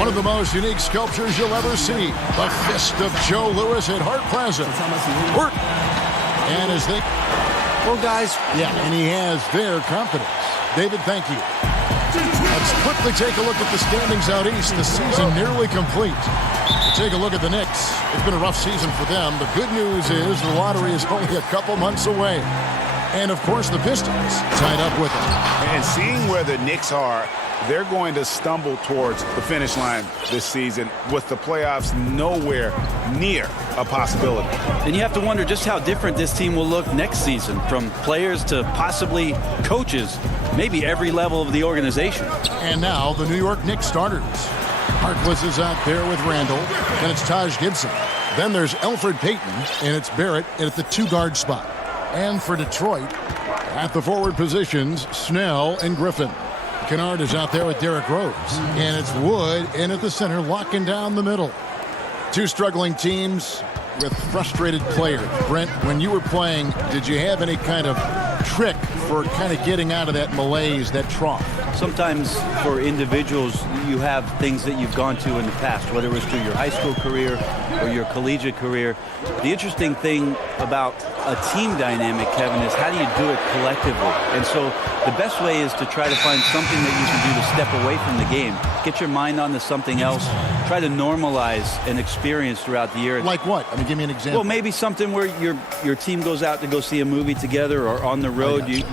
One of the most unique sculptures you'll ever see. The fist of Joe Louis at Hart Plaza. Work. And as they... Well, guys... Yeah, and he has their confidence. David, thank you. Let's quickly take a look at the standings out east. The season nearly complete. Take a look at the Knicks. It's been a rough season for them. The good news is the lottery is only a couple months away. And, of course, the Pistons tied up with them. And seeing where the Knicks are, they're going to stumble towards the finish line this season with the playoffs nowhere near a possibility. And you have to wonder just how different this team will look next season, from players to possibly coaches, maybe every level of the organization. And now the New York Knicks starters. Harkless is out there with Randall, and it's Taj Gibson. Then there's Elfrid Payton, and it's Barrett at the two-guard spot. And for Detroit, at the forward positions, Snell and Griffin. Kennard is out there with Derrick Rose. And it's Wood in at the center, locking down the middle. Two struggling teams with frustrated players. Brent, when you were playing, did you have any kind of trick for kind of getting out of that malaise, that trough? Sometimes for individuals, you have things that you've gone to in the past, whether it was through your high school career or your collegiate career. The interesting thing about a team dynamic, Kevin, is how do you do it collectively? And so the best way is to try to find something that you can do to step away from the game. Get your mind onto something else. Try to normalize an experience throughout the year. Like what? I mean, give me an example. Well, maybe something where your team goes out to go see a movie together, or on the road, you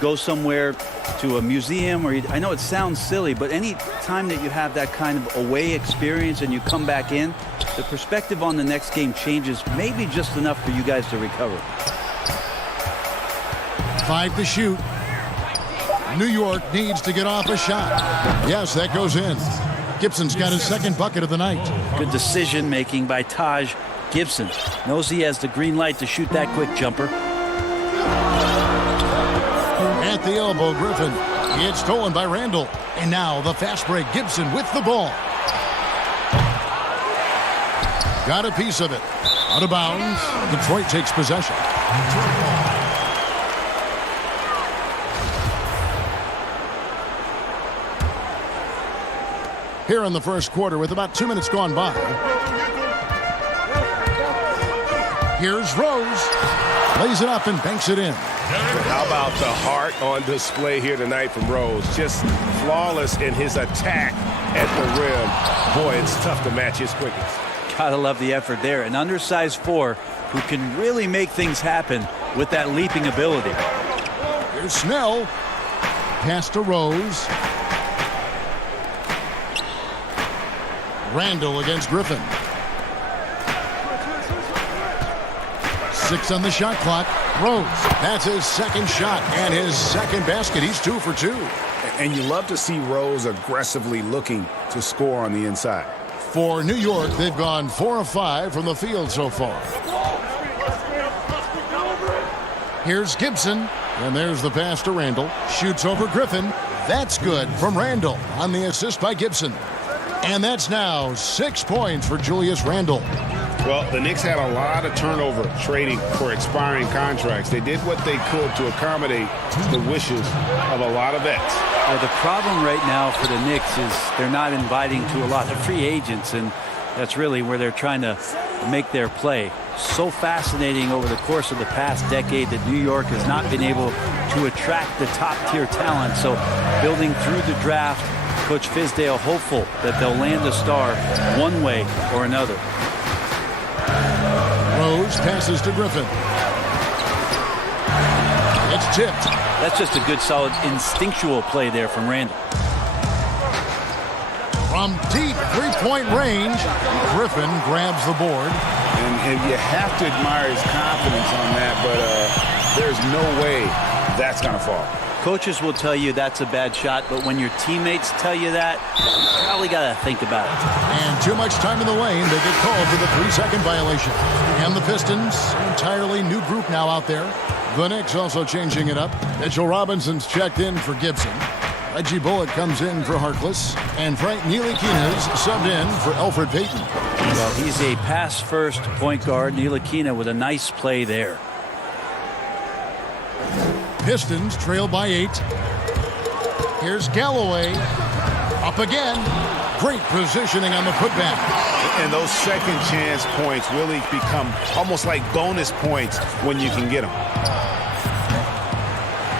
go somewhere to a museum, or I know it sounds silly, but any time that you have that kind of away experience and you come back in, the perspective on the next game changes maybe just enough for you guys to recover. 5 to shoot. New York needs to get off a shot. Yes, that goes in. Gibson's got his second bucket of the night. Good decision making by Taj Gibson. Knows he has the green light to shoot that quick jumper. At the elbow, Griffin. It's stolen by Randall. And now the fast break. Gibson with the ball. Got a piece of it. Out of bounds. Detroit takes possession. Here in the first quarter with about 2 minutes gone by. Here's Rose. Lays it up and banks it in. How about the heart on display here tonight from Rose? Just flawless in his attack at the rim. Boy, it's tough to match his quickness. Gotta love the effort there. An undersized 4 who can really make things happen with that leaping ability. Here's Snell. Pass to Rose. Randall against Griffin. 6 on the shot clock. Rose. That's his second shot and his second basket. He's 2 for 2. And you love to see Rose aggressively looking to score on the inside. For New York, they've gone 4 of 5 from the field so far. Here's Gibson. And there's the pass to Randall. Shoots over Griffin. That's good from Randall on the assist by Gibson. And that's now 6 points for Julius Randle. Well, the Knicks had a lot of turnover trading for expiring contracts. They did what they could to accommodate the wishes of a lot of vets. Well, the problem right now for the Knicks is they're not inviting to a lot of free agents, and that's really where they're trying to make their play. So fascinating over the course of the past decade that New York has not been able to attract the top-tier talent. So building through the draft, Coach Fizdale hopeful that they'll land a star one way or another. Rose passes to Griffin. It's tipped. That's just a good, solid, instinctual play there from Randall. From deep three-point range, Griffin grabs the board. And you have to admire his confidence on that, but there's no way that's going to fall. Coaches will tell you that's a bad shot, but when your teammates tell you that, you probably got to think about it. And too much time in the lane. They get called for the 3-second violation. And the Pistons, entirely new group now out there. The Knicks also changing it up. Mitchell Robinson's checked in for Gibson. Reggie Bullock comes in for Harkless. And Frank Ntilikina's subbed in for Elfrid Payton. Well, he's a pass-first point guard. Ntilikina with a nice play there. Pistons trail by 8. Here's Galloway. Up again. Great positioning on the putback. And those second chance points really become almost like bonus points when you can get them.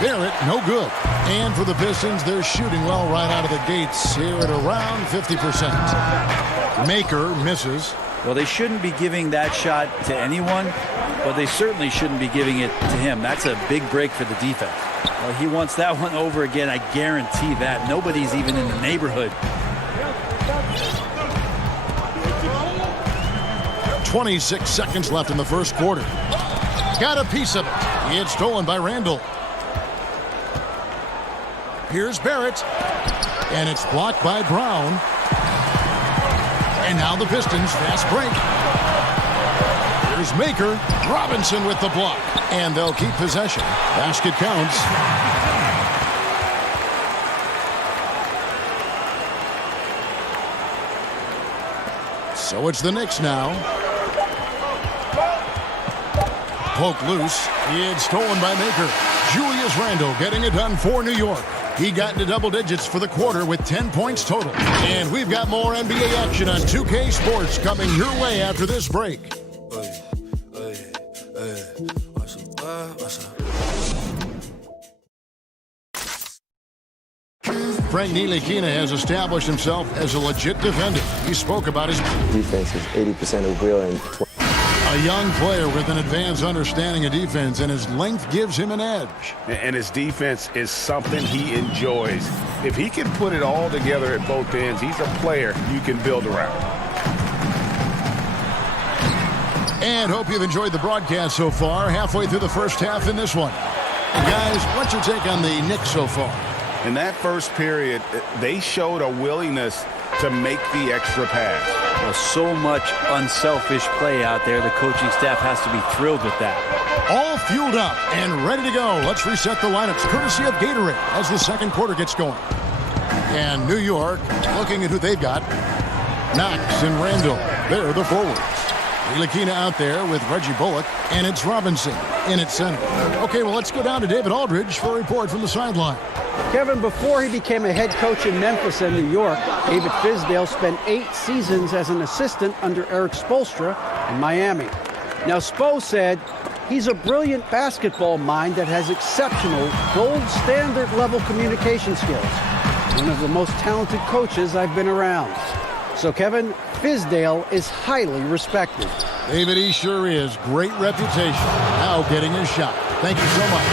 Barrett, no good. And for the Pistons, they're shooting well right out of the gates here at around 50%. Maker misses. Well, they shouldn't be giving that shot to anyone, but they certainly shouldn't be giving it to him. That's a big break for the defense. Well, he wants that one over again, I guarantee that. Nobody's even in the neighborhood. 26 seconds left in the first quarter. Got a piece of it. It's stolen by Randall. Here's Barrett. And it's blocked by Brown. And now the Pistons fast break. Here's Maker. Robinson with the block. And they'll keep possession. Basket counts. So it's the Knicks now. Poke loose. It's stolen by Maker. Julius Randle getting it done for New York. He got into double digits for the quarter with 10 points total. And we've got more NBA action on 2K Sports coming your way after this break. Frank Ntilikina has established himself as a legit defender. He spoke about his defense is 80% of real and a young player with an advanced understanding of defense, and his length gives him an edge. And his defense is something he enjoys. If he can put it all together at both ends, he's a player you can build around. And hope you've enjoyed the broadcast so far. Halfway through the first half in this one. Guys, what's your take on the Knicks so far? In that first period, they showed a willingness to make the extra pass. Well, so much unselfish play out there. The coaching staff has to be thrilled with that. All fueled up and ready to go. Let's reset the lineups courtesy of Gatorade as the second quarter gets going. And New York looking at who they've got. Knox and Randall. They're the forwards. Ntilikina out there with Reggie Bullock, and it's Robinson in at center. Okay, well, let's go down to David Aldridge for a report from the sideline. Kevin, before he became a head coach in Memphis and New York, David Fizdale spent 8 seasons as an assistant under Eric Spoelstra in Miami. Now, Spo said he's a brilliant basketball mind that has exceptional, gold standard level communication skills. One of the most talented coaches I've been around. So, Kevin, Fizdale is highly respected. David, he sure is. Great reputation. Now getting his shot. Thank you so much.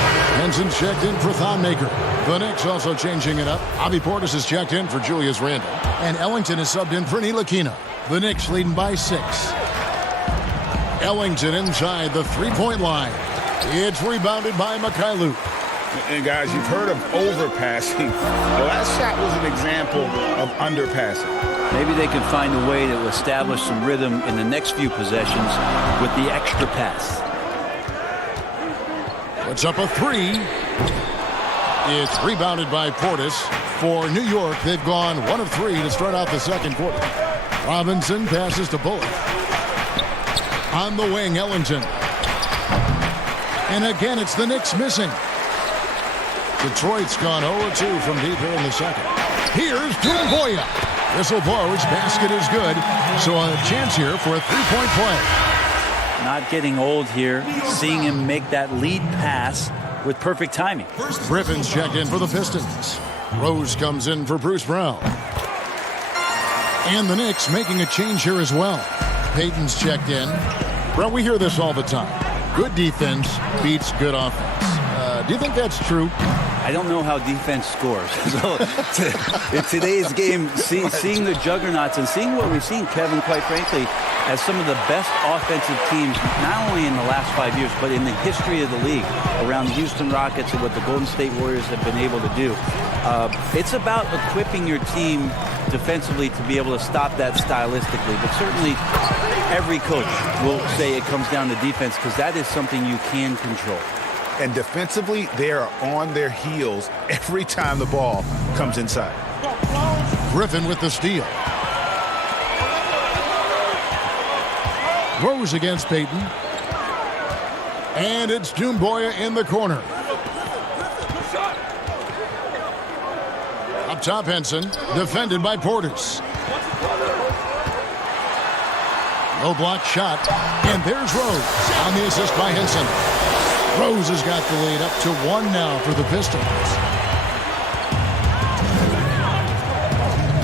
Henson's checked in for Thon Maker. The Knicks also changing it up. Bobby Portis is checked in for Julius Randle. And Ellington is subbed in for Ntilikina. The Knicks leading by 6. Ellington inside the three-point line. It's rebounded by Mikhailuk. And guys, you've heard of overpassing. The last shot was an example of underpassing. Maybe they can find a way to establish some rhythm in the next few possessions with the extra pass. Puts up a 3. It's rebounded by Portis. For New York, they've gone 1 of 3 to start out the second quarter. Robinson passes to Bullock. On the wing, Ellington. And again, it's the Knicks missing. Detroit's gone 0-2 from deep here in the second. Here's Doumbouya. Whistle blows, basket is good. So a chance here for a three-point play. Not getting old here, seeing him make that lead pass with perfect timing. Griffin's checked in for the Pistons. Rose comes in for Bruce Brown. And the Knicks making a change here as well. Payton's checked in. Well, we hear this all the time. Good defense beats good offense. Do you think that's true? I don't know how defense scores. So in today's game, seeing the juggernauts and seeing what we've seen, Kevin, quite frankly, as some of the best offensive teams, not only in the last 5 years, but in the history of the league, around the Houston Rockets and what the Golden State Warriors have been able to do. It's about equipping your team defensively to be able to stop that stylistically. But certainly every coach will say it comes down to defense because that is something you can control. And defensively, they are on their heels every time the ball comes inside. Griffin with the steal. Rose against Payton. And it's Doumbouya in the corner. Up top, Henson, defended by Portis. No block shot. And there's Rose on the assist by Henson. Rose has got the lead up to 1 now for the Pistons.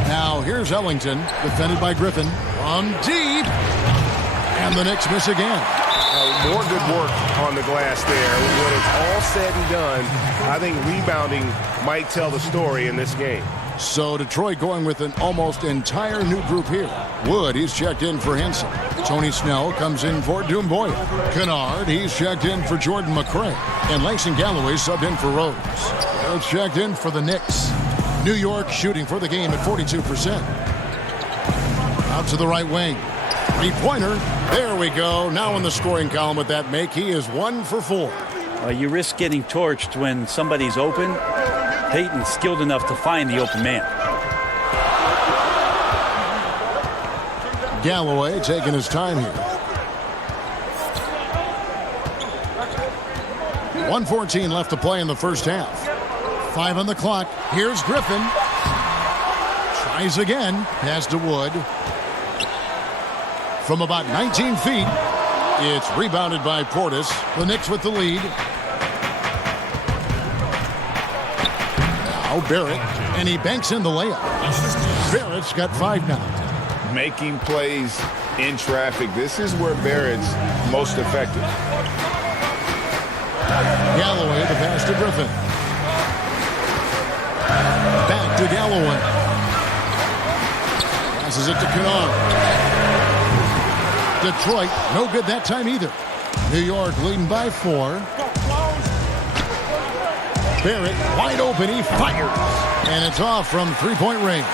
Now here's Ellington, defended by Griffin. From deep. And the Knicks miss again. More good work on the glass there. When it's all said and done, I think rebounding might tell the story in this game. So Detroit going with an almost entire new group here. Wood, he's checked in for Henson. Tony Snell comes in for Doumbouya. Kennard, he's checked in for Jordan McRae. And Langston Galloway subbed in for Rose. It's checked in for the Knicks. New York shooting for the game at 42%. Out to the right wing. Three-pointer. There we go. Now in the scoring column with that make, he is 1 for 4. You risk getting torched when somebody's open. Payton's skilled enough to find the open man. Galloway taking his time here. 1:14 left to play in the first half. 5 on the clock. Here's Griffin. Tries again. Pass to Wood. From about 19 feet. It's rebounded by Portis. The Knicks with the lead. Now Barrett. And he banks in the layup. Barrett's got 5 now. Making plays in traffic. This is where Barrett's most effective. Galloway, the pass to Griffin. Back to Galloway. Passes it to Kennard. Detroit, no good that time either. New York leading by 4. Barrett, wide open, he fires. And it's off from three-point range.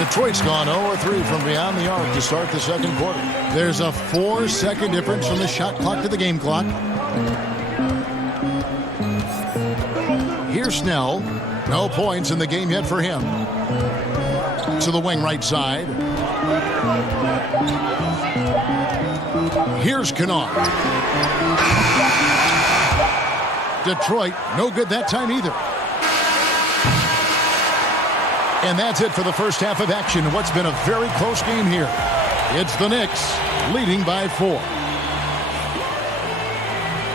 Detroit's gone 0-3 from beyond the arc to start the second quarter. There's a 4-second difference from the shot clock to the game clock. Here's Snell. No points in the game yet for him. To the wing right side. Here's Kennard. Detroit, no good that time either. And that's it for the first half of action. What's been a very close game here. It's the Knicks leading by 4.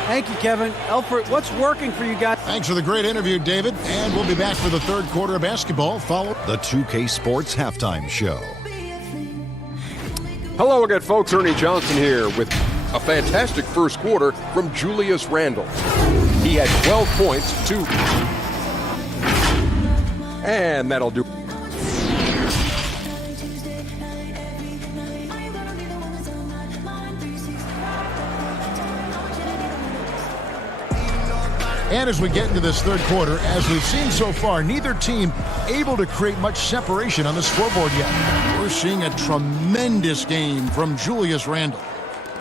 Thank you, Kevin. Elfert, what's working for you guys? Thanks for the great interview, David. And we'll be back for the third quarter of basketball. Follow the 2K Sports Halftime Show. Hello again, folks. Ernie Johnson here with a fantastic first quarter from Julius Randle. He had 12 points, 2. And that'll do. And as we get into this third quarter, as we've seen so far, neither team able to create much separation on the scoreboard yet. We're seeing a tremendous game from Julius Randle.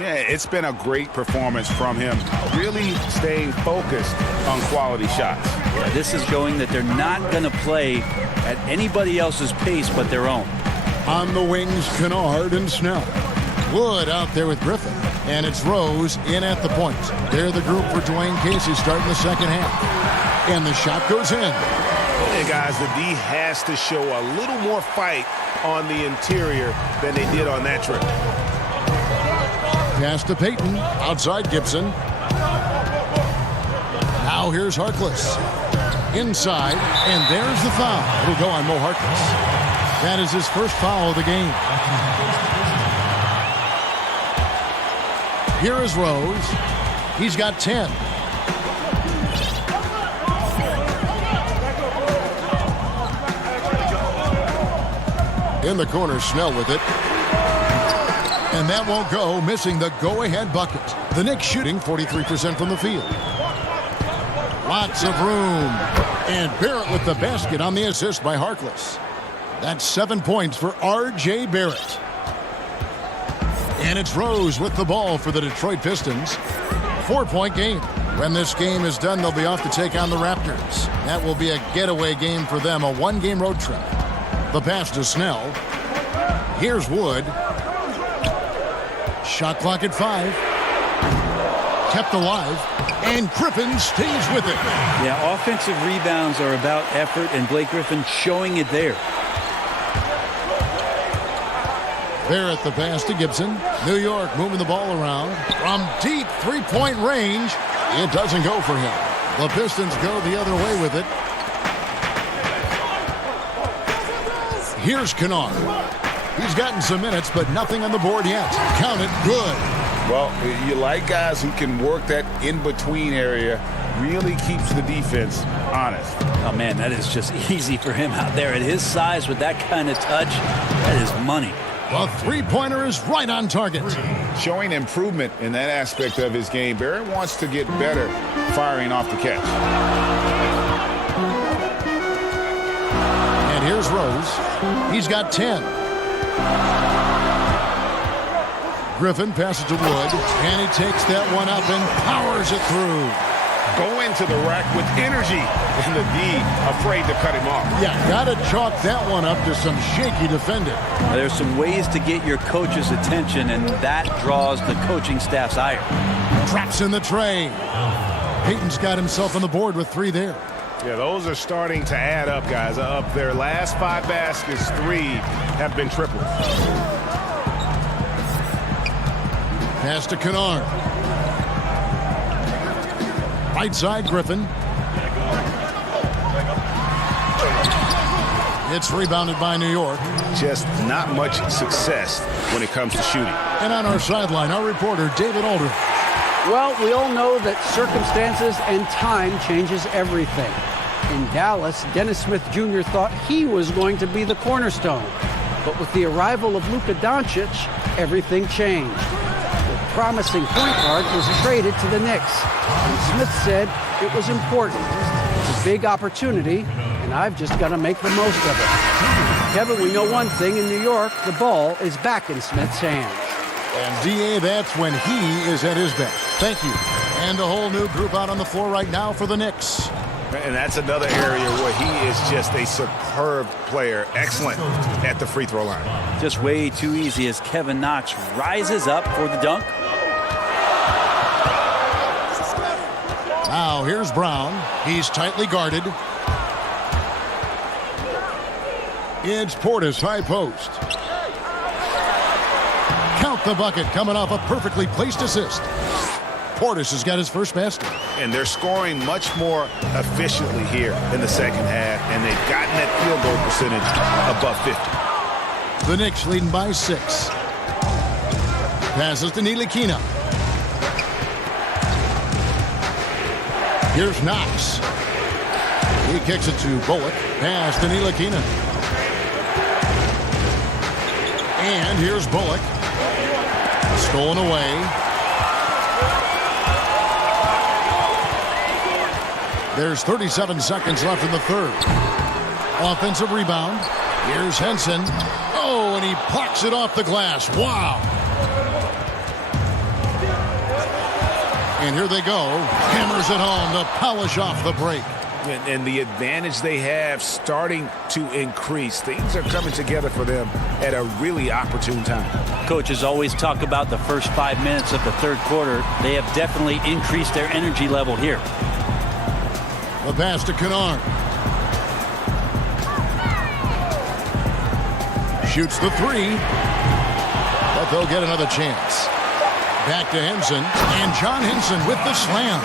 Yeah, it's been a great performance from him, really staying focused on quality shots. Yeah, this is showing that they're not going to play at anybody else's pace but their own. On the wings, Kennard and Snell. Wood out there with Griffin. And it's Rose in at the point. They're the group for Dwayne Casey starting the second half. And the shot goes in. Hey, guys, the D has to show a little more fight on the interior than they did on that trip. Pass to Payton. Outside Gibson. Now here's Harkless. Inside. And there's the foul. It'll go on Mo Harkless. That is his first foul of the game. Here is Rose. He's got 10. In the corner, Snell with it. And that won't go, missing the go-ahead bucket. The Knicks shooting 43% from the field. Lots of room. And Barrett with the basket on the assist by Harkless. That's 7 points for R.J. Barrett. And it's Rose with the ball for the Detroit Pistons. 4-point game. When this game is done, they'll be off to take on the Raptors. That will be a getaway game for them, a one-game road trip. The pass to Snell. Here's Wood. Shot clock at 5. Kept alive. And Griffin stays with it. Yeah, offensive rebounds are about effort, and Blake Griffin showing it there. Barrett the pass to Gibson. New York moving the ball around. From deep three-point range, it doesn't go for him. The Pistons go the other way with it. Here's Kennard. He's gotten some minutes, but nothing on the board yet. Count it, good. Well, you like guys who can work that in-between area, really keeps the defense honest. Oh, man, that is just easy for him out there. At his size with that kind of touch, that is money. The three-pointer is right on target. Showing improvement in that aspect of his game. Barrett wants to get better firing off the catch. And here's Rose. He's got 10. Griffin passes to Wood, and he takes that one up and powers it through. Go into the rack with energy, and the D afraid to cut him off. Yeah, gotta chalk that one up to some shaky defending. There's some ways to get your coach's attention, and that draws the coaching staff's ire. Traps in the tray. Payton's got himself on the board with 3 there. Yeah, those are starting to add up, guys. Up their last 5 baskets, 3 have been triples. Pass to Kennard. Right side, Griffin. It's rebounded by New York. Just not much success when it comes to shooting. And on our sideline, our reporter, David Aldridge. Well, we all know that circumstances and time changes everything. In Dallas, Dennis Smith Jr. thought he was going to be the cornerstone. But with the arrival of Luka Doncic, everything changed. The promising point guard was traded to the Knicks. And Smith said it was important. It's a big opportunity, and I've just got to make the most of it. Kevin, we know one thing. In New York, the ball is back in Smith's hands. And D.A., that's when he is at his best. Thank you. And a whole new group out on the floor right now for the Knicks. And that's another area where he is just a superb player. Excellent at the free throw line. Just way too easy as Kevin Knox rises up for the dunk. Now here's Brown. He's tightly guarded. It's Portis, high post. Count the bucket, coming off a perfectly placed assist. Portis has got his first basket. And they're scoring much more efficiently here in the second half, and they've gotten that field goal percentage above 50. The Knicks leading by 6. Passes to Ntilikina. Here's Knox. He kicks it to Bullock. Pass to Ntilikina. And here's Bullock. Stolen away. There's 37 seconds left in the third. Offensive rebound. Here's Henson. Oh, and he plucks it off the glass. Wow. And here they go. Hammers it home to polish off the break. And the advantage they have starting to increase. Things are coming together for them at a really opportune time. Coaches always talk about the first 5 minutes of the third quarter. They have definitely increased their energy level here. The pass to Kennard. Shoots the 3. But they'll get another chance. Back to Henson. And John Henson with the slam.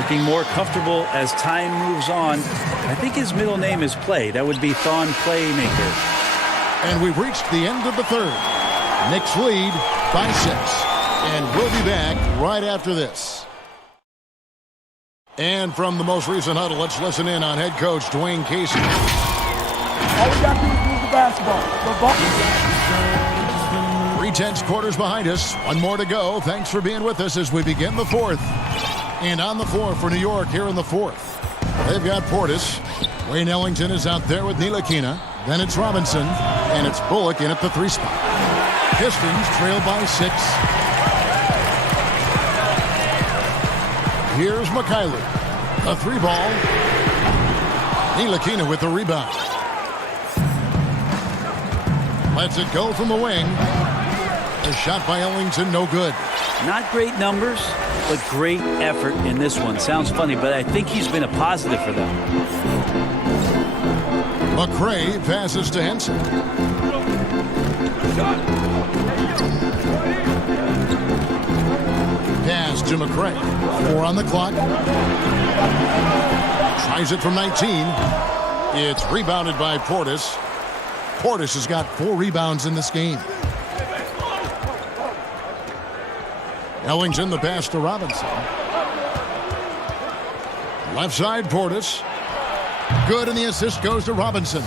Looking more comfortable as time moves on. I think his middle name is Play. That would be Thon Playmaker. And we've reached the end of the third. Knicks lead by 6. And we'll be back right after this. And from the most recent huddle, let's listen in on head coach Dwayne Casey. All we got to do is move the basketball. 3 quarters behind us. One more to go. Thanks for being with us as we begin the fourth. And on the floor for New York here in the fourth. They've got Portis. Wayne Ellington is out there with Ntilikina. Then it's Robinson. And it's Bullock in at the 3 spot. Pistons trail by 6. Here's Mikhailiuk. A 3 ball. Ntilikina with the rebound. Lets it go from the wing. A shot by Ellington, no good. Not great numbers, but great effort in this one. Sounds funny, but I think he's been a positive for them. McRae passes to Henson. Pass to McCray. 4 on the clock. Tries it from 19. It's rebounded by Portis. Portis has got 4 rebounds in this game. Ellington the pass to Robinson. Left side Portis. Good, and the assist goes to Robinson.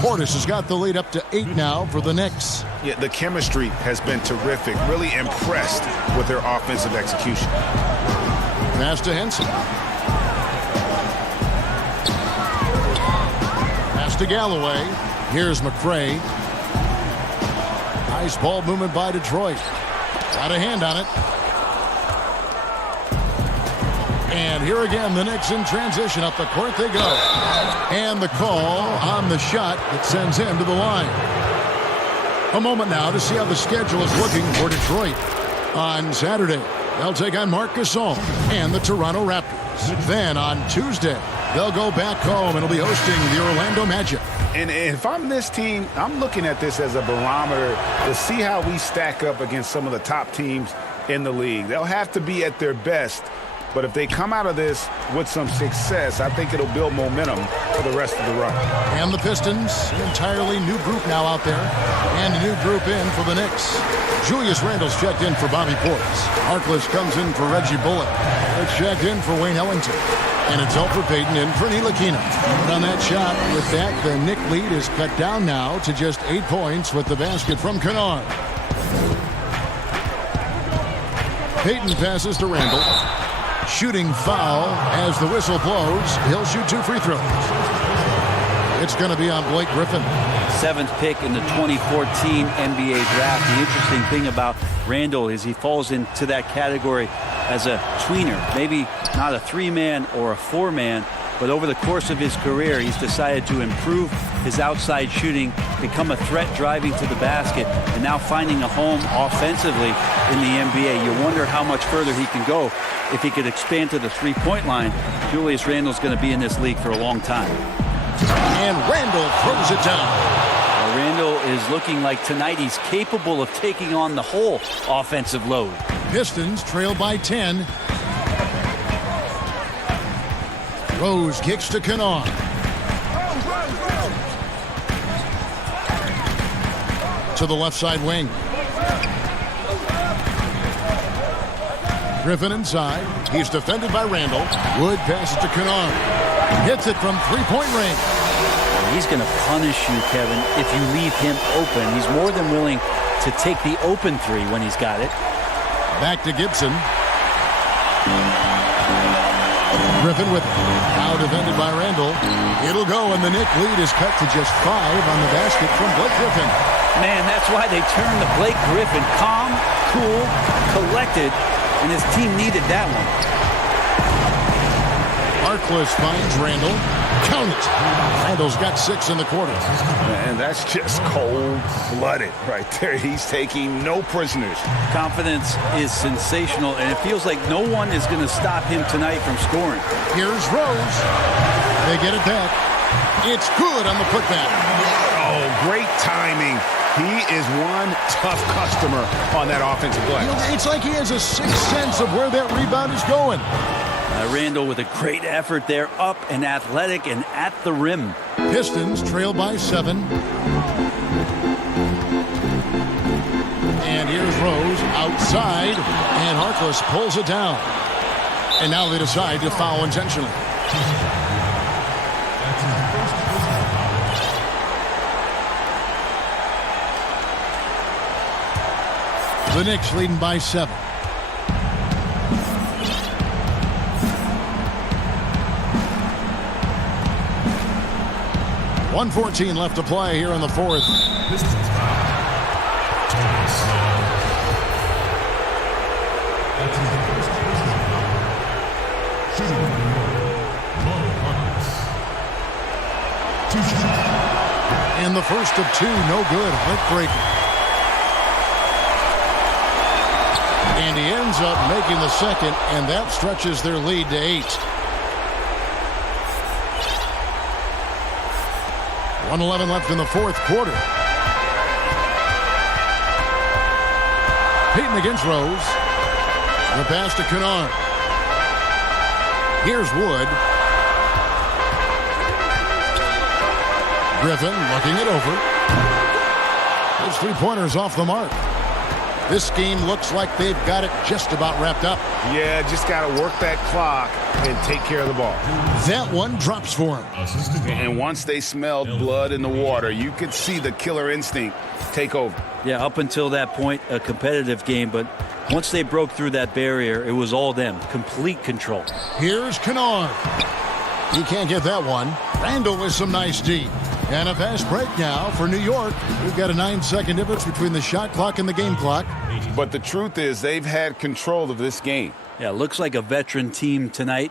Portis has got the lead up to 8 now for the Knicks. Yeah, the chemistry has been terrific. Really impressed with their offensive execution. Pass to Henson. Pass to Galloway. Here's McCray. Nice ball movement by Detroit. Got a hand on it. And here again, the Knicks in transition. Up the court they go. And the call on the shot that sends him to the line. A moment now to see how the schedule is looking for Detroit. On Saturday, they'll take on Marc Gasol and the Toronto Raptors. Then on Tuesday, they'll go back home and will be hosting the Orlando Magic. And if I'm this team, I'm looking at this as a barometer to see how we stack up against some of the top teams in the league. They'll have to be at their best. But if they come out of this with some success, I think it'll build momentum for the rest of the run. And the Pistons, an entirely new group now out there. And a new group in for the Knicks. Julius Randle's checked in for Bobby Portis. Harkless comes in for Reggie Bullock. It's checked in for Wayne Ellington. And it's Elfrid Payton in for Ntilikina. And on that shot, with that, the Knick lead is cut down now to just 8 points with the basket from Kennard. Payton passes to Randle. Shooting foul as the whistle blows. He'll shoot 2 free throws. It's going to be on Blake Griffin. 7th pick in the 2014 NBA draft. The interesting thing about Randle is he falls into that category as a tweener. Maybe not a 3-man or a 4-man, but over the course of his career, he's decided to improve his outside shooting, become a threat driving to the basket, and now finding a home offensively in the NBA. You wonder how much further he can go if he could expand to the three-point line. Julius Randle's going to be in this league for a long time. And Randle throws it down. Well, Randle is looking like tonight he's capable of taking on the whole offensive load. Pistons trail by 10. Rose kicks to Kennard. To the left side wing. Griffin inside. He's defended by Randle. Wood passes to Kennard. Hits it from three-point range. He's going to punish you, Kevin, if you leave him open. He's more than willing to take the open three when he's got it. Back to Gibson. Griffin with it. Now defended by Randle. It'll go, and the Knick lead is cut to just 5 on the basket from Blake Griffin. Man, that's why they turned to Blake Griffin. Calm, cool, collected, and his team needed that one. Harkless finds Randle. Count it. Randle's got 6 in the quarter. And that's just cold-blooded right there. He's taking no prisoners. Confidence is sensational, and it feels like no one is going to stop him tonight from scoring. Here's Rose. They get it back. It's good on the putback. Oh, great timing. He is one tough customer on that offensive play. It's like he has a sixth sense of where that rebound is going. Randle with a great effort there, up and athletic and at the rim. Pistons trail by 7. And here's Rose outside, and Harkless pulls it down. And now they decide to foul intentionally. The Knicks leading by 7. .114 left to play here in the fourth. And the first of 2, no good. Heartbreaking. And he ends up making the second, and that stretches their lead to 8. 1:11 left in the fourth quarter. Payton against Rose. The pass to Kennard. Here's Wood. Griffin looking it over. Those three-pointers off the mark. This game looks like they've got it just about wrapped up. Yeah, just got to work that clock and take care of the ball. That one drops for him. And once they smelled blood in the water, you could see the killer instinct take over. Yeah, up until that point, a competitive game, but once they broke through that barrier, it was all them. Complete control. Here's Kennard. He can't get that one. Randall with some nice D. And a fast break now for New York. We've got a 9-second difference between the shot clock and the game clock. But the truth is they've had control of this game. Yeah, looks like a veteran team tonight,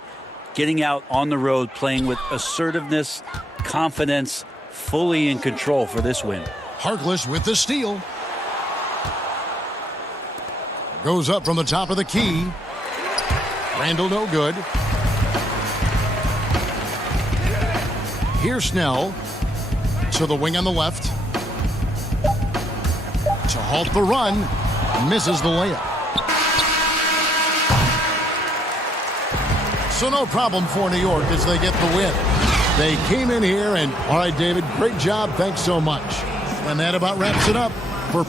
getting out on the road, playing with assertiveness, confidence, fully in control for this win. Harkless with the steal. Goes up from the top of the key. Randall no good. Here's Snell to the wing on the left. To halt the run. Misses the layup. So no problem for New York as they get the win. They came in here and, all right, David, great job. Thanks so much. And that about wraps it up for...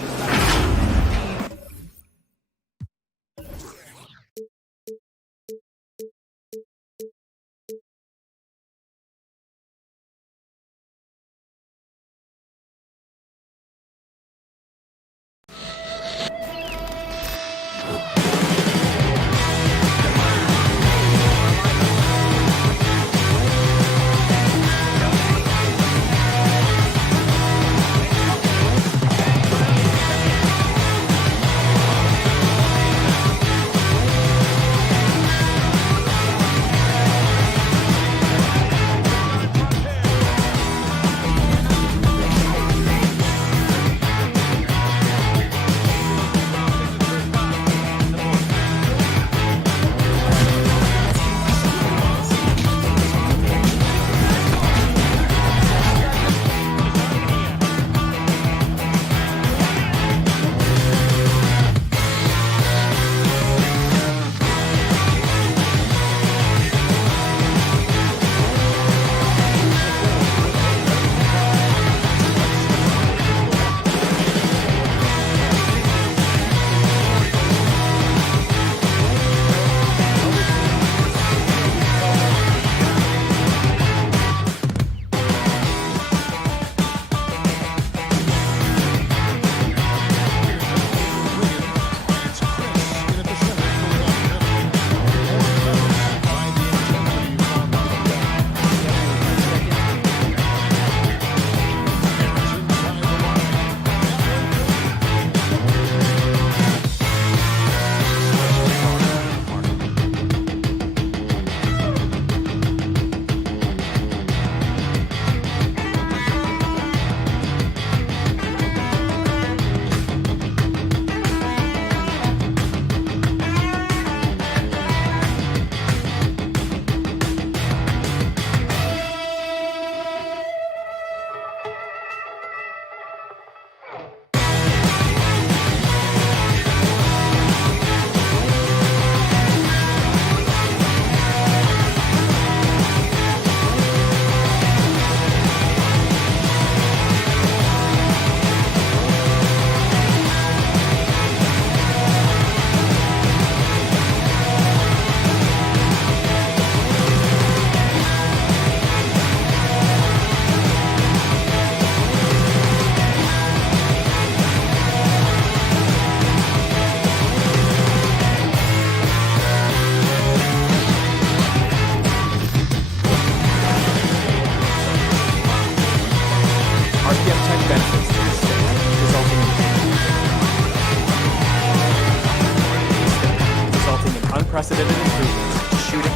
unprecedented improvements to shooting,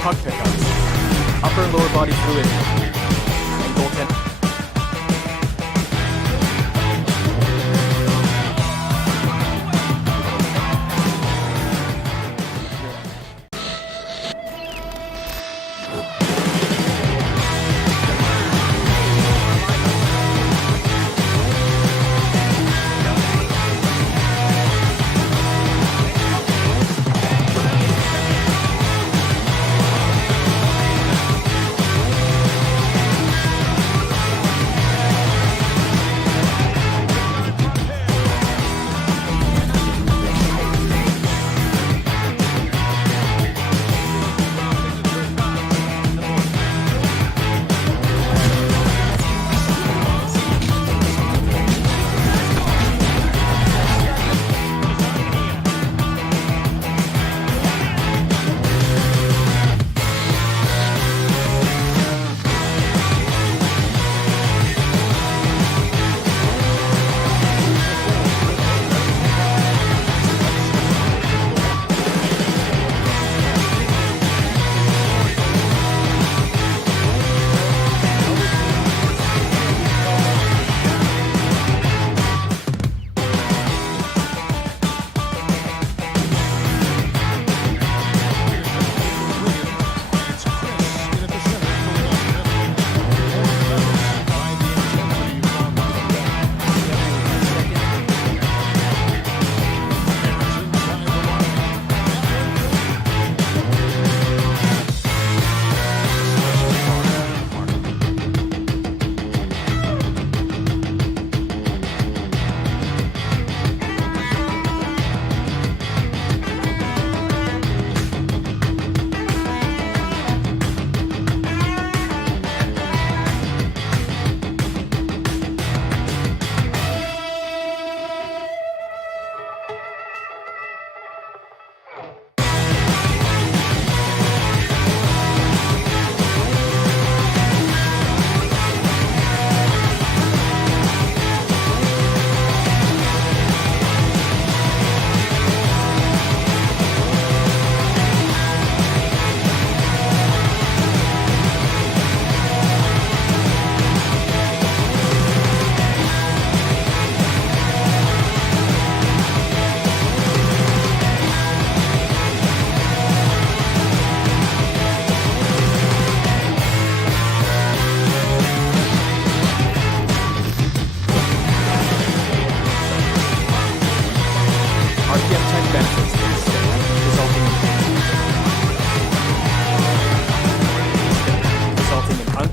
puck pickups, upper and lower body fluidity, and goaltending.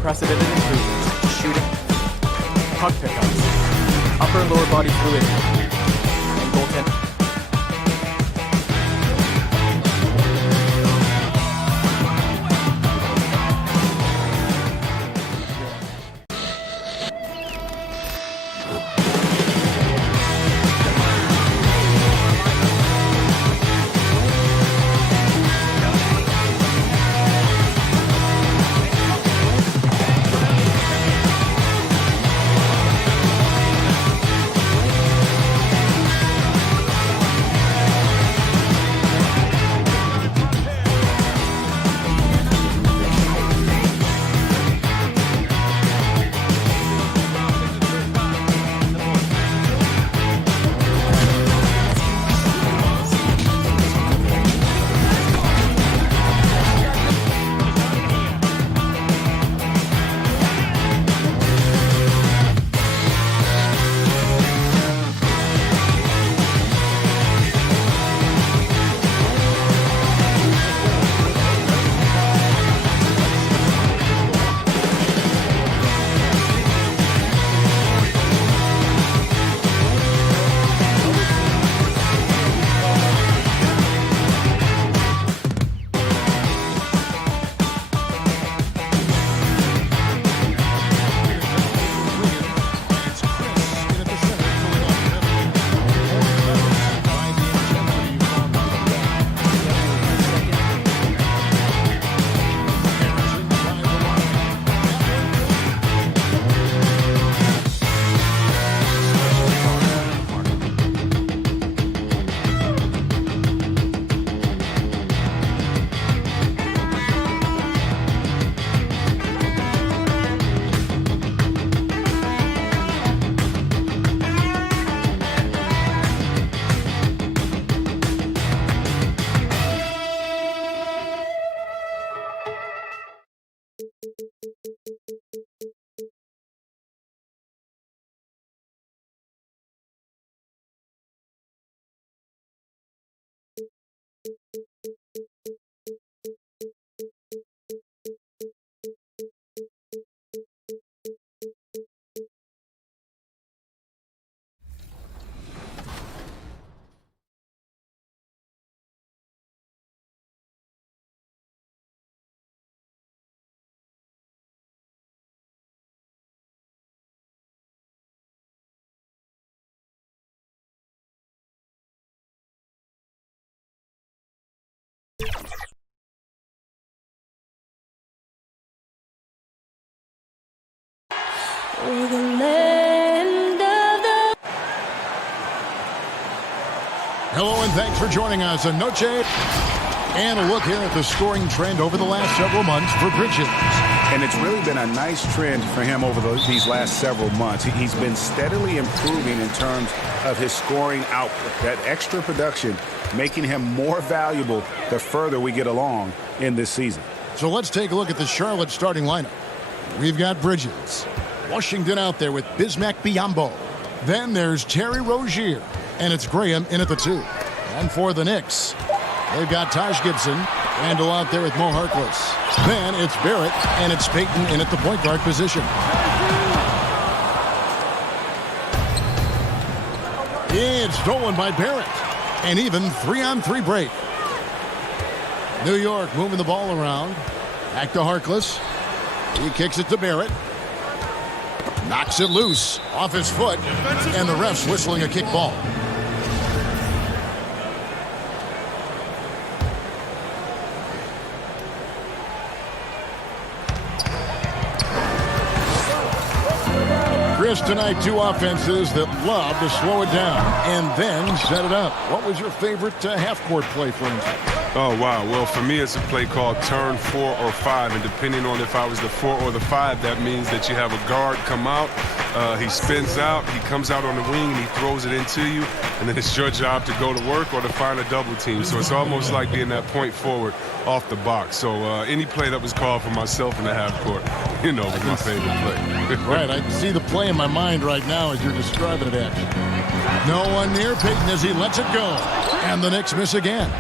unprecedented improvements to shooting, puck pickups, upper and lower body fluidity, and goaltending. Hello and thanks for joining us on Noche. And a look here at the scoring trend over the last several months for Bridges. And it's really been a nice trend for him over these last several months. He's been steadily improving in terms of his scoring output. That extra production making him more valuable the further we get along in this season. So let's take a look at the Charlotte starting lineup. We've got Bridges. Washington out there with Bismack Biyombo. Then there's Terry Rozier. And it's Graham in at the 2. And for the Knicks, they've got Taj Gibson. Randall out there with Mo Harkless. Then it's Barrett, and it's Payton in at the point guard position. It's stolen by Barrett. And even 3-on-3 break. New York moving the ball around. Back to Harkless. He kicks it to Barrett. Knocks it loose off his foot. And the ref's whistling a kick ball. Chris, tonight, two offenses that love to slow it down and then set it up. What was your favorite half-court play, for instance? Oh, wow. Well, for me, it's a play called turn 4 or 5. And depending on if I was the 4 or the 5, that means that you have a guard come out. He spins out. He comes out on the wing, and he throws it into you. And then it's your job to go to work or to find a double team. So it's almost like being that point forward off the box. So any play that was called for myself in the half court, was my favorite play. Right. I see the play in my mind right now as you're describing it, actually. No one near Payton as he lets it go. And the Knicks miss again.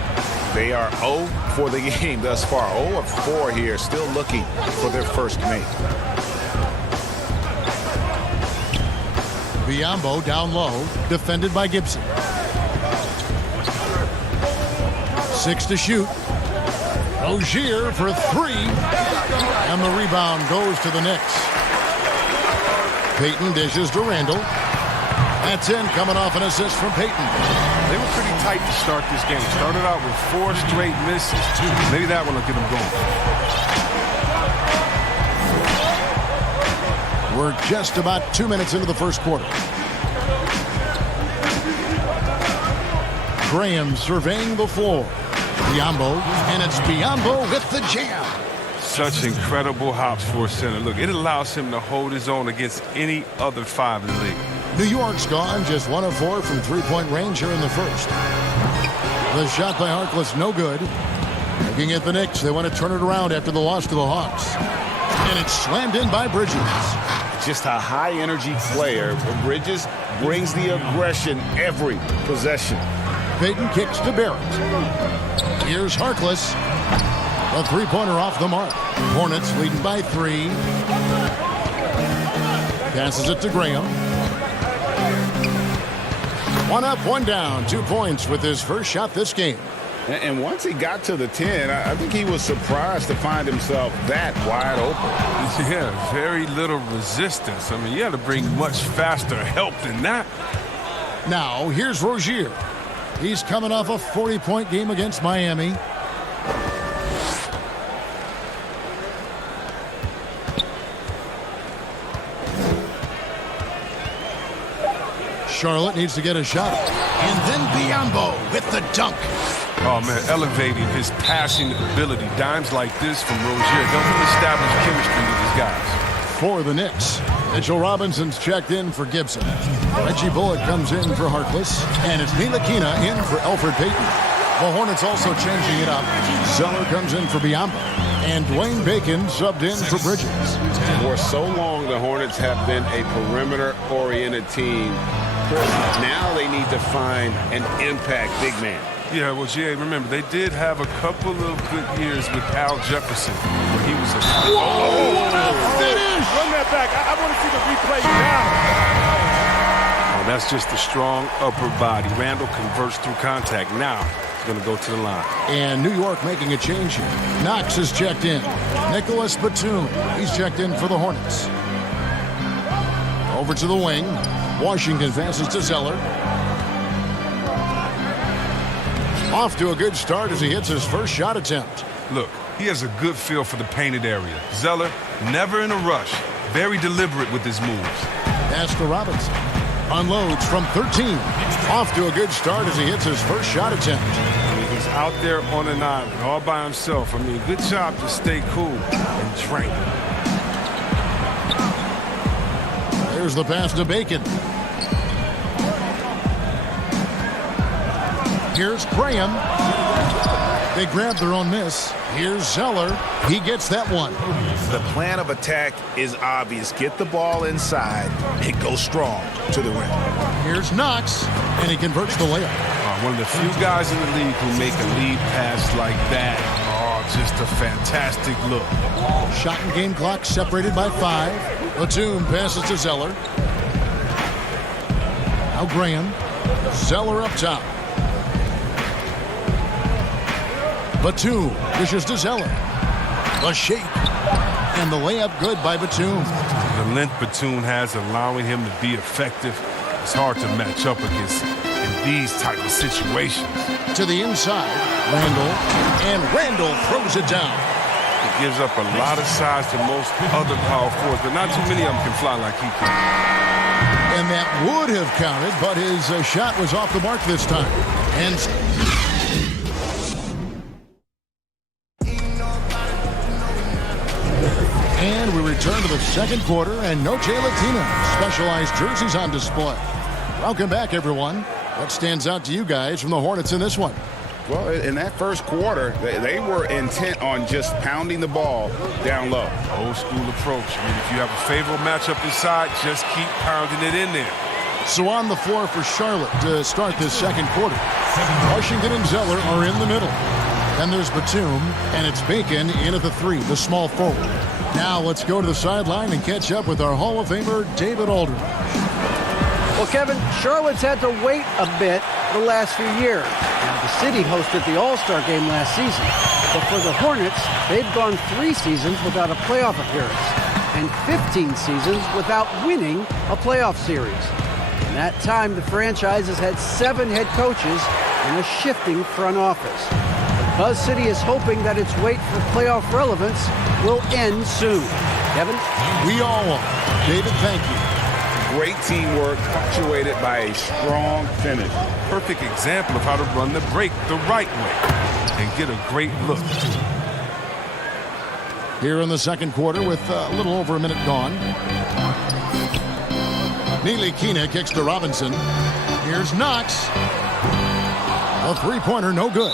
They are 0 for the game thus far. 0 of 4 here, still looking for their first make. Biyombo down low, defended by Gibson. 6 to shoot. Rozier for 3. And the rebound goes to the Knicks. Payton dishes to Randall. That's in, coming off an assist from Payton. They were pretty tight to start this game. Started out with 4 straight misses. Maybe that one will get them going. We're just about 2 minutes into the first quarter. Graham surveying the floor. Biyombo, and it's Biyombo with the jam. Such incredible hops for a center. Look, it allows him to hold his own against any other 5 in the league. New York's gone just 1 of 4 from three-point range here in the first. The shot by Harkless, no good. Looking at the Knicks, they want to turn it around after the loss to the Hawks. And it's slammed in by Bridges. Just a high-energy player. Bridges brings the aggression every possession. Payton kicks to Barrett. Here's Harkless. A three-pointer off the mark. Hornets leading by 3. Passes it to Graham. 1 up, 1 down. 2 points with his first shot this game. And once he got to the 10, I think he was surprised to find himself that wide open. Yeah, very little resistance. I mean, you had to bring much faster help than that. Now, here's Rozier. He's coming off a 40-point game against Miami. Charlotte needs to get a shot. And then Biyombo with the dunk. Oh, man, elevating his passing ability. Dimes like this from Rozier don't really establish chemistry with his guys. For the Knicks, Mitchell Robinson's checked in for Gibson. Reggie Bullock comes in for Harkless. And it's Ntilikina in for Elfrid Payton. The Hornets also changing it up. Zeller comes in for Biyombo. And Dwayne Bacon subbed in for Bridges. For so long, the Hornets have been a perimeter-oriented team. Now they need to find an impact big man. Yeah, well, Jay, remember, they did have a couple of good years with Al Jefferson, where he was a... Finish! Run that back. I want to see the replay now. Oh, that's just a strong upper body. Randall converts through contact. Now he's going to go to the line. And New York making a change here. Knox is checked in. Nicholas Batum, he's checked in for the Hornets. Over to the wing. Washington passes to Zeller. Off to a good start as he hits his first shot attempt. Look, he has a good feel for the painted area. Zeller, never in a rush. Very deliberate with his moves. Pass to Robinson. Unloads from 13. Off to a good start as he hits his first shot attempt. I mean, he's out there on an island all by himself. I mean, good job to stay cool and drink. There's the pass to Bacon. Here's Graham. They grab their own miss. Here's Zeller. He gets that one. The plan of attack is obvious. Get the ball inside and go strong to the rim. Here's Knox, and he converts the layup. One of the few guys in the league who make a lead pass like that. Oh, just a fantastic look. Shot and game clock separated by 5. Batum passes to Zeller. Now Graham. Zeller up top. Batum dishes to Zeller. The shake. And the layup good by Batum. The length Batum has allowing him to be effective. It's hard to match up against in these type of situations. To the inside, Randall. And Randall throws it down. It gives up a lot of size to most other power forwards, but not too many of them can fly like he can. And that would have counted, but his shot was off the mark this time. And we return to the second quarter, and Noche Latina specialized jerseys on display. Welcome back, everyone. What stands out to you guys from the Hornets in this one? Well, in that first quarter, they were intent on just pounding the ball down low. Old school approach. I mean, if you have a favorable matchup inside, just keep pounding it in there. So on the floor for Charlotte to start this second quarter. Washington and Zeller are in the middle. Then there's Batum, and it's Bacon in at the 3, the small forward. Now let's go to the sideline and catch up with our Hall of Famer, David Aldridge. Well, Kevin, Charlotte's had to wait a bit the last few years. Now, the city hosted the All-Star game last season. But for the Hornets, they've gone 3 seasons without a playoff appearance and 15 seasons without winning a playoff series. In that time, the franchise has had 7 head coaches and a shifting front office. But Buzz City is hoping that its wait for playoff relevance will end soon. Kevin? We all are. David, thank you. Great teamwork, punctuated by a strong finish. Perfect example of how to run the break the right way and get a great look. Here in the second quarter with a little over a minute gone. Ntilikina kicks to Robinson. Here's Knox. A three-pointer, no good.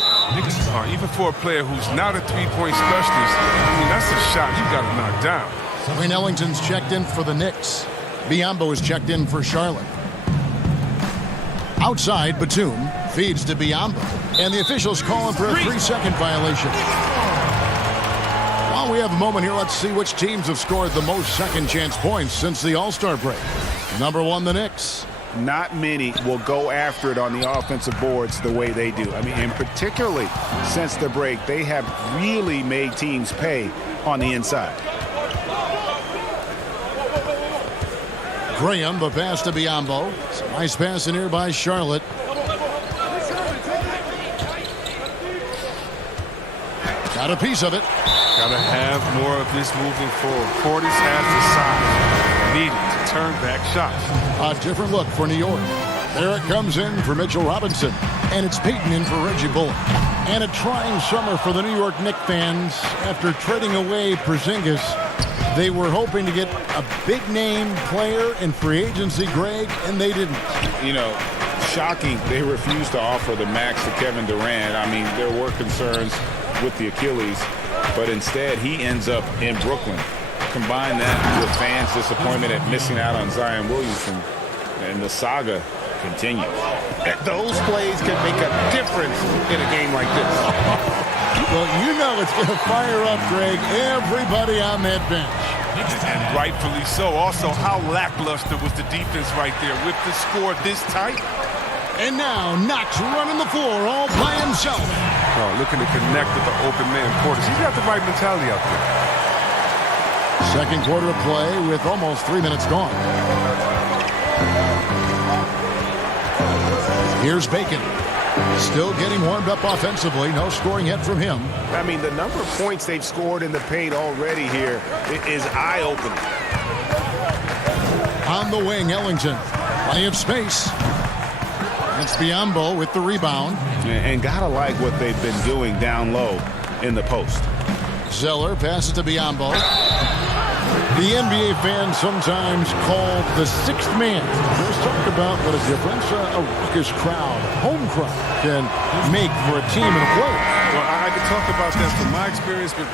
Even for a player who's not a three-point specialist, I mean, that's a shot you got to knock down. Wayne Ellington's checked in for the Knicks. Biyombo is checked in for Charlotte. Outside, Batum feeds to Biyombo. And the officials calling for a 3-second violation. While we have a moment here, let's see which teams have scored the most second-chance points since the All-Star break. Number 1, the Knicks. Not many will go after it on the offensive boards the way they do. I mean, and particularly since the break, they have really made teams pay on the inside. Graham, the pass to Biyombo. Nice pass in here by Charlotte. Got a piece of it. Got to have more of this moving forward. Portis has the size needed to turn back shots. A different look for New York. There it comes in for Mitchell Robinson. And it's Peyton in for Reggie Bullock. And a trying summer for the New York Knicks fans after trading away Porzingis. They were hoping to get a big-name player in free agency, Greg, and they didn't. You know, shocking they refused to offer the max to Kevin Durant. I mean, there were concerns with the Achilles, but instead he ends up in Brooklyn. Combine that with fans' disappointment at missing out on Zion Williamson, and the saga continues. Those plays can make a difference in a game like this. Well, you know it's going to fire up, Greg, everybody on that bench. And rightfully so. Also, how lackluster was the defense right there with the score this tight? And now Knox running the floor all by himself. Oh, looking to connect with the open man, Portis. He's got the right mentality out there. Second quarter of play with almost 3 minutes gone. Here's Bacon. Still getting warmed up offensively. No scoring yet from him. I mean, the number of points they've scored in the paint already here is eye-opening. On the wing, Ellington. Plenty of space. It's Biyombo with the rebound. And gotta like what they've been doing down low in the post. Zeller passes to Biyombo. The NBA fans sometimes called the sixth man. Let's talk about what a difference a raucous crowd, home crowd, can make for a team and a player. Well, I could talk about that from my experience, but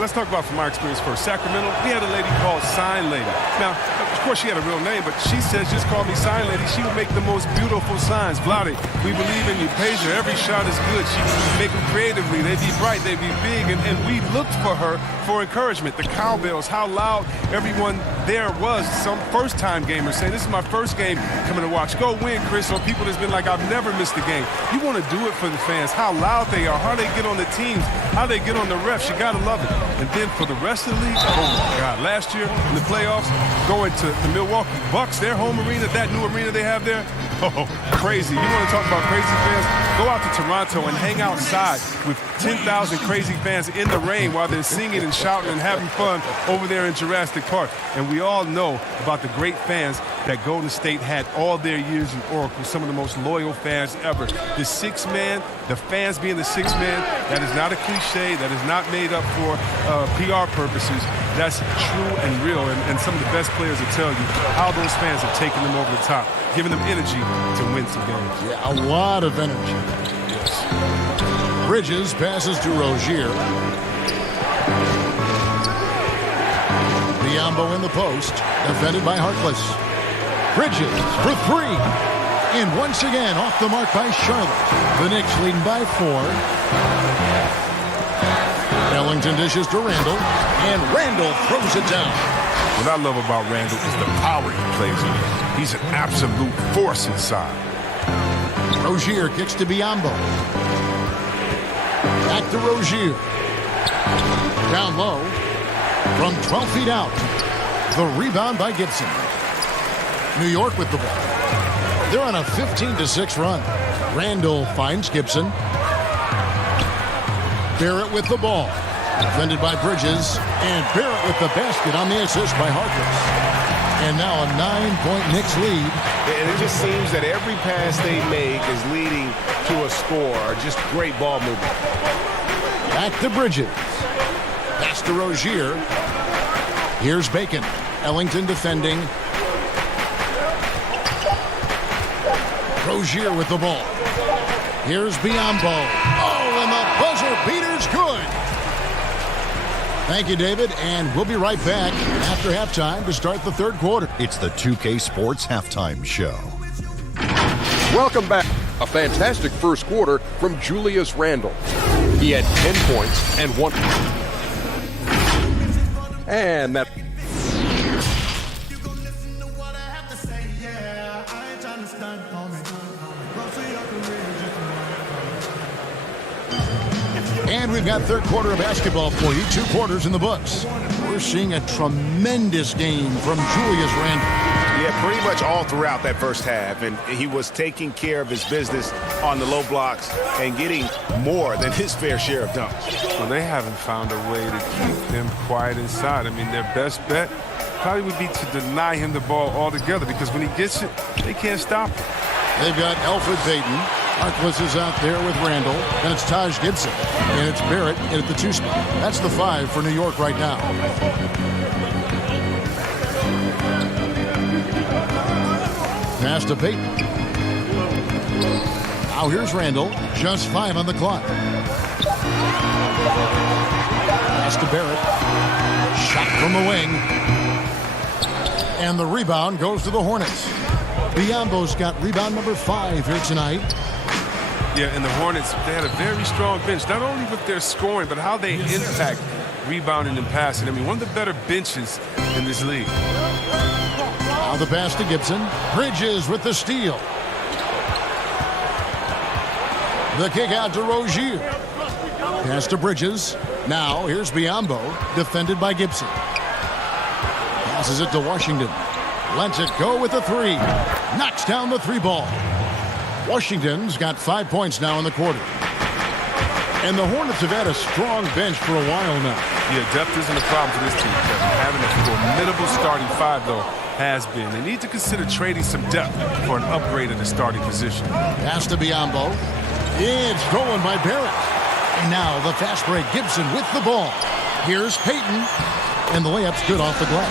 let's talk about from my experience first. Sacramento, we had a lady called Sign Lady. Now, of course, she had a real name, but she says, just call me Sign Lady. She would make the most beautiful signs. Vlade, we believe in you. Pager, every shot is good. She would make them creatively. They'd be bright, they'd be big, and we looked for her for encouragement. The cowbells, how loud everyone there was. Some first-time gamers saying, this is my first game coming to watch. Go win, Chris. Or people that's been like, I've never missed a game. You want to do it for the fans, how loud they are, how they get on the teams, how they get on the refs. You got to love it. And then for the rest of the league, oh my God, last year in the playoffs, going to the Milwaukee Bucks, their home arena, that new arena they have there, oh, crazy. You want to talk about crazy fans? Go out to Toronto and hang outside with 10,000 crazy fans in the rain while they're singing and shouting and having fun over there in Jurassic Park. And we all know about the great fans that Golden State had all their years in Oracle, some of the most loyal fans ever. The sixth man, the fans being the sixth man, that is not a cliche, that is not made up for PR purposes. That's true and real, and some of the best players will tell you how those fans have taken them over the top, giving them energy to win some games. Yeah, a lot of energy. Yes. Bridges passes to Rozier. Biyombo in the post, defended by Harkless. Bridges for 3. And once again, off the mark by Charlotte. The Knicks leading by 4. Ellington dishes to Randall, and Randall throws it down. What I love about Randall is the power he plays with. He's an absolute force inside. Rozier kicks to Biyombo. Back to Rozier. Down low. From 12 feet out. The rebound by Gibson. New York with the ball. They're on a 15-6 run. Randall finds Gibson. Barrett with the ball. Defended by Bridges. And Barrett with the basket on the assist by Harkless. And now a 9-point Knicks lead. And it just seems that every pass they make is leading to a score. Just great ball movement. Back to Bridges. Pass to Rozier. Here's Bacon. Ellington defending. Rozier with the ball. Here's Biyombo. Oh, and the buzzer beater's good. Thank you, David, and we'll be right back after halftime to start the third quarter. It's the 2K Sports Halftime Show. Welcome back. A fantastic first quarter from Julius Randle. He had 10 points and 1. And that. And we've got third quarter of basketball for you. 2 quarters in the books. We're seeing a tremendous game from Julius Randle. Yeah, pretty much all throughout that first half. And he was taking care of his business on the low blocks and getting more than his fair share of dunks. Well, they haven't found a way to keep him quiet inside. I mean, their best bet probably would be to deny him the ball altogether, because when he gets it, they can't stop him. They've got Elfrid Payton. Harkless is out there with Randall. And it's Taj Gibson. And it's Barrett in at the 2 spot. That's the 5 for New York right now. Pass to Payton. Now here's Randall. Just 5 on the clock. Pass to Barrett. Shot from the wing. And the rebound goes to the Hornets. Biyombo's got rebound number 5 here tonight. Yeah, and the Hornets, they had a very strong bench, not only with their scoring, but how they impact rebounding and passing. I mean, one of the better benches in this league. Now the pass to Gibson. Bridges with the steal. The kick out to Rozier. Pass to Bridges. Now here's Biyombo, defended by Gibson. Passes it to Washington. Lets it go with the 3. Knocks down the 3 ball. Washington's got 5 points now in the quarter. And the Hornets have had a strong bench for a while now. Yeah, depth isn't a problem for this team, Kevin. Having a formidable starting 5, though, has been. They need to consider trading some depth for an upgrade at the starting position. Pass to Biyombo. It's stolen by Barrett. And now the fast break. Gibson with the ball. Here's Payton. And the layup's good off the glass.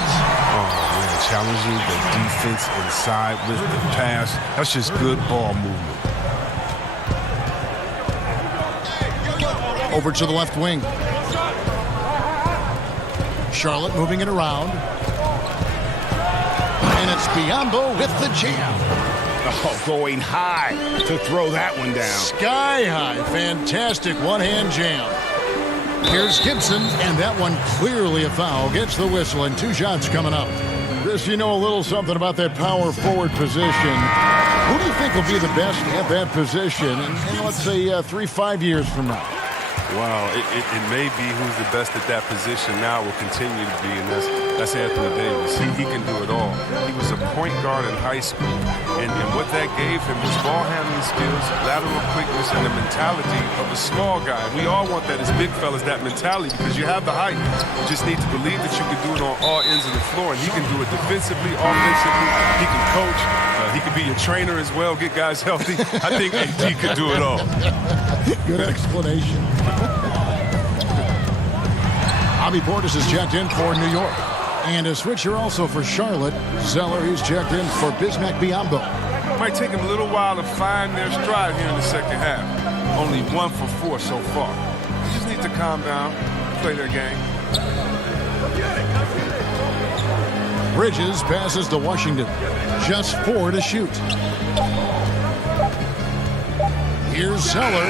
Oh, man, challenging the defense inside with the pass. That's just good ball movement. Over to the left wing. Charlotte moving it around. And it's Biyombo with the jam. Oh, going high to throw that one down. Sky high. Fantastic one-hand jam. Here's Gibson, and that one clearly a foul. Gets the whistle, and 2 shots coming up. Chris, you know a little something about that power forward position. Who do you think will be the best at that position in let's say, 3-5 years from now? Wow, it may be who's the best at that position now will continue to be, and that's Anthony Davis. He can do it all. He was a point guard in high school, and what that gave him was ball handling skills, lateral quickness, and the mentality of a small guy. We all want that as big fellas, that mentality, because you have the height. You just need to believe that you can do it on all ends of the floor, and he can do it defensively, offensively. He can coach. He could be a trainer as well, get guys healthy. I think AD could do it all. Good explanation. Bobby Portis is checked in for New York. And a switcher also for Charlotte. Zeller, he's checked in for Bismack Biyombo. Might take them a little while to find their stride here in the second half. Only 1 for 4 so far. They just need to calm down, play their game. Bridges passes to Washington. Just 4 to shoot. Here's Zeller.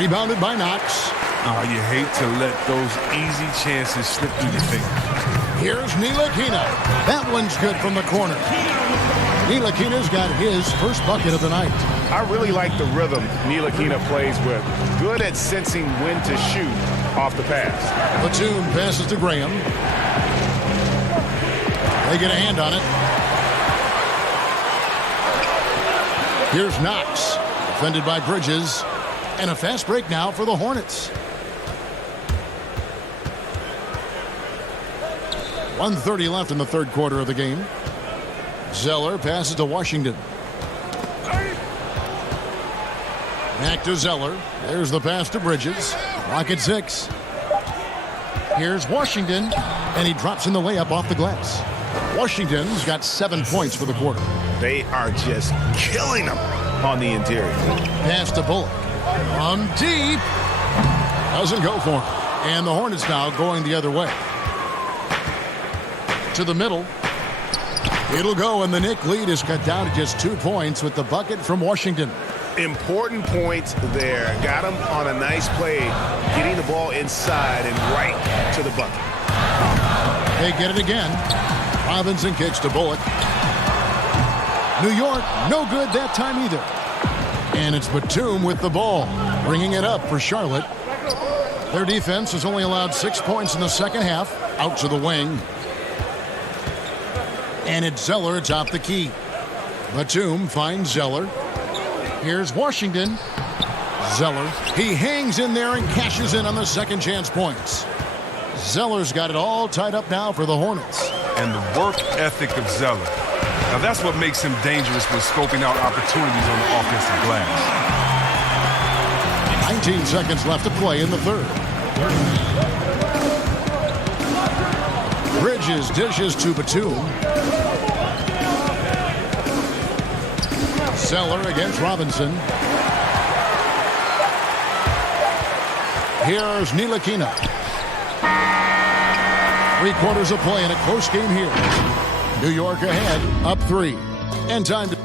Rebounded by Knox. Oh, you hate to let those easy chances slip through your fingers. Here's Ntilikina. That one's good from the corner. Ntilikina's got his first bucket of the night. I really like the rhythm Ntilikina plays with. Good at sensing when to shoot off the pass. Batum passes to Graham. They get a hand on it. Here's Knox. Defended by Bridges. And a fast break now for the Hornets. 1:30 left in the third quarter of the game. Zeller passes to Washington. Back to Zeller. There's the pass to Bridges. Clock at 6. Here's Washington, and he drops in the layup off the glass. Washington's got 7 points for the quarter. They are just killing them on the interior. Pass to Bullock. From deep. Doesn't go for him. And the Hornets now going the other way. To the middle. It'll go, and the Knick lead is cut down to just 2 points with the bucket from Washington. Important points there. Got him on a nice play, getting the ball inside and right to the bucket. They get it again. Robinson kicks to Bullock. New York, no good that time either. And it's Batum with the ball, bringing it up for Charlotte. Their defense has only allowed 6 points in the second half. Out to the wing. And it's Zeller atop the key. Batum finds Zeller. Here's Washington. Zeller. He hangs in there and cashes in on the second chance points. Zeller's got it all tied up now for the Hornets. And the work ethic of Zeller. Now that's what makes him dangerous when scoping out opportunities on the offensive glass. 19 seconds left to play in the third. Bridges dishes to Batum. Zeller against Robinson. Here's Ntilikina. 3 quarters of play in a close game here. New York ahead, up 3. And time to...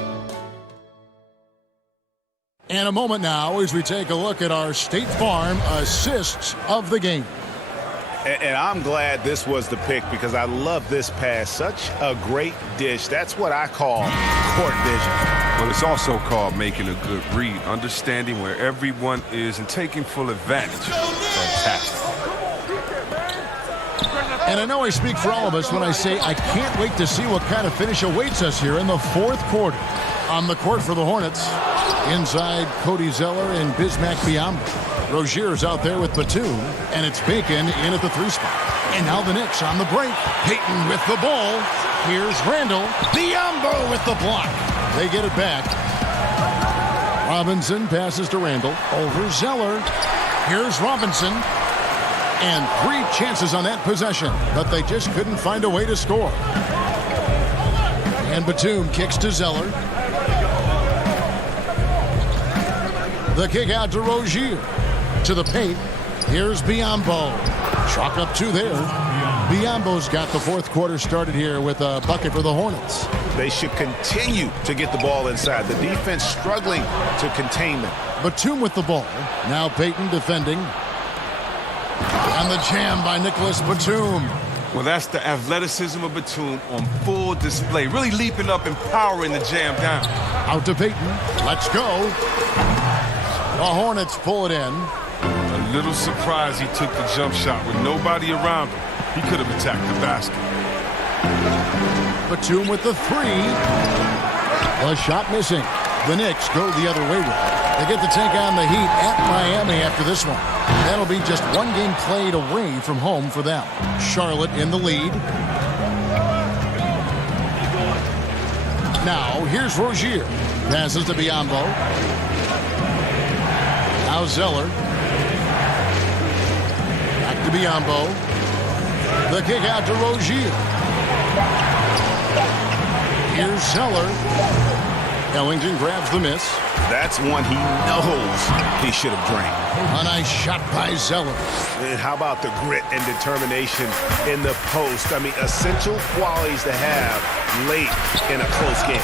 And a moment now as we take a look at our State Farm assists of the game. And I'm glad this was the pick because I love this pass. Such a great dish. That's what I call court vision. Well, it's also called making a good read, understanding where everyone is and taking full advantage. Fantastic. And I know I speak for all of us when I say I can't wait to see what kind of finish awaits us here in the fourth quarter. On the court for the Hornets, inside Cody Zeller and Bismack Biyombo. Rozier's out there with Batum, and it's Bacon in at the 3 spot. And now the Knicks on the break. Payton with the ball. Here's Randall. Biyombo with the block. They get it back. Robinson passes to Randall. Over Zeller. Here's Robinson. And 3 chances on that possession, but they just couldn't find a way to score. And Batum kicks to Zeller. The kick out to Rozier. To the paint. Here's Biyombo. Chalk up 2 there. Biyombo's got the fourth quarter started here with a bucket for the Hornets. They should continue to get the ball inside. The defense struggling to contain them. Batum with the ball. Now Payton defending. And the jam by Nicholas Batum. Well, that's the athleticism of Batum on full display. Really leaping up and powering the jam down. Out to Payton. Let's go. The Hornets pull it in. A little surprised he took the jump shot with nobody around him. He could have attacked the basket. Batum with the 3. A shot missing. The Knicks go the other way with it. They get to take on the Heat at Miami after this one. That'll be just 1 game played away from home for them. Charlotte in the lead. Now, here's Rozier. Passes to Biyombo. Now Zeller. Back to Biyombo. The kick out to Rozier. Here's Zeller. Ellington grabs the miss. That's one he knows he should have drained. A nice shot by Zeller. And how about the grit and determination in the post? I mean, essential qualities to have late in a close game.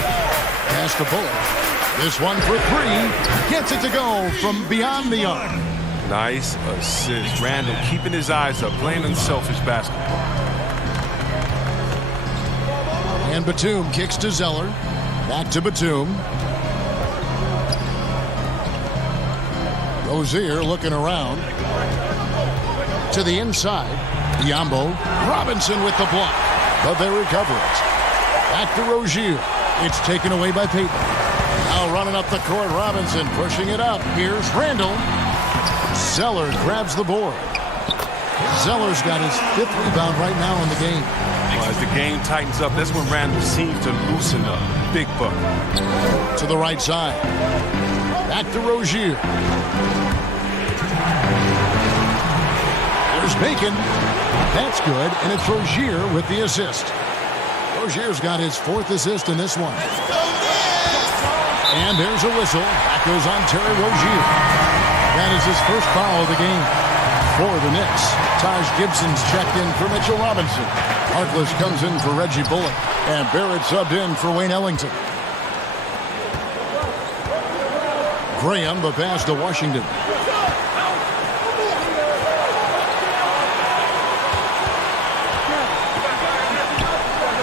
Pass to Bullock. This one for three. Gets it to go from beyond the arc. Nice assist. Randall keeping his eyes up, playing unselfish basketball. And Batum kicks to Zeller. Back to Batum. Rozier looking around. To the inside. Biyombo. Robinson with the block. But they recover it. Back to Rozier. It's taken away by Payton. Now running up the court. Robinson pushing it up. Here's Randall. Zeller grabs the board. Zeller's got his 5th rebound right now in the game. Well, as the game tightens up, that's when Randall seems to loosen up. Big bucket. To the right side. Back to Rozier. There's Bacon. That's good, and it's Rozier with the assist. Rozier's got his 4th assist in this one. And there's a whistle. That goes on Terry Rozier. That is his first foul of the game for the Knicks. Taj Gibson's checked in for Mitchell Robinson. Harkless comes in for Reggie Bullock. And Barrett subbed in for Wayne Ellington. Graham, the pass to Washington.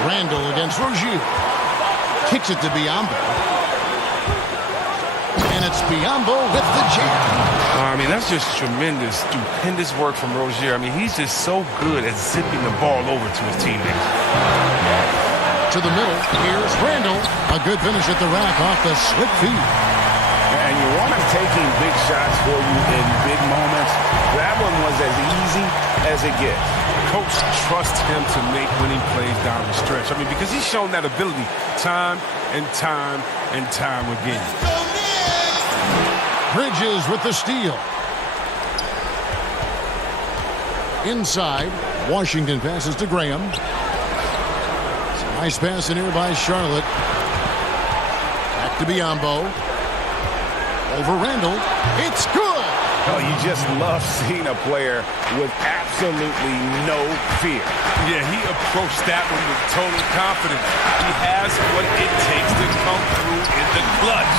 Randall against Rozier. Kicks it to Biyombo. And it's Biyombo with the jam. I mean, that's just tremendous, stupendous work from Rozier. I mean, he's just so good at zipping the ball over to his teammates. To the middle, here's Randall. A good finish at the rack off the slip feed. And you want him taking big shots for you in big moments. That one was as easy as it gets. Coach trusts him to make winning plays down the stretch. I mean, because he's shown that ability time and time and time again. Bridges with the steal. Inside, Washington passes to Graham. Nice pass in here by Charlotte. Back to Biyombo. Over Randall. It's good! Oh, you just love seeing a player with absolutely no fear. Yeah, he approached that one with total confidence. He has what it takes to come through in the clutch.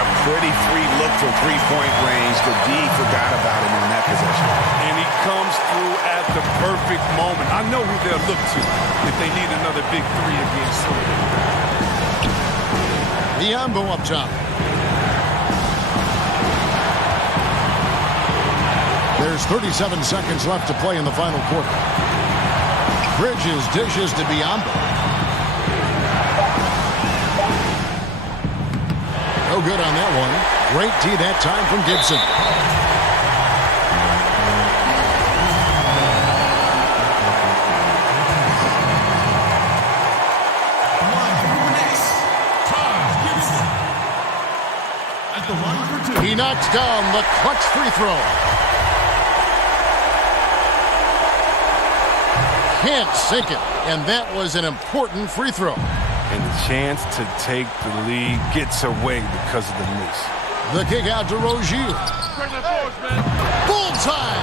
A pretty free look from three-point range. The D forgot about him in that possession. And he comes through at the perfect moment. I know who they'll look to if they need another big three again soon. Biyombo up top. There's 37 seconds left to play in the final quarter. Bridges dishes to Biyombo. No good on that one. Great tee that time from Gibson. He knocks down the clutch free throw. Can't sink it, and that was an important free throw. And the chance to take the lead gets away because of the miss. The kick out to Rozier. Bullseye!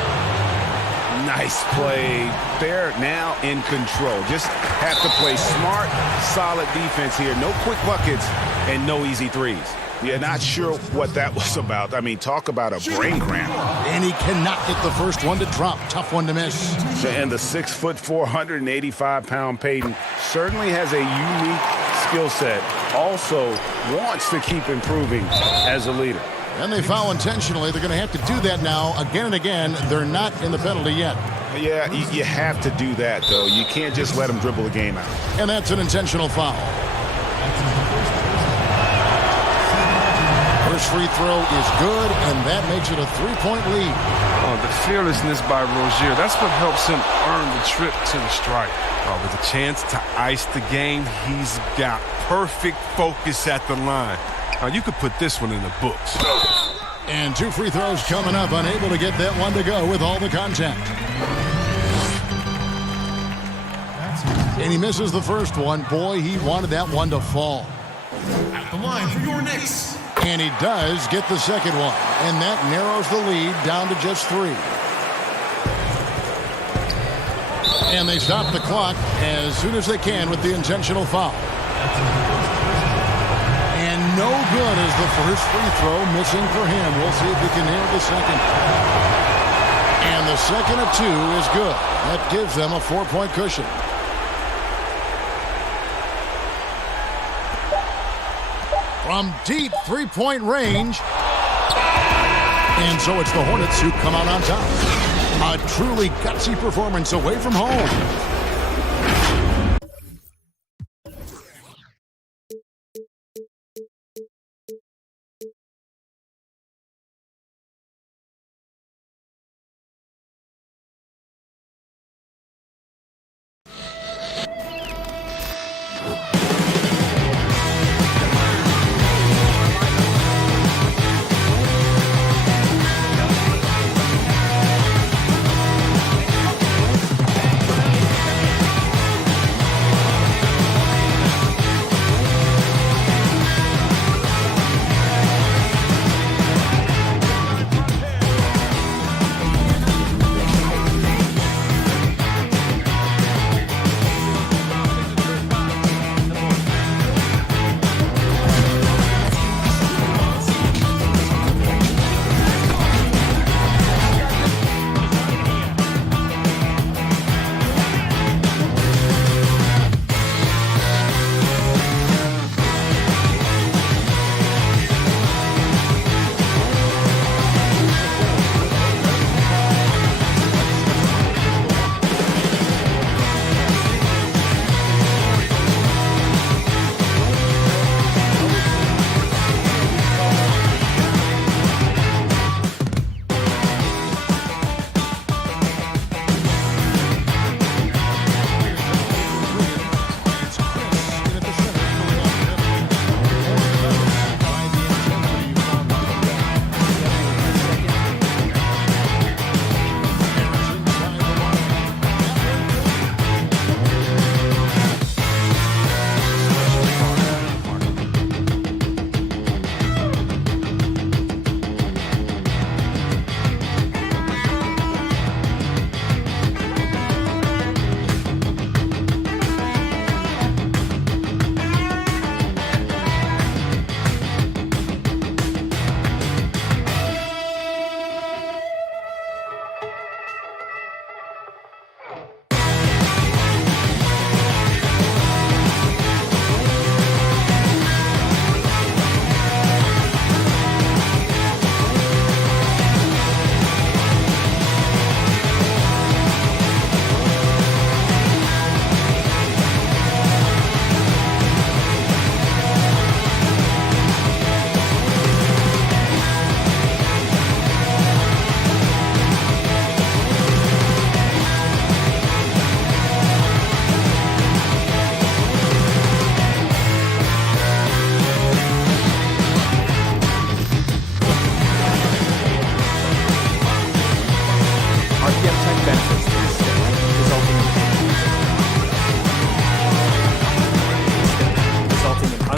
Nice play. They're now in control. Just have to play smart, solid defense here. No quick buckets and no easy threes. Yeah, not sure what that was about. I mean, talk about a brain cramp. And he cannot get the first one to drop. Tough one to miss. And the 6'4", 185-pound Payton certainly has a unique skill set. Also wants to keep improving as a leader. And they foul intentionally. They're going to have to do that now again and again. They're not in the penalty yet. Yeah, you have to do that, though. You can't just let them dribble the game out. And that's an intentional foul. First free throw is good, and that makes it a three-point lead. Oh, the fearlessness by Rozier, that's what helps him earn the trip to the stripe. With a chance to ice the game, he's got perfect focus at the line. You could put this one in the books. And 2 free throws coming up, unable to get that one to go with all the contact. And he misses the first one. Boy, he wanted that one to fall. At the line for your Knicks. And he does get the second one. And that narrows the lead down to just 3. And they stop the clock as soon as they can with the intentional foul. And no good as the first free throw missing for him. We'll see if he can nail the second. And the second of 2 is good. That gives them a 4-point cushion. From deep three-point range. And so it's the Hornets who come out on top. A truly gutsy performance away from home.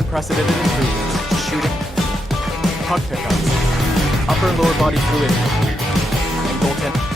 unprecedented improvements, shooting, puck pickups, upper and lower body fluidity, and goaltending.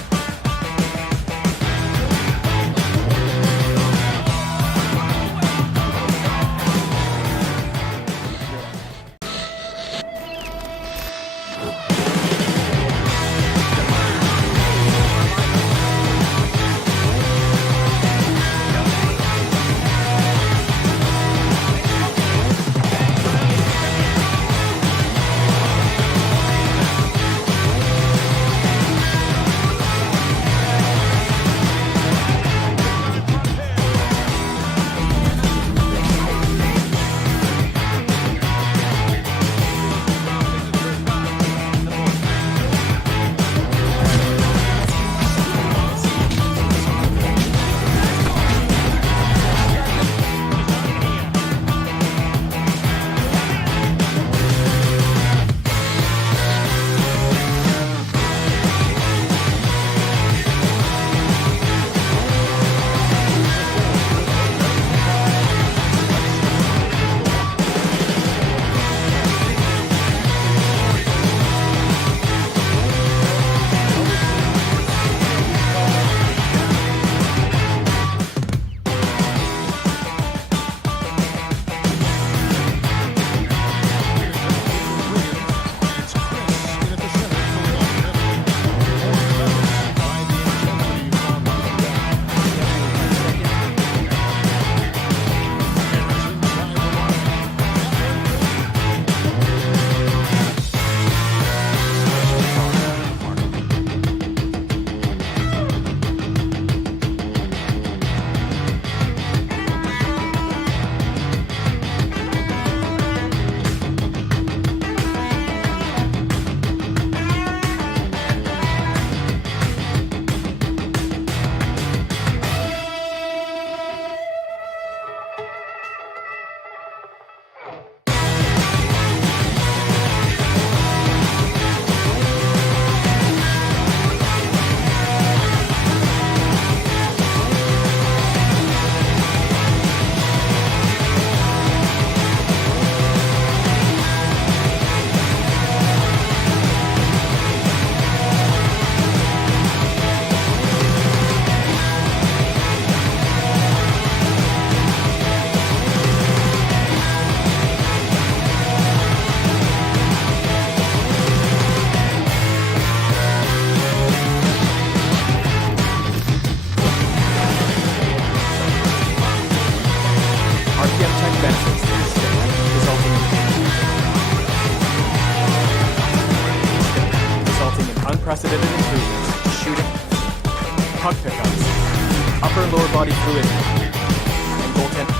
body fluid, and goaltending.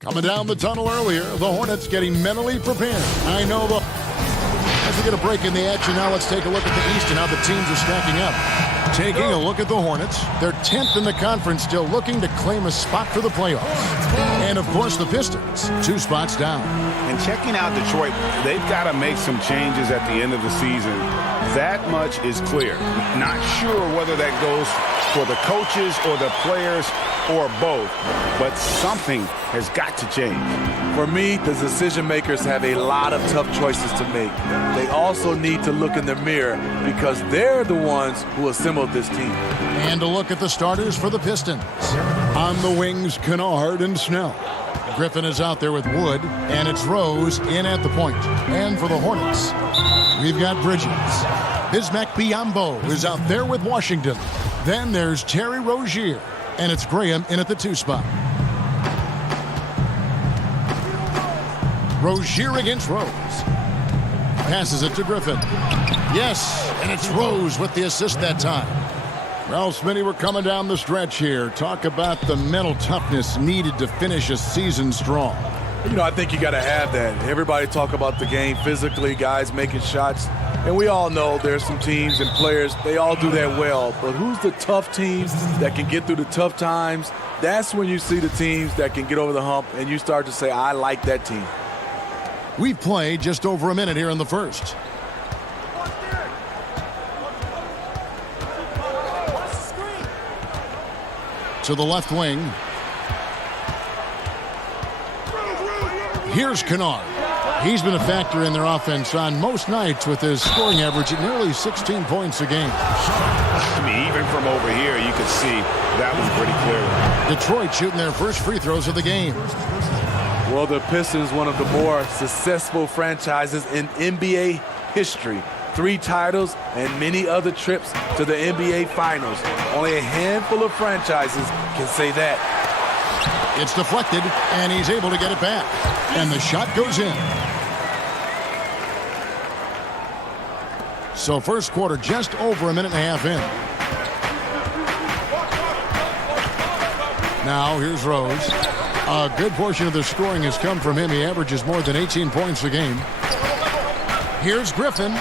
Coming down the tunnel earlier, the Hornets getting mentally prepared. I know the... As we get a break in the action now, let's take a look at the East and how the teams are stacking up. Taking a look at the Hornets, they're 10th in the conference, still looking to claim a spot for the playoffs. And, of course, the Pistons, 2 spots down. And checking out Detroit, they've got to make some changes at the end of the season. That much is clear. Not sure whether that goes for the coaches or the players or both, but something has got to change. For me, the decision makers have a lot of tough choices to make. They also need to look in the mirror because they're the ones who assembled this team. And a look at the starters for the Pistons. On the wings, Kennard and Snell. Griffin is out there with Wood, and it's Rose in at the point. And for the Hornets, we've got Bridges. Bismack Biyombo is out there with Washington. Then there's Terry Rozier, and it's Graham in at the 2 spot. Rozier against Rose. Passes it to Griffin. Yes, and it's Rose with the assist that time. Well, Smitty, we're coming down the stretch here. Talk about the mental toughness needed to finish a season strong. You know, I think you got to have that. Everybody talk about the game physically, guys making shots. And we all know there's some teams and players, they all do that well. But who's the tough teams that can get through the tough times? That's when you see the teams that can get over the hump and you start to say, I like that team. We've played just over a minute here in the first. To the left wing. Here's Kennard. He's been a factor in their offense on most nights with his scoring average at nearly 16 points a game. I mean, even from over here, you can see that was pretty clear. Detroit shooting their first free throws of the game. Well, the Pistons, one of the more successful franchises in NBA history. 3 titles and many other trips to the NBA Finals. Only a handful of franchises can say that. It's deflected, and he's able to get it back. And the shot goes in. So first quarter just over a minute and a half in. Now here's Rose. A good portion of the scoring has come from him. He averages more than 18 points a game. Here's Griffin.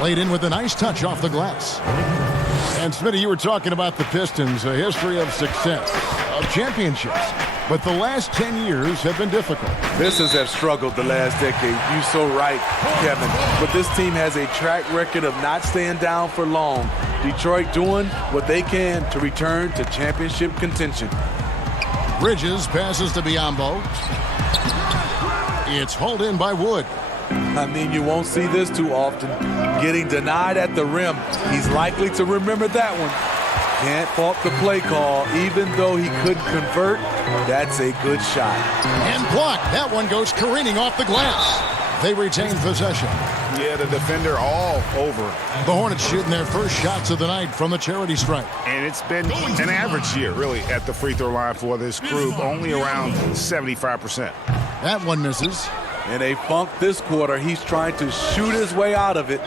Laid in with a nice touch off the glass. And Smitty, you were talking about the Pistons, a history of success, of championships. But the last 10 years have been difficult. Pistons have struggled the last decade. You're so right, Kevin. But this team has a track record of not staying down for long. Detroit doing what they can to return to championship contention. Bridges passes to Biyombo. It's hauled in by Wood. I mean, you won't see this too often. Getting denied at the rim. He's likely to remember that one. Can't fault the play call. Even though he couldn't convert, that's a good shot. And blocked. That one goes careening off the glass. They retain possession. Yeah, the defender all over. The Hornets shooting their first shots of the night from the charity stripe. And it's been an average year, really, at the free throw line for this group. Only around 75%. That one misses. In a funk this quarter, he's trying to shoot his way out of it.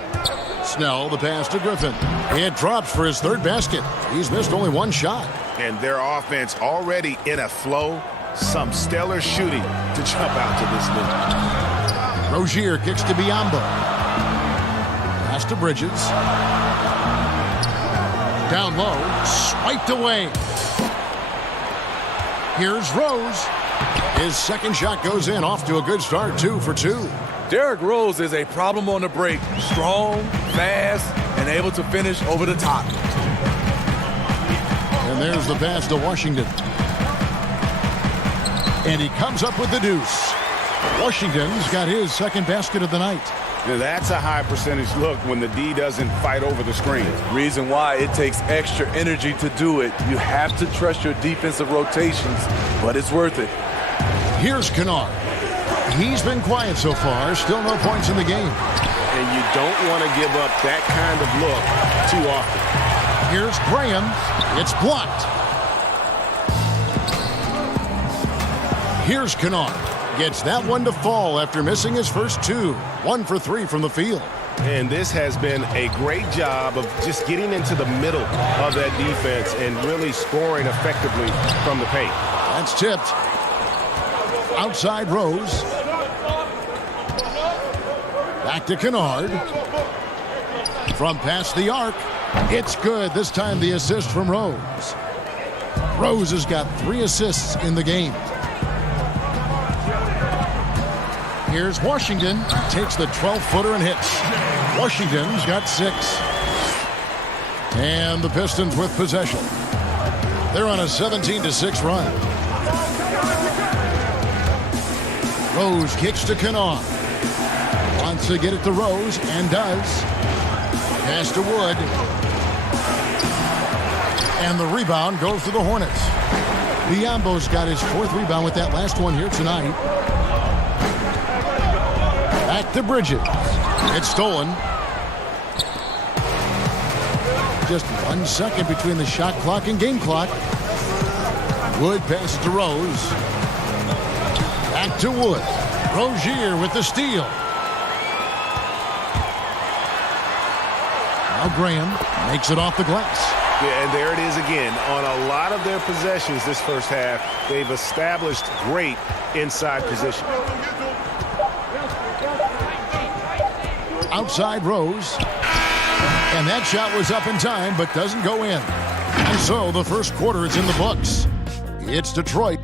Snell, the pass to Griffin. It drops for his third basket. He's missed only one shot. And their offense already in a flow. Some stellar shooting to jump out to this lead. Rozier kicks to Biyombo. Pass to Bridges. Down low. Swiped away. Here's Rose. His second shot goes in. Off to a good start. 2 for 2. Derrick Rose is a problem on the break. Strong, fast, and able to finish over the top. And there's the pass to Washington. And he comes up with the deuce. Washington's got his second basket of the night. Now that's a high percentage look when the D doesn't fight over the screen. Reason why it takes extra energy to do it. You have to trust your defensive rotations, but it's worth it. Here's Kennard. He's been quiet so far. Still no points in the game. And you don't want to give up that kind of look too often. Here's Graham. It's blocked. Here's Kennard. Gets that one to fall after missing his first 2. 1 for 3 from the field. And this has been a great job of just getting into the middle of that defense and really scoring effectively from the paint. That's tipped. Outside Rose. Back to Kennard. From past the arc. It's good. This time the assist from Rose. Rose has got 3 assists in the game. Here's Washington. Takes the 12-footer and hits. Washington's got 6. And the Pistons with possession. They're on a 17-6 run. Rose kicks to Kennard. Wants to get it to Rose, and does. Pass to Wood. And the rebound goes to the Hornets. Biyombo's got his 4th rebound with that last one here tonight. Back to Bridges. It's stolen. Just 1 second between the shot clock and game clock. Wood passes to Rose. Back to Wood. Rozier with the steal. Now Graham makes it off the glass. Yeah, and there it is again. On a lot of their possessions this first half, they've established great inside position. Outside Rose. And that shot was up in time, but doesn't go in. And so the first quarter is in the books. It's Detroit.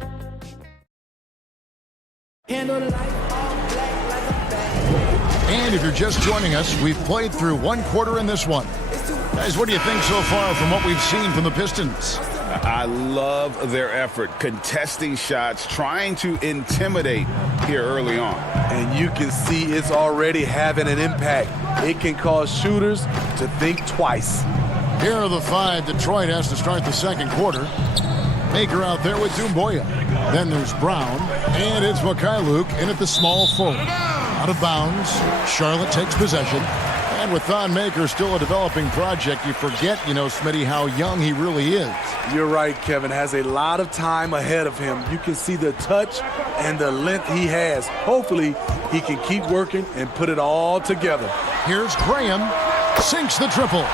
And if you're just joining us, we've played through 1 quarter in this one. Guys, what do you think so far from what we've seen from the Pistons? I love their effort, contesting shots, trying to intimidate here early on. And you can see it's already having an impact. It can cause shooters to think twice. Here are the 5 Detroit has to start the second quarter. Baker out there with Doumbouya. Then there's Brown, and it's Mikhailuk in at the small forward. Out of bounds, Charlotte takes possession. And with Thon Maker still a developing project, you forget, Smitty, how young he really is. You're right, Kevin. Has a lot of time ahead of him. You can see the touch and the length he has. Hopefully, he can keep working and put it all together. Here's Graham. Sinks the triple.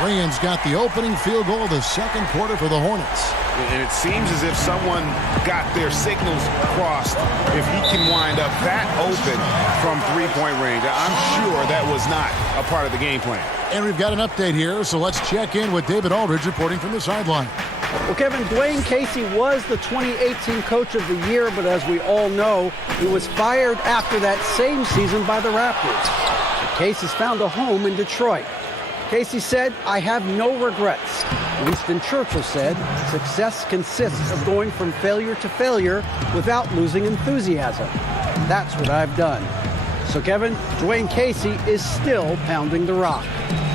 Grahams got the opening field goal of the second quarter for the Hornets. And it seems as if someone got their signals crossed if he can wind up that open from three-point range. I'm sure that was not a part of the game plan. And we've got an update here, so let's check in with David Aldridge reporting from the sideline. Well, Kevin, Dwayne Casey was the 2018 Coach of the Year, but as we all know, he was fired after that same season by the Raptors. Casey has found a home in Detroit. Casey said, "I have no regrets." Winston Churchill said, "Success consists of going from failure to failure without losing enthusiasm. That's what I've done." So, Kevin, Dwayne Casey is still pounding the rock.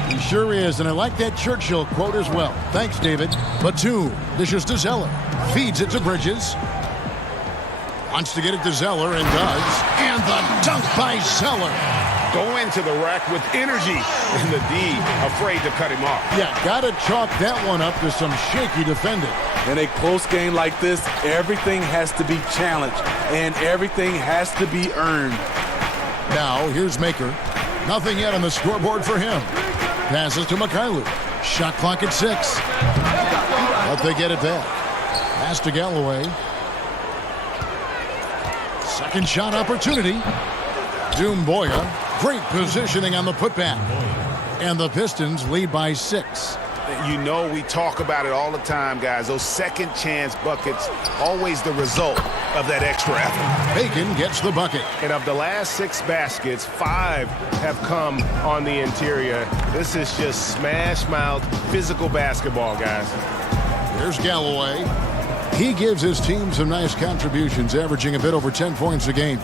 He sure is, and I like that Churchill quote as well. Thanks, David. Batum dishes to Zeller. Feeds it to Bridges. Wants to get it to Zeller and does. And the dunk by Zeller. Go into the rack with energy, and the D afraid to cut him off. Yeah, got to chalk that one up to some shaky defending. In a close game like this, everything has to be challenged, and everything has to be earned. Now, here's Maker. Nothing yet on the scoreboard for him. Passes to Mikhailuk. Shot clock at 6. But they get it back. Pass to Galloway. Second shot opportunity. Doumbouya. Great positioning on the putback. And the Pistons lead by 6. You know, we talk about it all the time, guys. Those second chance buckets, always the result of that extra effort. Bacon gets the bucket. And of the last 6 baskets, 5 have come on the interior. This is just smash mouth physical basketball, guys. Here's Galloway. He gives his team some nice contributions, averaging a bit over 10 points a game.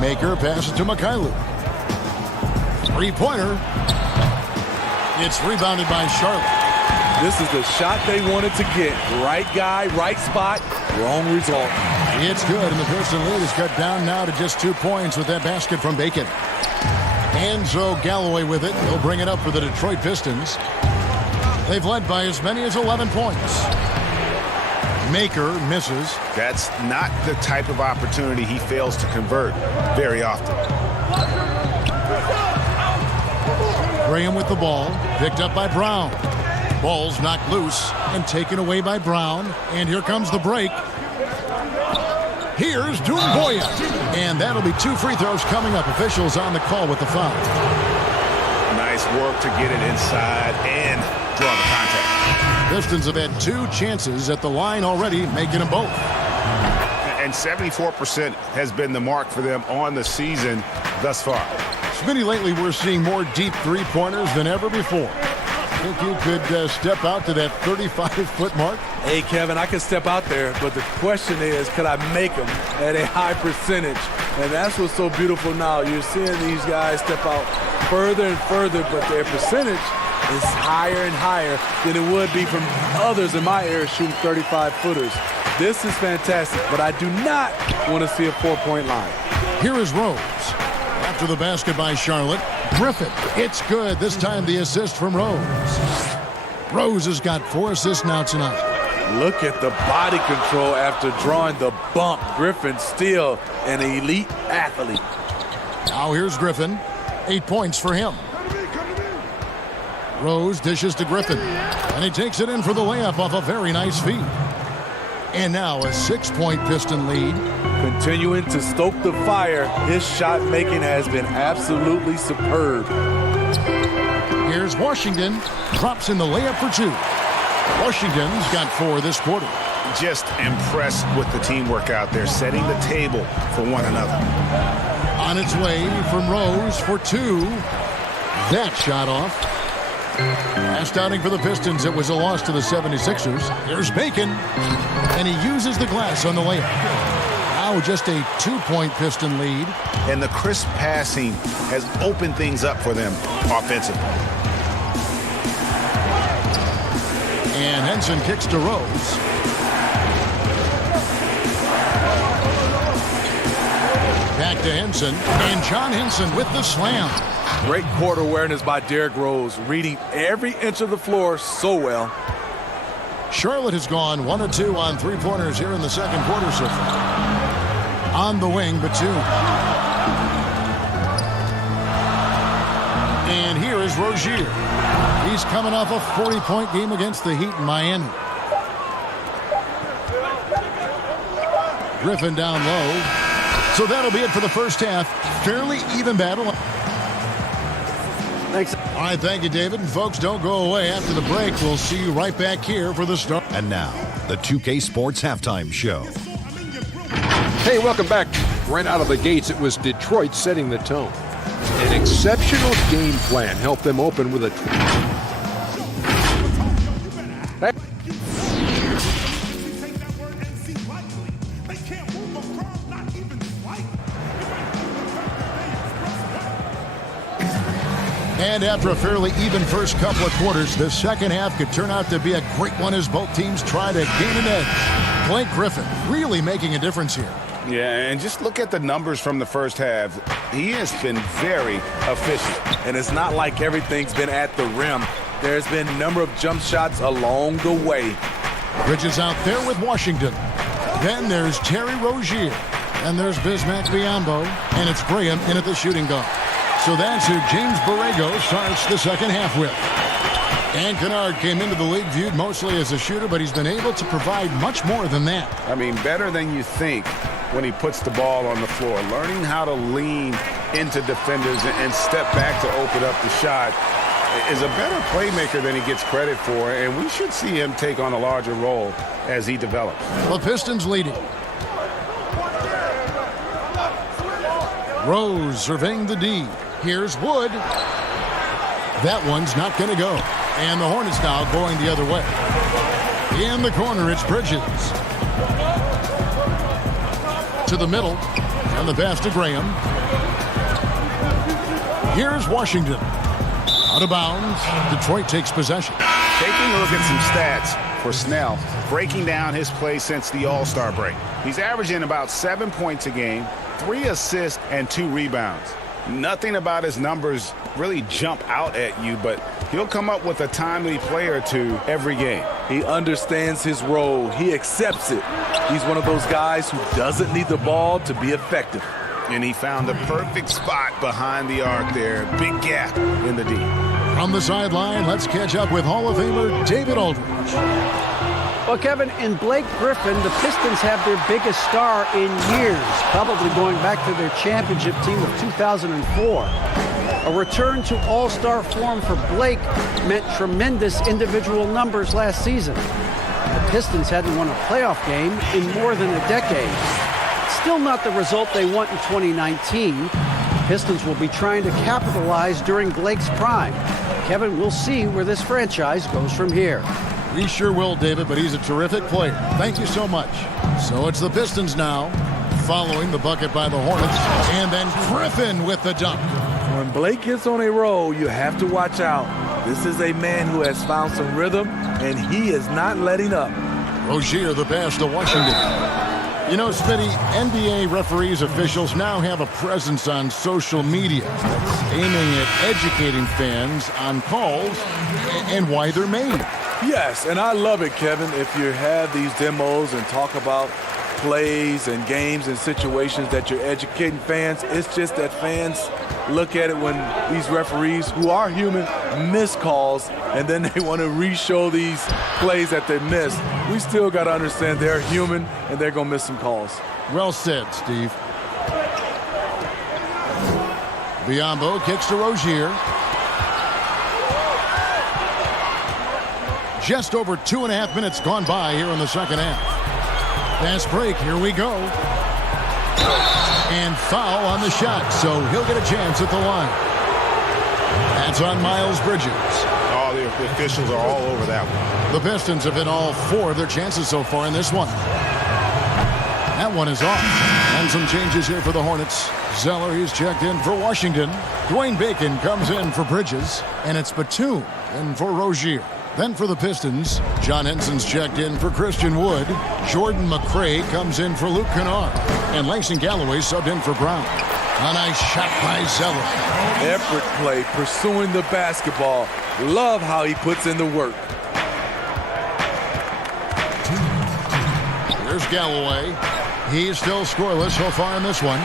Maker passes to Mikhailuk. Three-pointer. It's rebounded by Charlotte. This is the shot they wanted to get. Right guy, right spot, wrong result. It's good, and the Piston lead is cut down now to just 2 points with that basket from Bacon. Enzo Galloway with it. He'll bring it up for the Detroit Pistons. They've led by as many as 11 points. Maker misses. That's not the type of opportunity he fails to convert very often. Graham with the ball, picked up by Brown. Ball's knocked loose and taken away by Brown. And here comes the break. Here's Doumbouya. And that'll be 2 free throws coming up. Officials on the call with the foul. Nice work to get it inside and draw the contact. Pistons have had 2 chances at the line already, making them both. And 74% has been the mark for them on the season thus far. Smitty, lately we're seeing more deep three-pointers than ever before. Think you could step out to that 35-foot mark? Hey, Kevin, I can step out there, but the question is, could I make them at a high percentage? And that's what's so beautiful now. You're seeing these guys step out further and further, but their percentage is higher and higher than it would be from others in my area shooting 35-footers. This is fantastic, but I do not want to see a 4-point line. Here is Rose. After the basket by Charlotte, Griffin. It's good. This time the assist from Rose. Rose has got 4 assists now tonight. Look at the body control after drawing the bump. Griffin still an elite athlete. Now here's Griffin. 8 points for him. Rose dishes to Griffin. And he takes it in for the layup off a very nice feed. And now a 6-point Piston lead. Continuing to stoke the fire, his shot making has been absolutely superb. Here's Washington. Drops in the layup for 2. Washington's got 4 this quarter. Just impressed with the teamwork out there, setting the table for one another. On its way from Rose for 2. That shot off. Last outing for the Pistons, it was a loss to the 76ers. Here's Bacon. And he uses the glass on the layup. Now just a 2-point Piston lead. And the crisp passing has opened things up for them offensively. And Henson kicks to Rose. Back to Henson. And John Henson with the slam. Great court awareness by Derrick Rose, reading every inch of the floor so well. Charlotte has gone 1 of 2 on 3-pointers here in the second quarter so far. On the wing, Batum. And here is Rozier. He's coming off a 40-point game against the Heat in Miami. Griffin down low. So that'll be it for the first half. Fairly even battle. Thanks. All right, thank you, David. And folks, don't go away. After the break, we'll see you right back here for the start. And now, the 2K Sports Halftime Show. Hey, welcome back. Right out of the gates, it was Detroit setting the tone. An exceptional game plan helped them open with a... And after a fairly even first couple of quarters, the second half could turn out to be a great one as both teams try to gain an edge. Blake Griffin really making a difference here. Yeah, and just look at the numbers from the first half. He has been very efficient. And it's not like everything's been at the rim. There's been a number of jump shots along the way. Bridges out there with Washington. Then there's Terry Rozier. And there's Bismack Biyombo. And it's Graham in at the shooting guard. So that's who James Borrego starts the second half with. And Kennard came into the league viewed mostly as a shooter, but he's been able to provide much more than that. I mean, better than you think when he puts the ball on the floor. Learning how to lean into defenders and step back to open up the shot is a better playmaker than he gets credit for, and we should see him take on a larger role as he develops. The Pistons leading. Rose surveying the D. Here's Wood. That one's not going to go. And the Hornets now going the other way. In the corner, it's Bridges. To the middle. And the pass to Graham. Here's Washington. Out of bounds. Detroit takes possession. Taking a look at some stats for Snell, breaking down his play since the All-Star break. He's averaging about 7 points a game, 3 assists, and 2 rebounds. Nothing about his numbers really jump out at you, but he'll come up with a timely play or two every game. He understands his role. He accepts it. He's one of those guys who doesn't need the ball to be effective. And he found the perfect spot behind the arc there. Big gap in the D. From the sideline, let's catch up with Hall of Famer David Aldridge. Well, Kevin, in Blake Griffin, the Pistons have their biggest star in years, probably going back to their championship team of 2004. A return to all-star form for Blake meant tremendous individual numbers last season. The Pistons hadn't won a playoff game in more than a decade. Still not the result they want in 2019. Pistons will be trying to capitalize during Blake's prime. Kevin, we'll see where this franchise goes from here. We sure will, David, but he's a terrific player. Thank you so much. So it's the Pistons now, following the bucket by the Hornets, and then Griffin with the dunk. When Blake gets on a roll, you have to watch out. This is a man who has found some rhythm, and he is not letting up. Rozier, the pass to Washington. You know, Smitty, NBA referees, officials now have a presence on social media that's aiming at educating fans on calls and why they're made. Yes, and I love it, Kevin, if you have these demos and talk about plays and games and situations that you're educating fans. It's just that fans look at it when these referees, who are human, miss calls, and then they want to re-show these plays that they missed. We still got to understand they're human, and they're going to miss some calls. Well said, Steve. Biyombo kicks to Rozier. Just over 2.5 minutes gone by here in the second half. Fast break, here we go. And foul on the shot, so he'll get a chance at the line. That's on Miles Bridges. Oh, the officials are all over that one. The Pistons have hit all 4 of their chances so far in this one. That one is off. And some changes here for the Hornets. Zeller, he's checked in for Washington. Dwayne Bacon comes in for Bridges. And it's Batum in for Rozier. Then for the Pistons, John Henson's checked in for Christian Wood. Jordan McRae comes in for Luke Kennard. And Langston Galloway subbed in for Brown. A nice shot by Zeller. Effort play, pursuing the basketball. Love how he puts in the work. Here's Galloway. He's still scoreless so far in this one.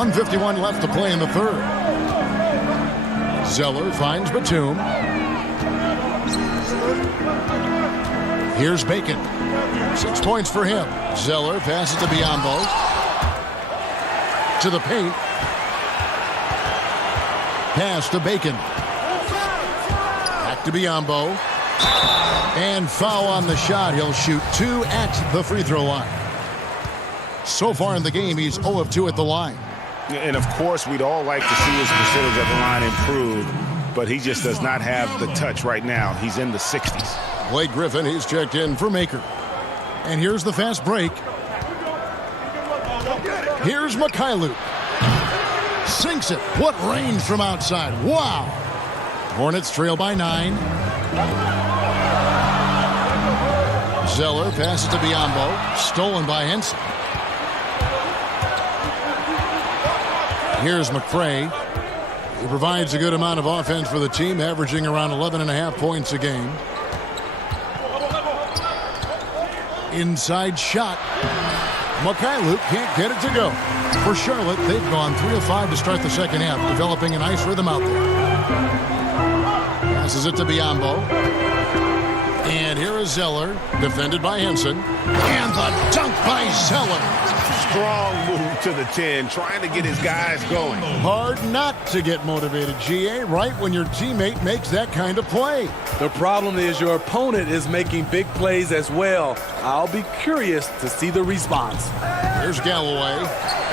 1:51 left to play in the third. Zeller finds Batum. Here's Bacon. 6 points for him. Zeller passes to Biyombo. To the paint. Pass to Bacon. Back to Biyombo. And foul on the shot. He'll shoot 2 at the free throw line. So far in the game, he's 0 of 2 at the line. And, of course, we'd all like to see his percentage at the line improve, but he just does not have the touch right now. He's in the 60s. Blake Griffin, he's checked in for Maker. And here's the fast break. Here's Mikhailuk. Sinks it. What range from outside. Wow. Hornets trail by 9. Zeller passes to Biyombo. Stolen by Henson. Here's McCray. He provides a good amount of offense for the team, averaging around 11.5 points a game. Inside shot. Mikhailuk can't get it to go. For Charlotte, they've gone 3 of 5 to start the second half, developing a nice rhythm out there. Passes it to Biyombo. And here is Zeller, defended by Henson. And the dunk by Zeller. Strong move to the 10, trying to get his guys going. Hard not to get motivated, GA, right when your teammate makes that kind of play. The problem is your opponent is making big plays as well. I'll be curious to see the response. Here's Galloway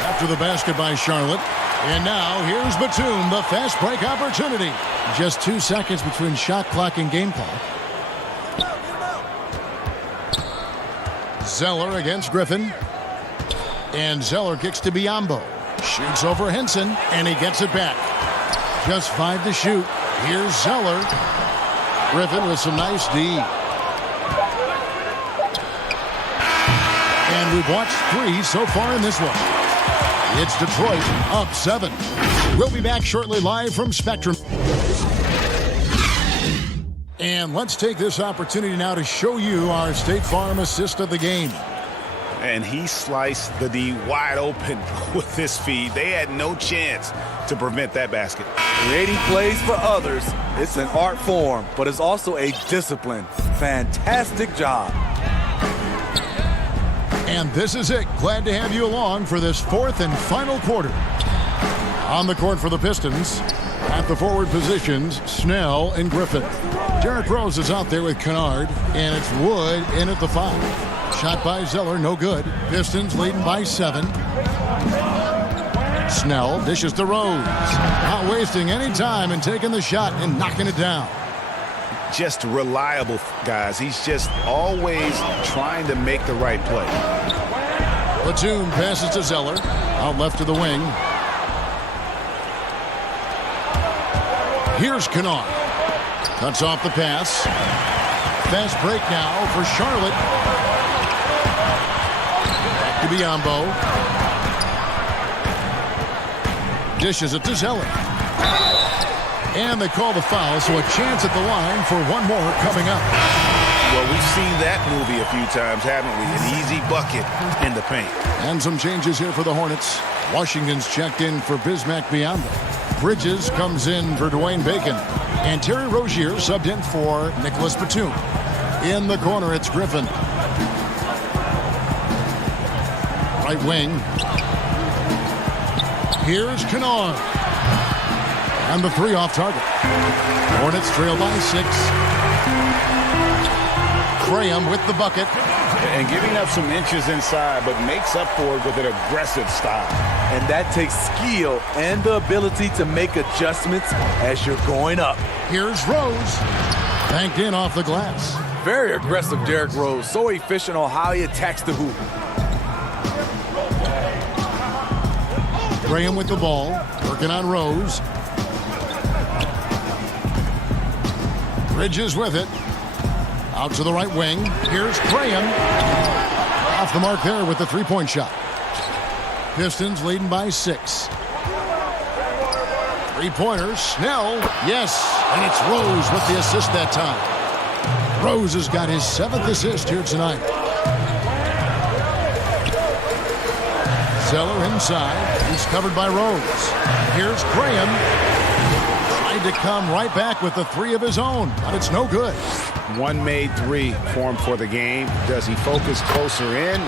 after the basket by Charlotte. And now here's Batum, the fast break opportunity. Just 2 seconds between shot clock and game clock. Zeller against Griffin. And Zeller kicks to Biyombo. Shoots over Henson, and he gets it back. Just 5 to shoot. Here's Zeller. Griffin with some nice D. And we've watched 3 so far in this one. It's Detroit up 7. We'll be back shortly live from Spectrum. And let's take this opportunity now to show you our State Farm assist of the game. And he sliced the D wide open with his feed. They had no chance to prevent that basket. Creating plays for others, it's an art form, but it's also a discipline. Fantastic job. And this is it. Glad to have you along for this 4th and final quarter. On the court for the Pistons, at the forward positions, Snell and Griffin. Derrick Rose is out there with Kennard, and it's Wood in at the 5. Shot by Zeller, no good. Pistons leading by 7. Snell dishes to Rose. Not wasting any time and taking the shot and knocking it down. Just reliable, guys. He's just always trying to make the right play. Batum passes to Zeller. Out left to the wing. Here's Kennard. Cuts off the pass. Fast break now for Charlotte. Back to Biyombo. Dishes it to Zeller. And they call the foul, so a chance at the line for one more coming up. Well, we've seen that movie a few times, haven't we? An easy bucket in the paint. And some changes here for the Hornets. Washington's checked in for Bismack Biyombo. Bridges comes in for Dwayne Bacon. And Terry Rozier subbed in for Nicholas Batum. In the corner, it's Griffin. Right wing. Here's Kennard. And the 3 off target. Hornets trail by 6. Graham with the bucket. And giving up some inches inside, but makes up for it with an aggressive style. And that takes skill and the ability to make adjustments as you're going up. Here's Rose. Banked in off the glass. Very aggressive, Derrick Rose. So efficient on how he attacks the hoop. Graham with the ball. Working on Rose. Bridges with it. Out to the right wing. Here's Graham. Off the mark there with the 3-point shot. Pistons leading by 6. 3-pointers. Snell. Yes. And it's Rose with the assist that time. Rose has got his 7th assist here tonight. Zeller inside. He's covered by Rose. Here's Graham. Tried to come right back with the three of his own, but it's no good. One made three for him for the game. Does he focus closer in?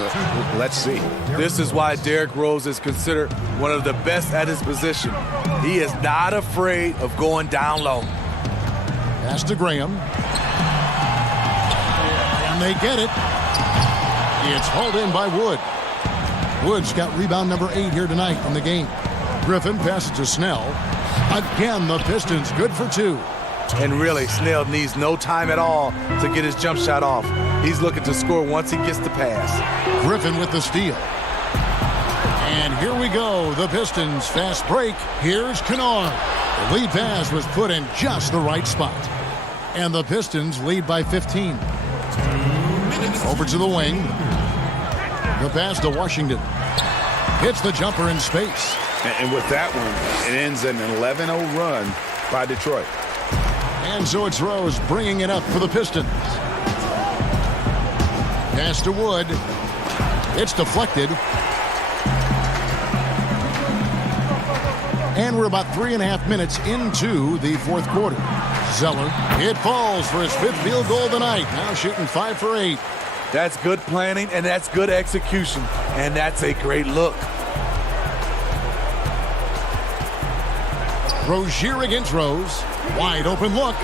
Let's see. This is why Derrick Rose is considered one of the best at his position. He is not afraid of going down low. Pass to Graham. And they get it. It's hauled in by Wood. Wood's got rebound number 8 here tonight in the game. Griffin passes to Snell. Again, the Pistons good for 2. And really, Snell needs no time at all to get his jump shot off. He's looking to score once he gets the pass. Griffin with the steal. And here we go. The Pistons fast break. Here's Kennard. The lead pass was put in just the right spot. And the Pistons lead by 15. Over to the wing. The pass to Washington. Hits the jumper in space. And with that one, it ends an 11-0 run by Detroit. And so it's Rose bringing it up for the Pistons. Pass to Wood. It's deflected. And we're about 3.5 minutes into the fourth quarter. Zeller, it falls for his 5th field goal of the night. Now shooting 5 for 8. That's good planning, and that's good execution. And that's a great look. Rozier against Rose. Wide open look.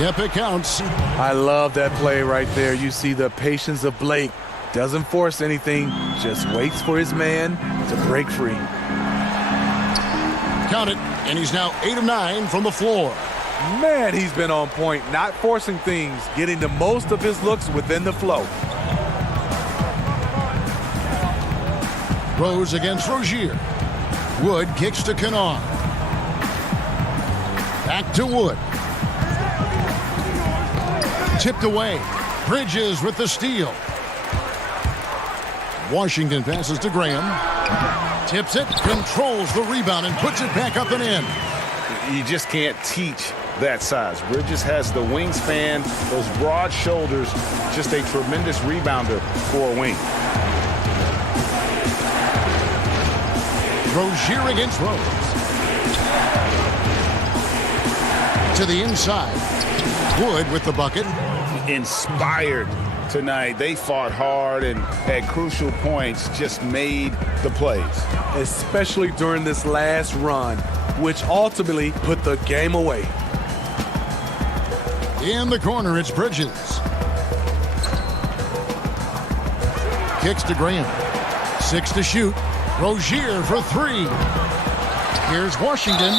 Yep, it counts. I love that play right there. You see the patience of Blake. Doesn't force anything, just waits for his man to break free. Count it, and he's now 8 of 9 from the floor. Man, he's been on point, not forcing things, getting the most of his looks within the flow. Rose against Rozier. Wood kicks to Kennard. Back to Wood. Tipped away. Bridges with the steal. Washington passes to Graham. Tips it, controls the rebound, and puts it back up and in. You just can't teach that size. Bridges has the wingspan, those broad shoulders, just a tremendous rebounder for a wing. Rozier against Rose. To the inside. Wood with the bucket. Inspired tonight. They fought hard and at crucial points just made the plays. Especially during this last run, which ultimately put the game away. In the corner, it's Bridges. Kicks to Graham. 6 to shoot. Rozier for 3. Here's Washington.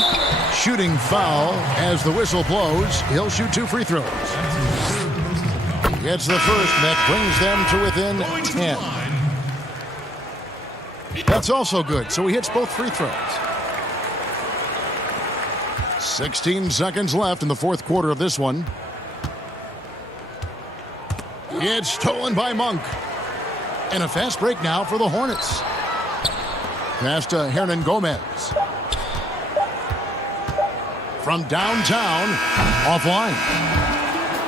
Shooting foul as the whistle blows. He'll shoot 2 free throws. Gets the first. That brings them to within 10. That's also good. So he hits both free throws. 16 seconds left in the fourth quarter of this one. It's stolen by Monk. And a fast break now for the Hornets. Pass to Hernan Gomez. From downtown, offline.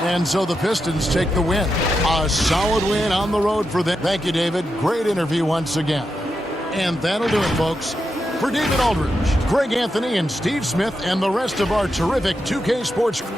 And so the Pistons take the win. A solid win on the road for them. Thank you, David. Great interview once again. And that'll do it, folks. For David Aldridge, Greg Anthony, and Steve Smith, and the rest of our terrific 2K Sports crew.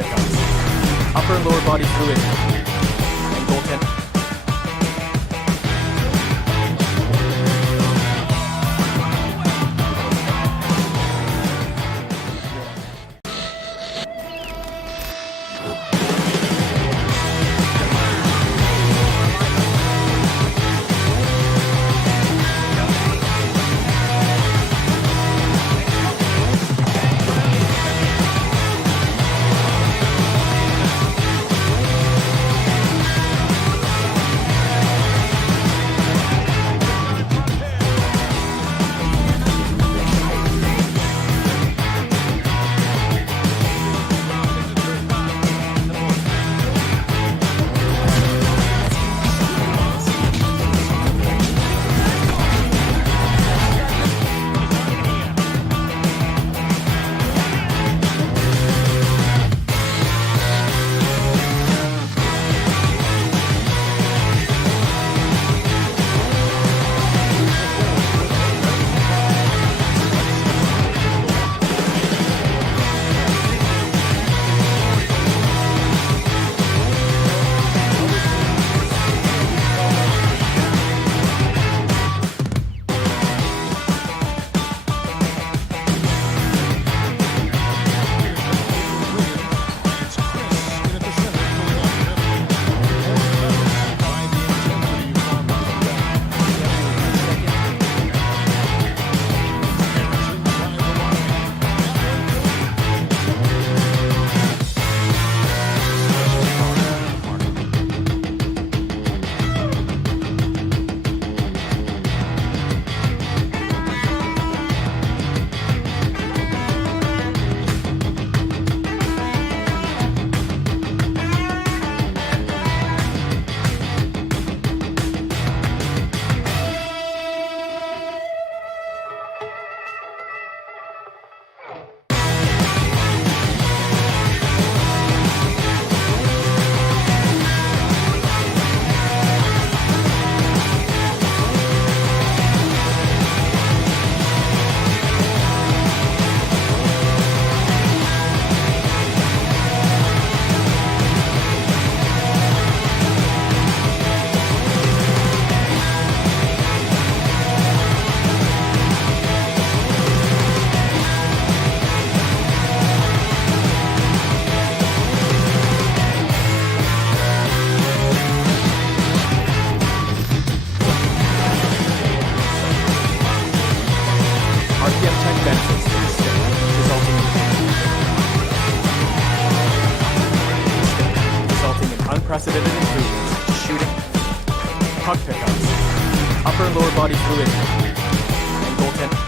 pickups, upper and lower body fluidity, and goaltending. Unprecedented improvements to shooting, puck pickups, upper and lower body fluidity, and goaltending.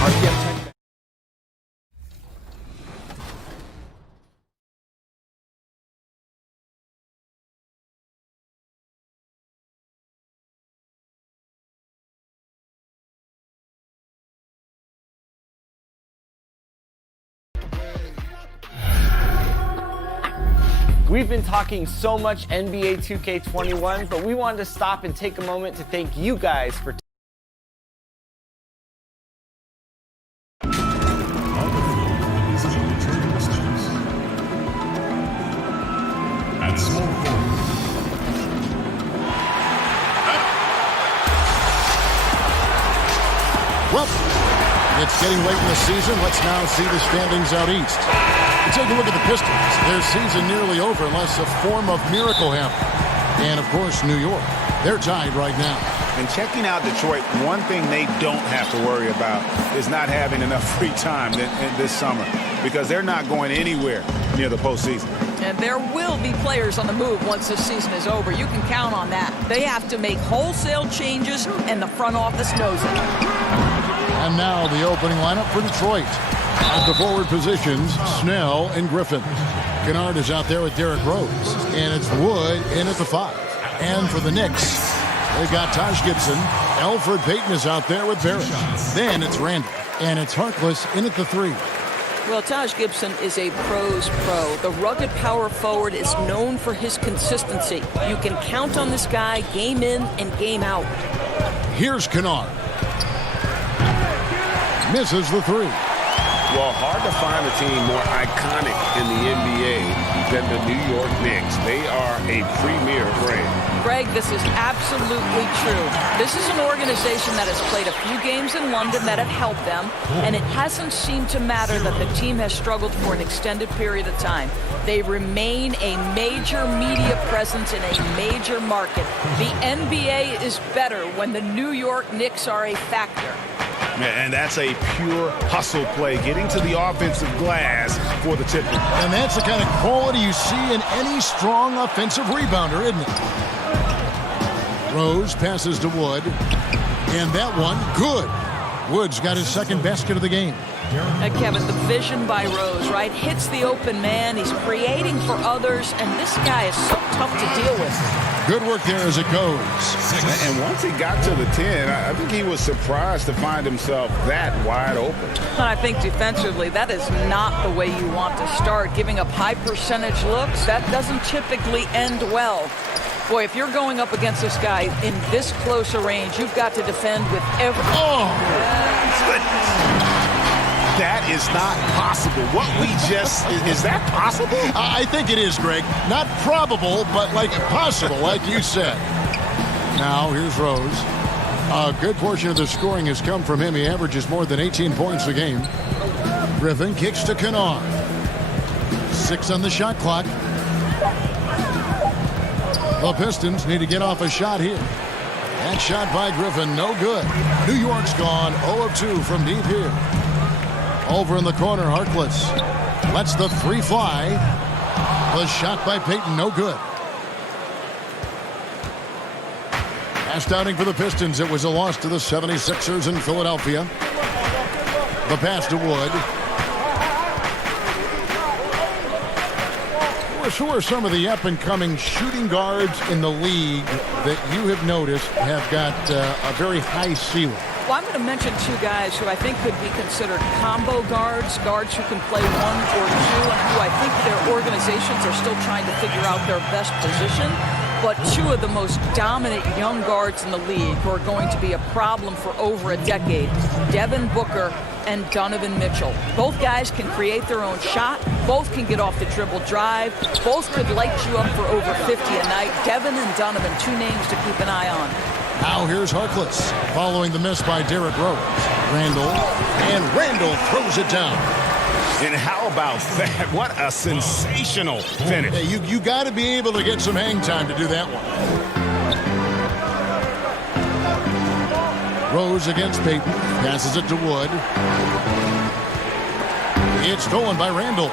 RPM 10. We've been talking so much NBA 2K21, but we wanted to stop and take a moment to thank you guys for Well, it's getting late in the season. Let's now see the standings out east. Take a look at the Pistons. Their season nearly over unless a form of miracle happens. And, of course, New York. They're tied right now. And checking out Detroit, one thing they don't have to worry about is not having enough free time this summer because they're not going anywhere near the postseason. And there will be players on the move once this season is over. You can count on that. They have to make wholesale changes, and the front office knows it. And now the opening lineup for Detroit. At the forward positions, Snell and Griffin. Kennard is out there with Derrick Rose. And it's Wood in at the 5. And for the Knicks, they've got Taj Gibson. Elfrid Payton is out there with Barrett. Then it's Randall. And it's Harkless in at the 3. Well, Taj Gibson is a pro's pro. The rugged power forward is known for his consistency. You can count on this guy game in and game out. Here's Kennard. Misses the 3. Well, hard to find a team more iconic in the NBA than the New York Knicks. They are a premier brand. Greg, this is absolutely true. This is an organization that has played a few games in London that have helped them, and it hasn't seemed to matter that the team has struggled for an extended period of time. They remain a major media presence in a major market. The NBA is better when the New York Knicks are a factor. And that's a pure hustle play, getting to the offensive glass for the tip. And that's the kind of quality you see in any strong offensive rebounder, isn't it? Rose passes to Wood. And that one, good. Wood's got his second basket of the game. Kevin, the vision by Rose, right? Hits the open man. He's creating for others, and this guy is so tough to deal with. Good work there as it goes. And once he got to the 10, I think he was surprised to find himself that wide open. And I think defensively, that is not the way you want to start. Giving up high percentage looks, that doesn't typically end well. Boy, if you're going up against this guy in this close a range, you've got to defend with every... Oh, goodness. That is not possible. What we just... Is that possible? I think it is, Greg. Not probable, but like possible, like you said. Now, here's Rose. A good portion of the scoring has come from him. He averages more than 18 points a game. Griffin kicks to Kennard. 6 on the shot clock. The Pistons need to get off a shot here. That shot by Griffin, no good. New York's gone 0 of 2 from deep here. Over in the corner, Harkless lets the 3 fly. The shot by Payton, no good. Last outing for the Pistons, it was a loss to the 76ers in Philadelphia. The pass to Wood. Who are some of the up-and-coming shooting guards in the league that you have noticed have got a very high ceiling? Well, I'm going to mention 2 guys who I think could be considered combo guards who can play 1 or 2, and who I think their organizations are still trying to figure out their best position. But 2 of the most dominant young guards in the league who are going to be a problem for over a decade, Devin Booker and Donovan Mitchell. Both guys can create their own shot. Both can get off the dribble drive. Both could light you up for over 50 a night. Devin and Donovan, 2 names to keep an eye on. Now here's Harkless following the miss by Derrick Rose. Randall throws it down. And how about that? What a sensational finish. Hey, you got to be able to get some hang time to do that one. Rose against Payton. Passes it to Wood. It's stolen by Randall.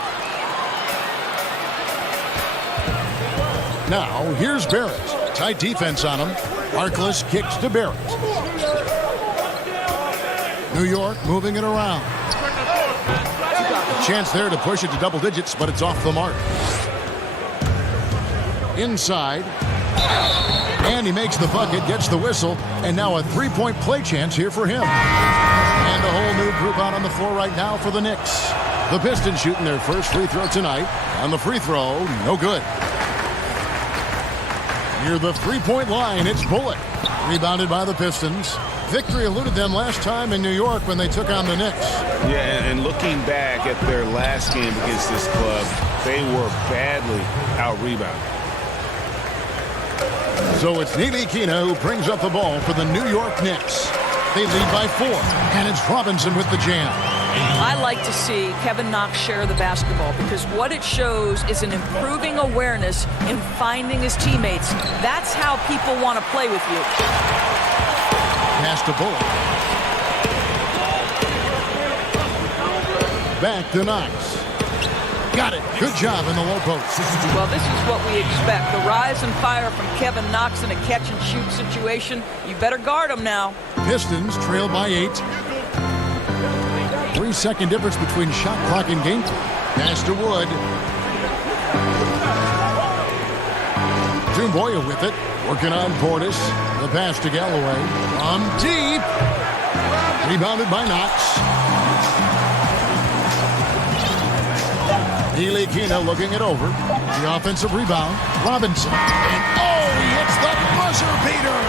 Now, here's Barrett. Tight defense on him. Harkless kicks to Barrett. New York moving it around. Chance there to push it to double digits, but it's off the mark. Inside. And he makes the bucket, gets the whistle, and now a three-point play chance here for him. And a whole new group out on the floor right now for the Knicks. The Pistons shooting their first free throw tonight. On the free throw, no good. Near the three-point line, it's Bullock. Rebounded by the Pistons. Victory eluded them last time in New York when they took on the Knicks. Yeah, and looking back at their last game against this club, they were badly out-rebounded. So it's Ntilikina who brings up the ball for the New York Knicks. They lead by 4, and it's Robinson with the jam. I like to see Kevin Knox share the basketball because what it shows is an improving awareness in finding his teammates. That's how people want to play with you. Pass to Bullock. Back to Knox. Got it. Good job in the low post. Well, this is what we expect. The rise and fire from Kevin Knox in a catch-and-shoot situation. You better guard him now. Pistons trail by 8. 3-second difference between shot clock and game. Pass to Wood. Doumbouya with it. Working on Portis. The pass to Galloway. From deep. Rebounded by Knox. Ntilikina looking it over. The offensive rebound. Robinson. And he hits the buzzer beater.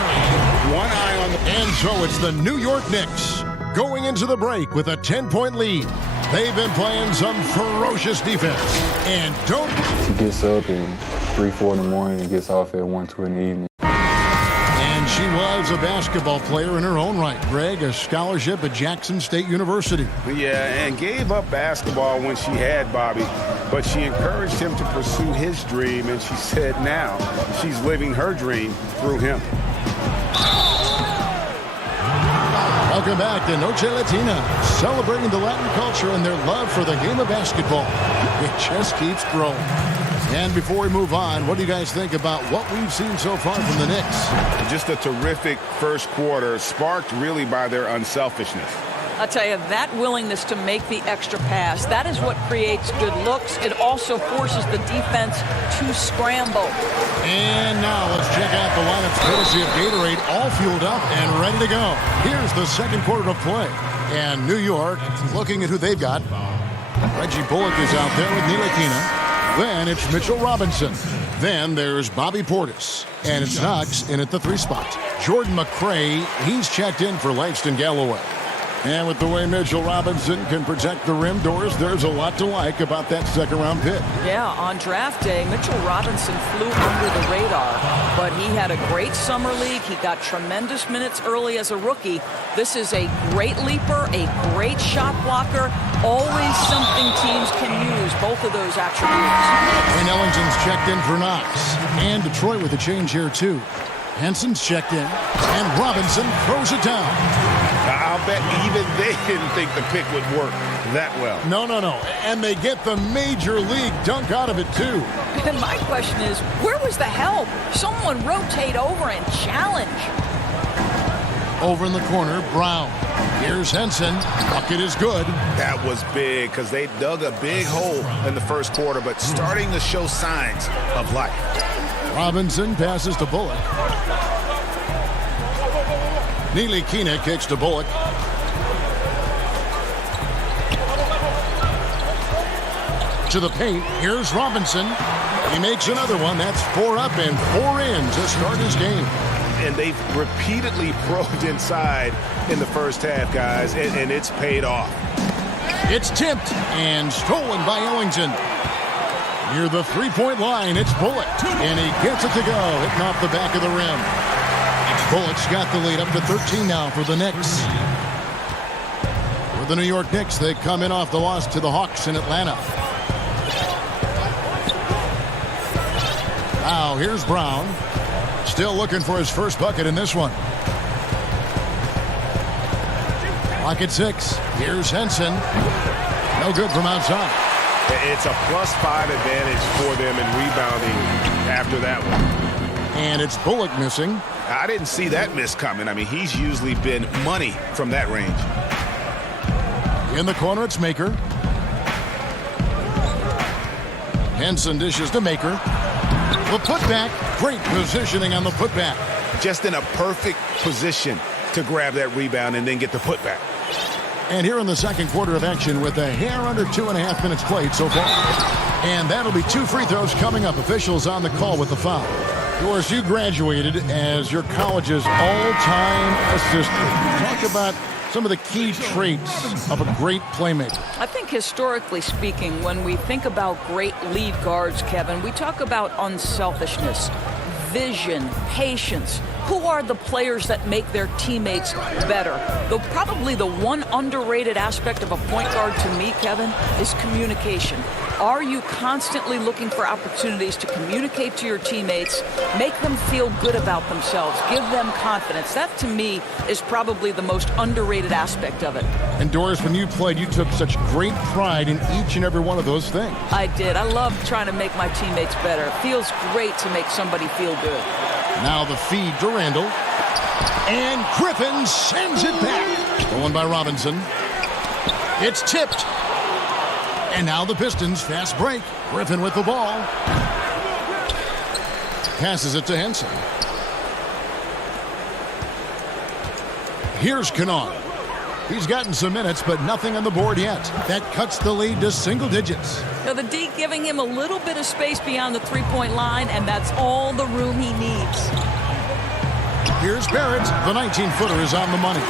One eye on the... And so it's the New York Knicks going into the break with a 10-point lead. They've been playing some ferocious defense. And don't... He gets up at 3, 4 in the morning and gets off at 1, 2 in the evening. And she was a basketball player in her own right. Greg, a scholarship at Jackson State University. Yeah, and gave up basketball when she had Bobby, but she encouraged him to pursue his dream, and she said now she's living her dream through him. Welcome back to Noche Latina, celebrating the Latin culture and their love for the game of basketball. It just keeps growing. And before we move on, what do you guys think about what we've seen so far from the Knicks? Just a terrific first quarter, sparked really by their unselfishness. I'll tell you, that willingness to make the extra pass, that is what creates good looks. It also forces the defense to scramble. And now let's check out the lineups courtesy of Gatorade, all fueled up and ready to go. Here's the second quarter of play. And New York, looking at who they've got. Reggie Bullock is out there with Ntilikina. Then it's Mitchell Robinson. Then there's Bobby Portis. And it's Knox in at the 3 spot. Jordan McRae, he's checked in for Langston Galloway. And with the way Mitchell Robinson can protect the rim doors, there's a lot to like about that second-round pick. Yeah, on draft day, Mitchell Robinson flew under the radar, but he had a great summer league. He got tremendous minutes early as a rookie. This is a great leaper, a great shot blocker, always something teams can use, both of those attributes. And Ellington's checked in for Knox. And Detroit with a change here, too. Henson's checked in, and Robinson throws it down. I'll bet even they didn't think the pick would work that well. No. And they get the major league dunk out of it, too. And my question is, where was the help? Someone rotate over and challenge. Over in the corner, Brown. Here's Henson. Bucket is good. That was big because they dug a big hole in the first quarter, but starting to show signs of life. Robinson passes to Bullock. Ntilikina kicks to Bullock. To the paint. Here's Robinson. He makes another one. That's 4 up and 4 in to start his game. And they've repeatedly probed inside in the first half, guys, and it's paid off. It's tipped and stolen by Ellington. Near the 3-point line, it's Bullock. And he gets it to go, hitting off the back of the rim. Bullock's got the lead up to 13 now for the Knicks. For the New York Knicks, they come in off the loss to the Hawks in Atlanta. Now, here's Brown. Still looking for his first bucket in this one. Clock at 6. Here's Henson. No good from outside. It's a +5 advantage for them in rebounding after that one. And it's Bullock missing. I didn't see that miss coming. I mean, he's usually been money from that range. In the corner, it's Maker. Henson dishes to Maker. The putback. Great positioning on the putback. Just in a perfect position to grab that rebound and then get the putback. And here in the second quarter of action with a hair under 2.5 minutes played so far. And that'll be 2 free throws coming up. Officials on the call with the foul. Doris, you graduated as your college's all-time assistant. Talk about some of the key traits of a great playmaker. I think historically speaking, when we think about great lead guards, Kevin, we talk about unselfishness, vision, patience. Who are the players that make their teammates better? Though probably the one underrated aspect of a point guard to me, Kevin, is communication. Are you constantly looking for opportunities to communicate to your teammates, make them feel good about themselves, give them confidence? That, to me, is probably the most underrated aspect of it. And Doris, when you played, you took such great pride in each and every one of those things. I did. I love trying to make my teammates better. It feels great to make somebody feel good. Now the feed to Randall. And Griffin sends it back. Stolen by Robinson. It's tipped. And now the Pistons fast break. Griffin with the ball. Passes it to Henson. Here's Kennard. He's gotten some minutes, but nothing on the board yet. That cuts the lead to single digits. Now the D giving him a little bit of space beyond the three-point line, and that's all the room he needs. Here's Barrett. The 19-footer is on the money.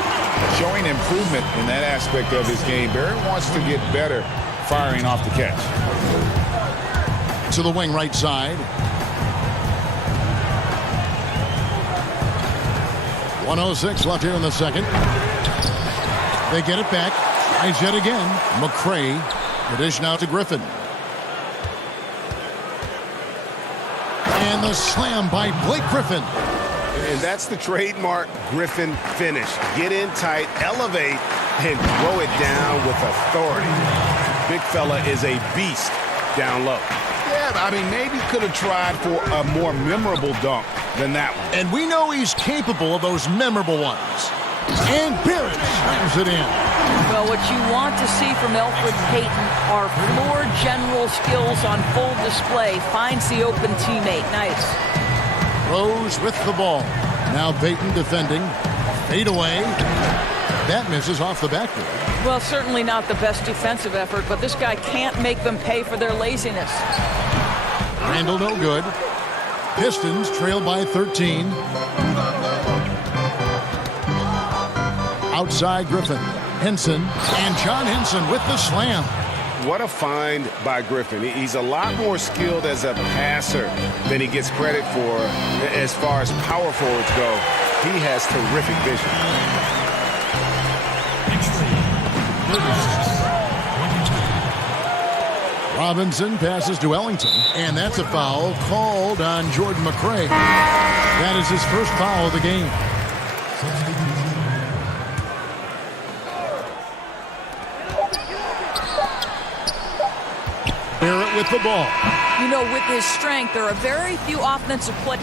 Showing improvement in that aspect of his game. Barrett wants to get better firing off the catch. To the wing right side. 1:06 left here in the second. They get it back. Tries yet again. McCray. The dish now to Griffin. And the slam by Blake Griffin. And that's the trademark Griffin finish. Get in tight, elevate, and throw it down with authority. Big fella is a beast down low. Yeah, I mean, maybe could have tried for a more memorable dunk than that one. And we know he's capable of those memorable ones. And Barrett slams it in. Well, what you want to see from Elfrid Payton are floor general skills on full display. Finds the open teammate. Nice. Rose with the ball. Now Payton defending. Fade away. That misses off the backboard. Well, certainly not the best defensive effort, but this guy can't make them pay for their laziness. Randall no good. Pistons trail by 13. Outside Griffin. Henson. And John Henson with the slam. What a find by Griffin. He's a lot more skilled as a passer than he gets credit for as far as power forwards go. He has terrific vision. Robinson passes to Ellington. And that's a foul called on Jordan McCray. That is his first foul of the game. Barrett with the ball. You know, with his strength, there are very few offensive plays.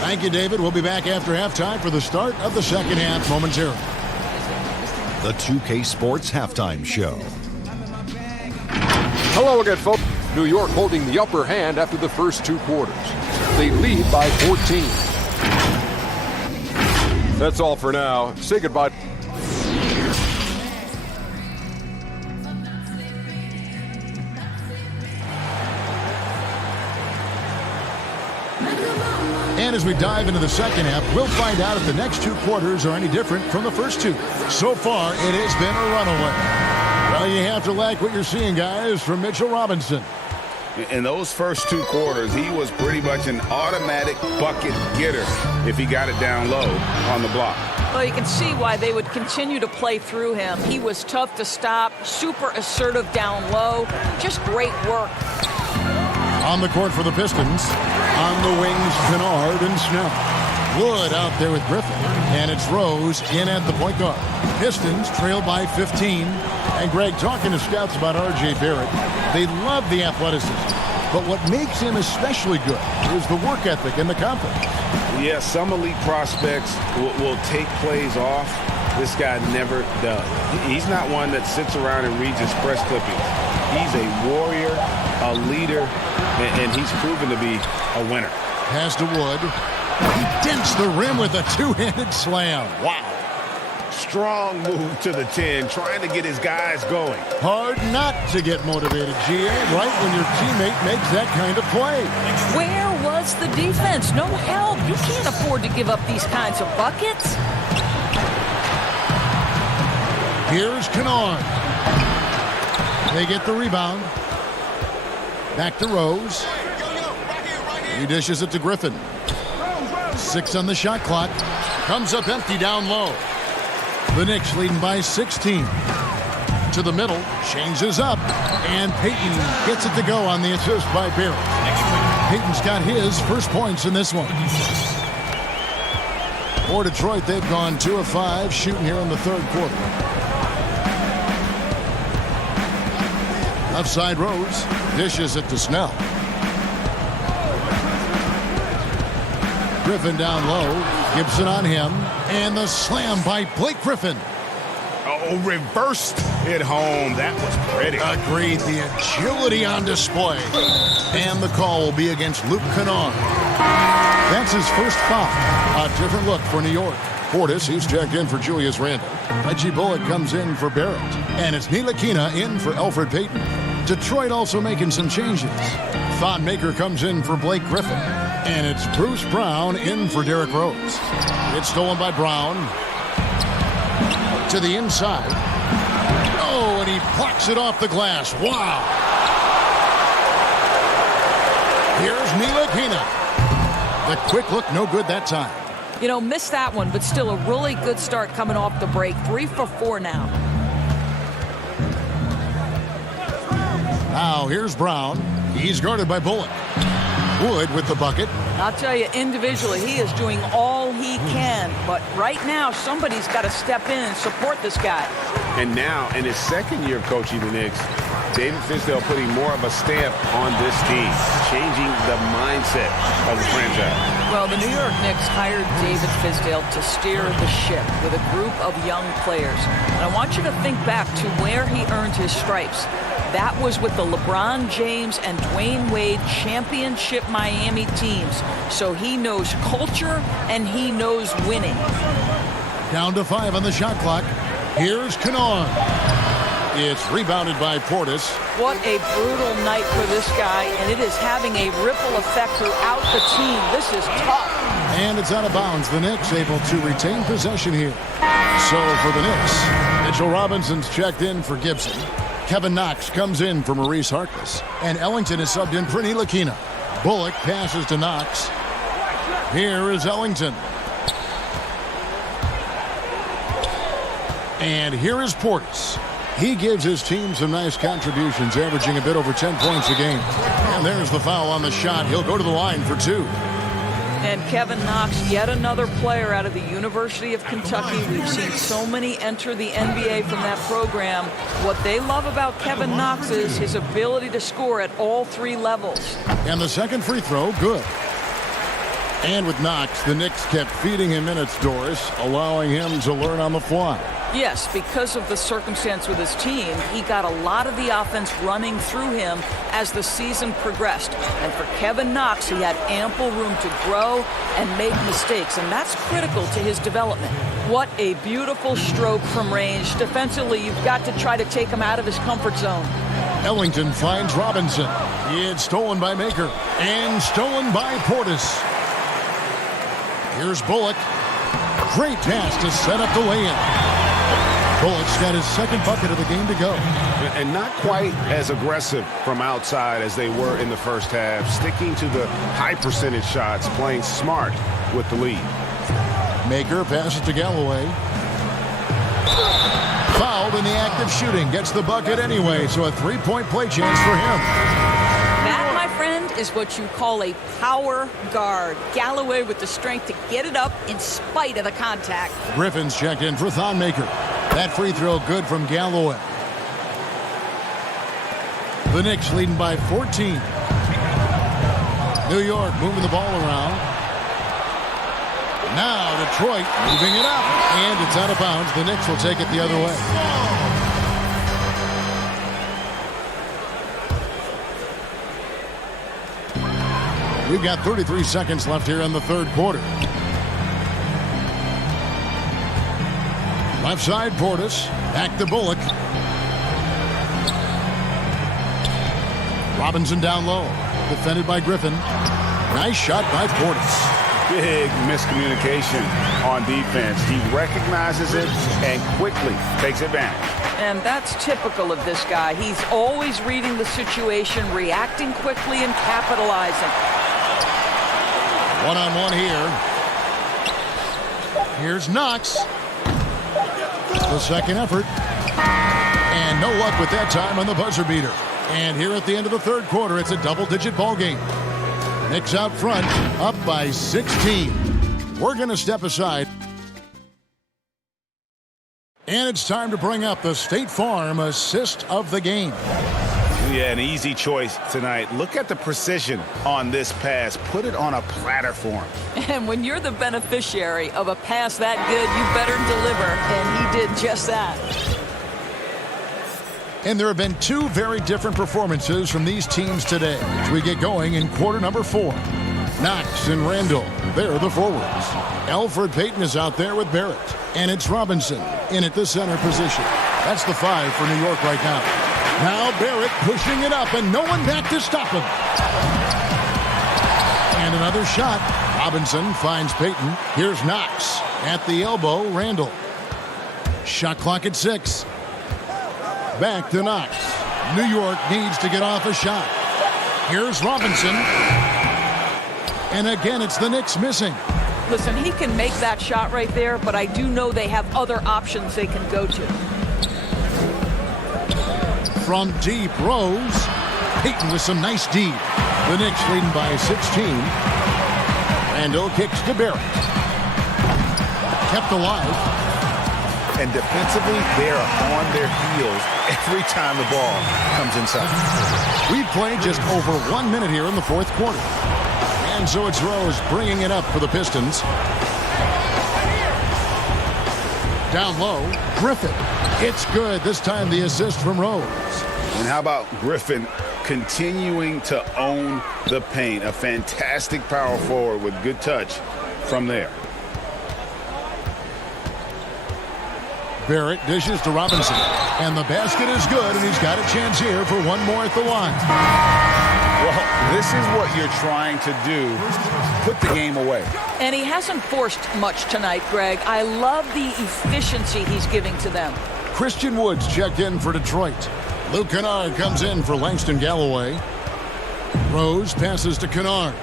Thank you, David. We'll be back after halftime for the start of the second half momentarily. The 2K Sports Halftime Show. Hello again, folks. New York holding the upper hand after the first 2 quarters. They lead by 14. That's all for now. Say goodbye. And as we dive into the second half, we'll find out if the next 2 quarters are any different from the first 2. So far, it has been a runaway. Well, you have to like what you're seeing, guys, from Mitchell Robinson. In those first 2 quarters, he was pretty much an automatic bucket getter if he got it down low on the block. Well, you can see why they would continue to play through him. He was tough to stop, super assertive down low. Just great work. On the court for the Pistons. On the wings, Kennard and Snell. Wood out there with Griffin. And it's Rose in at the point guard. Pistons trail by 15. And Greg, talking to scouts about R.J. Barrett, they love the athleticism. But what makes him especially good is the work ethic and the confidence. Yeah, some elite prospects will take plays off. This guy never does. He's not one that sits around and reads his press clippings. He's a warrior, a leader, and he's proven to be a winner. Pass to Wood. He dents the rim with a two-handed slam. Wow. Strong move to the 10, trying to get his guys going. Hard not to get motivated, GA, right when your teammate makes that kind of play. Where was the defense? No help. You can't afford to give up these kinds of buckets. Here's Kennard. They get the rebound. Back to Rose. He dishes it to Griffin. 6 on the shot clock. Comes up empty down low. The Knicks leading by 16. To the middle. Changes up. And Payton gets it to go on the assist by Barrett. Payton's got his first points in this one. For Detroit, they've gone 2 of 5 shooting here in the third quarter. Left side Rose. Dishes it to Snell. Griffin down low. Gibson on him. And the slam by Blake Griffin. Oh, reversed it home. That was pretty. Agreed. The agility on display. And the call will be against Luke Kennard. That's his first foul. A different look for New York. Portis, he's checked in for Julius Randle. Reggie Bullock comes in for Barrett. And it's Ntilikina in for Elfrid Payton. Detroit also making some changes. Thon Maker comes in for Blake Griffin. And it's Bruce Brown in for Derrick Rose. It's stolen by Brown. To the inside. Oh, and he blocks it off the glass. Wow. Here's Ntilikina. The quick look, no good that time. You know, missed that one, but still a really good start coming off the break. 3 for 4 now. Now here's Brown. He's guarded by Bullock. Wood with the bucket. I'll tell you, individually, he is doing all he can. But right now, somebody's got to step in and support this guy. And now, in his second year of coaching the Knicks, David Fizdale putting more of a stamp on this team, changing the mindset of the franchise. Well, the New York Knicks hired David Fizdale to steer the ship with a group of young players. And I want you to think back to where he earned his stripes. That was with the LeBron James and Dwayne Wade championship Miami teams. So he knows culture and he knows winning. Down to 5 on the shot clock. Here's Kennard. It's rebounded by Portis. What a brutal night for this guy, and it is having a ripple effect throughout the team. This is tough. And it's out of bounds. The Knicks able to retain possession here. So for the Knicks, Mitchell Robinson's checked in for Gibson. Kevin Knox comes in for Maurice Harkless. And Ellington is subbed in for Ntilikina. Bullock passes to Knox. Here is Ellington. And here is Portis. He gives his team some nice contributions, averaging a bit over 10 points a game. And there's the foul on the shot. He'll go to the line for 2. And Kevin Knox, yet another player out of the University of Kentucky. We've seen so many enter the NBA from that program. What they love about Kevin Knox is his ability to score at all 3 levels. And the second free throw, good. And with Knox, the Knicks kept feeding him minutes, Doris, allowing him to learn on the fly. Yes, because of the circumstance with his team, he got a lot of the offense running through him as the season progressed. And for Kevin Knox, he had ample room to grow and make mistakes, and that's critical to his development. What a beautiful stroke from range. Defensively, you've got to try to take him out of his comfort zone. Ellington finds Robinson. It's stolen by Maker and stolen by Portis. Here's Bullock. Great pass to set up the lay-in. Bullock's got his second bucket of the game to go. And not quite as aggressive from outside as they were in the first half, sticking to the high percentage shots, playing smart with the lead. Maker passes to Galloway. Fouled in the act of shooting. Gets the bucket anyway, so a 3-point play chance for him. That, my friend, is what you call a power guard. Galloway with the strength to get it up in spite of the contact. Griffin's checked in for Thon Maker. That free throw good from Galloway. The Knicks leading by 14. New York moving the ball around. Now Detroit moving it up. And it's out of bounds. The Knicks will take it the other way. We've got 33 seconds left here in the third quarter. Left side, Portis. Back to Bullock. Robinson down low. Defended by Griffin. Nice shot by Portis. Big miscommunication on defense. He recognizes it and quickly takes advantage. And that's typical of this guy. He's always reading the situation, reacting quickly, and capitalizing. One-on-one here. Here's Knox. The second effort. And no luck with that time on the buzzer beater. And here at the end of the third quarter, it's a double-digit ball game. Knicks out front, up by 16. We're going to step aside. And it's time to bring up the State Farm assist of the game. Yeah, an easy choice tonight. Look at the precision on this pass. Put it on a platter for him. And when you're the beneficiary of a pass that good, you better deliver. And he did just that. And there have been two very different performances from these teams today as we get going in quarter number 4. Knox and Randall, they're the forwards. Elfrid Payton is out there with Barrett. And it's Robinson in at the center position. That's the 5 for New York right now. Now Barrett pushing it up and no one back to stop him. And another shot. Robinson finds Payton. Here's Knox. At the elbow, Randall. Shot clock at 6. Back to Knox. New York needs to get off a shot. Here's Robinson. And again, it's the Knicks missing. Listen, he can make that shot right there, but I do know they have other options they can go to. From deep, Rose. Payton with some nice D. The Knicks leading by 16. Randall kicks to Barrett. Kept alive. And defensively, they're on their heels every time the ball comes inside. We've played just over 1 minute here in the fourth quarter. And so it's Rose bringing it up for the Pistons. Down low, Griffin. It's good. This time the assist from Rose. And how about Griffin continuing to own the paint? A fantastic power forward with good touch from there. Barrett dishes to Robinson. And the basket is good, and he's got a chance here for one more at the line. Well, this is what you're trying to do. Put the game away. And he hasn't forced much tonight, Greg. I love the efficiency he's giving to them. Christian Woods checked in for Detroit. Luke Kennard comes in for Langston Galloway. Rose passes to Kennard.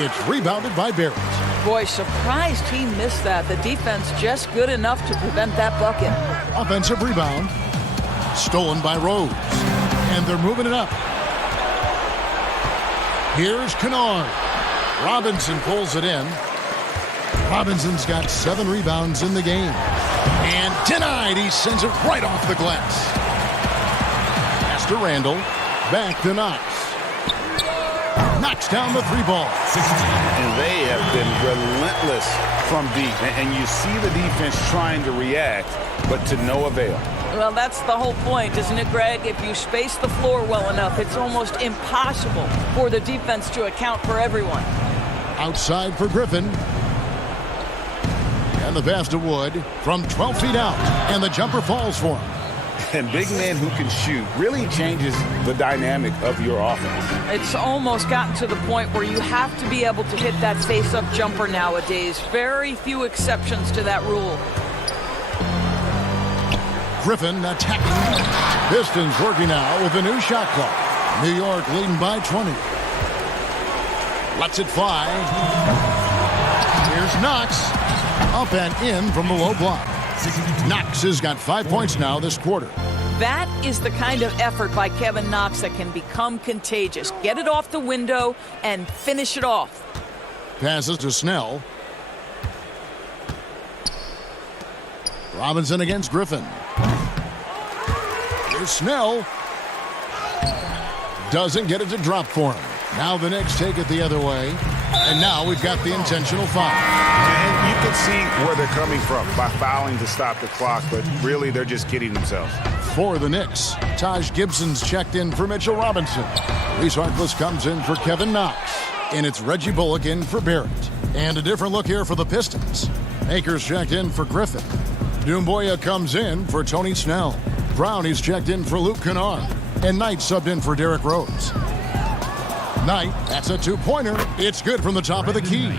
It's rebounded by Barrett. Boy, surprised he missed that. The defense just good enough to prevent that bucket. Offensive rebound. Stolen by Rose. And they're moving it up. Here's Kennard. Robinson pulls it in. Robinson's got 7 rebounds in the game. And denied. He sends it right off the glass. Pass to Randall. Back to Knox. Knocks down the 3-ball. And they have been relentless from deep. And you see the defense trying to react, but to no avail. Well, that's the whole point, isn't it, Greg? If you space the floor well enough, it's almost impossible for the defense to account for everyone. Outside for Griffin. And the pass to Wood from 12 feet out. And the jumper falls for him. And big men who can shoot really changes the dynamic of your offense. It's almost gotten to the point where you have to be able to hit that face-up jumper nowadays. Very few exceptions to that rule. Griffin attacking. Pistons working now with a new shot clock. New York leading by 20. Lets it fly. Here's Knox. Up and in from the low block. Knox has got 5 points now this quarter. That is the kind of effort by Kevin Knox that can become contagious. Get it off the window and finish it off. Passes to Snell. Robinson against Griffin. Here's Snell. Doesn't get it to drop for him. Now the Knicks take it the other way. And now we've got the intentional foul. And you can see where they're coming from by fouling to stop the clock, but really they're just kidding themselves. For the Knicks, Taj Gibson's checked in for Mitchell Robinson. Reese Harkless comes in for Kevin Knox. And it's Reggie Bullock in for Barrett. And a different look here for the Pistons. Akers checked in for Griffin. Doumbouya comes in for Tony Snell. Brownie's checked in for Luke Kennard. And Knight subbed in for Derrick Rose. Knight, that's a two-pointer. It's good from the top of the key.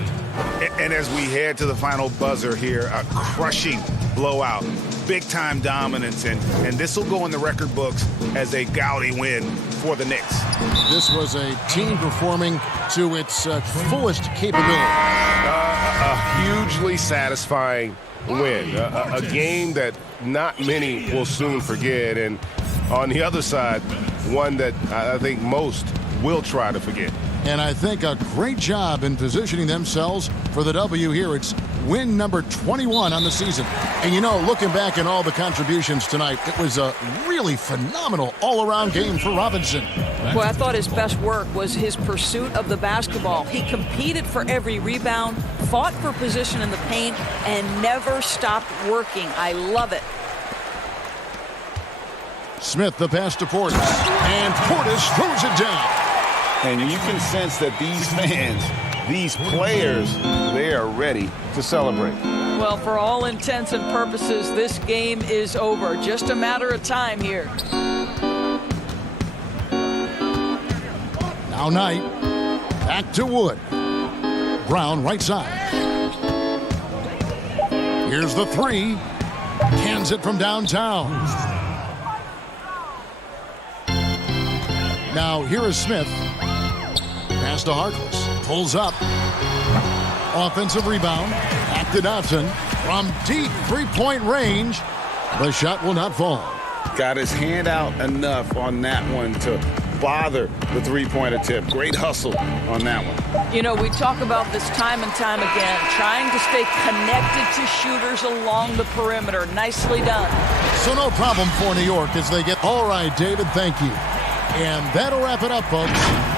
And as we head to the final buzzer here, a crushing blowout, big-time dominance, and this will go in the record books as a gaudy win for the Knicks. This was a team performing to its fullest capability. A hugely satisfying win, a game that not many will soon forget, and on the other side, one that I think most will try to forget. And I think a great job in positioning themselves for the W here. It's win number 21 on the season. And you know, looking back at all the contributions tonight, it was a really phenomenal all-around game for Robinson. Boy, I thought his best work was his pursuit of the basketball. He competed for every rebound, fought for position in the paint, and never stopped working. I love it. Smith, the pass to Portis. And Portis throws it down. And you can sense that these fans, these players, they are ready to celebrate. Well, for all intents and purposes, this game is over. Just a matter of time here. Now Knight. Back to Wood. Brown right side. Here's the three. Cans it from downtown. Now here is Smith. Pass to Harkless. Pulls up. Offensive rebound. Back to Dotson. From deep three-point range. The shot will not fall. Got his hand out enough on that one to bother the three-point attempt. Great hustle on that one. You know, we talk about this time and time again, trying to stay connected to shooters along the perimeter. Nicely done. So no problem for New York as they get... All right, David, thank you. And that'll wrap it up, folks.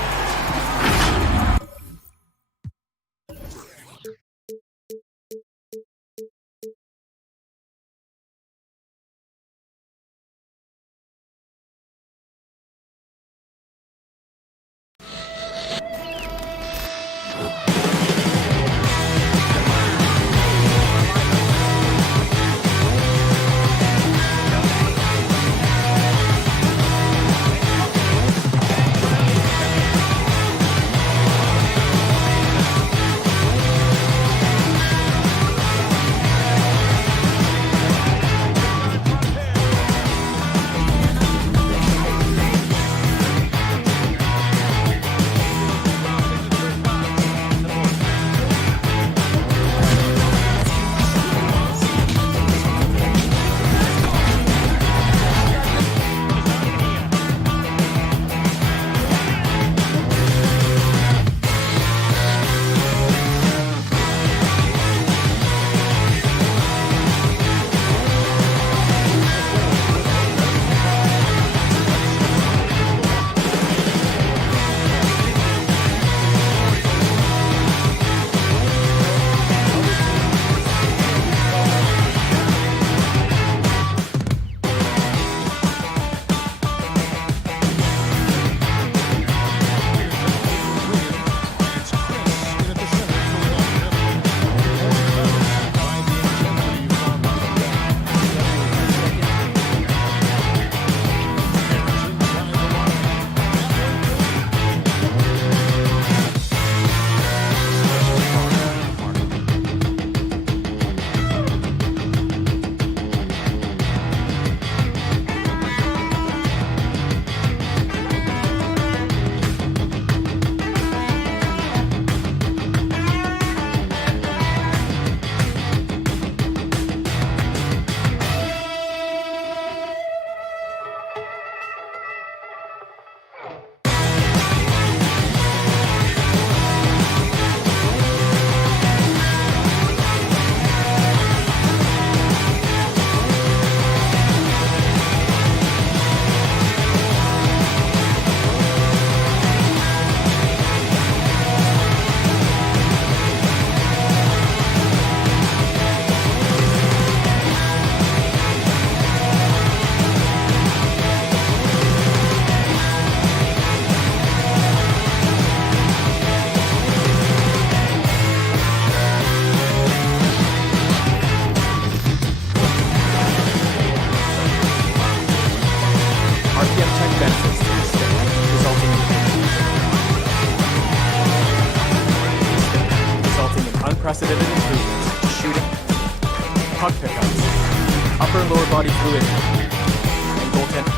unprecedented improvements. Shooting, puck pickup, upper and lower body fluidity, and goaltending.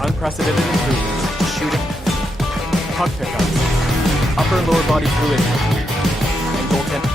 Unprecedented improvements. Shooting, puck pickup, upper and lower body fluidity, and goaltending.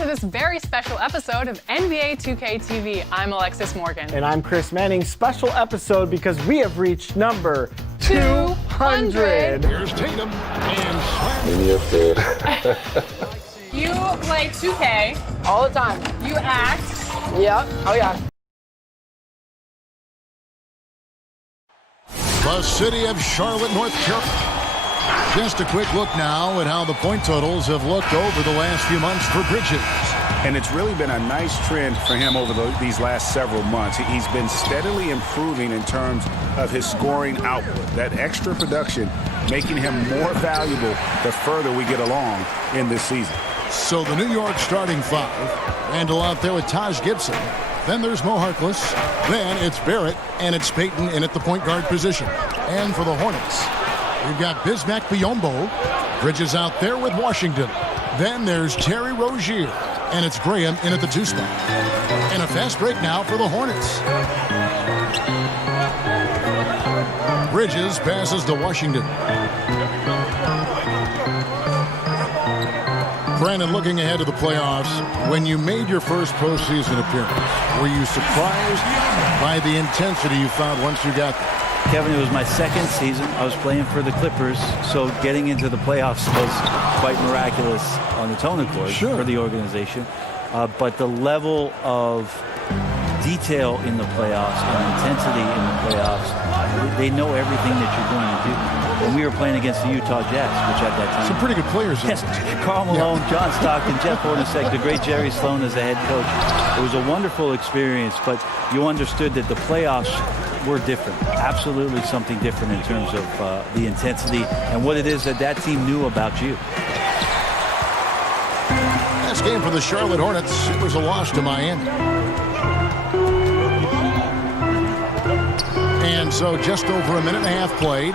to this very special episode of NBA 2K TV. I'm Alexis Morgan. And I'm Chris Manning. Special episode because we have reached number 200. Here's Tatum and Slam. You play 2K all the time. You act. Yep. Oh, yeah. The city of Charlotte, North Carolina. Just a quick look now at how the point totals have looked over the last few months for Bridges. And it's really been a nice trend for him over these last several months. He's been steadily improving in terms of his scoring output. That extra production making him more valuable the further we get along in this season. So the New York starting five. Randall out there with Taj Gibson. Then there's Mo Harkless. Then it's Barrett, and it's Payton in at the point guard position. And for the Hornets, we've got Bismack Biyombo. Bridges out there with Washington. Then there's Terry Rozier, and it's Graham in at the 2 spot. And a fast break now for the Hornets. Bridges passes to Washington. Brandon, looking ahead to the playoffs, when you made your first postseason appearance, were you surprised by the intensity you found once you got there? Kevin, it was my second season. I was playing for the Clippers, so getting into the playoffs was quite miraculous on the tennis court for the organization. But the level of detail in the playoffs and intensity in the playoffs, they know everything that you're going to do. And we were playing against the Utah Jazz, which at that time... Some pretty good players. Yes, Karl Malone, John Stockton, Jeff Hornacek, the great Jerry Sloan as the head coach. It was a wonderful experience, but you understood that the playoffs were different. Absolutely something different in terms of the intensity and what it is that that team knew about you. Last game for the Charlotte Hornets, it was a loss to Miami. And so just over a minute and a half played.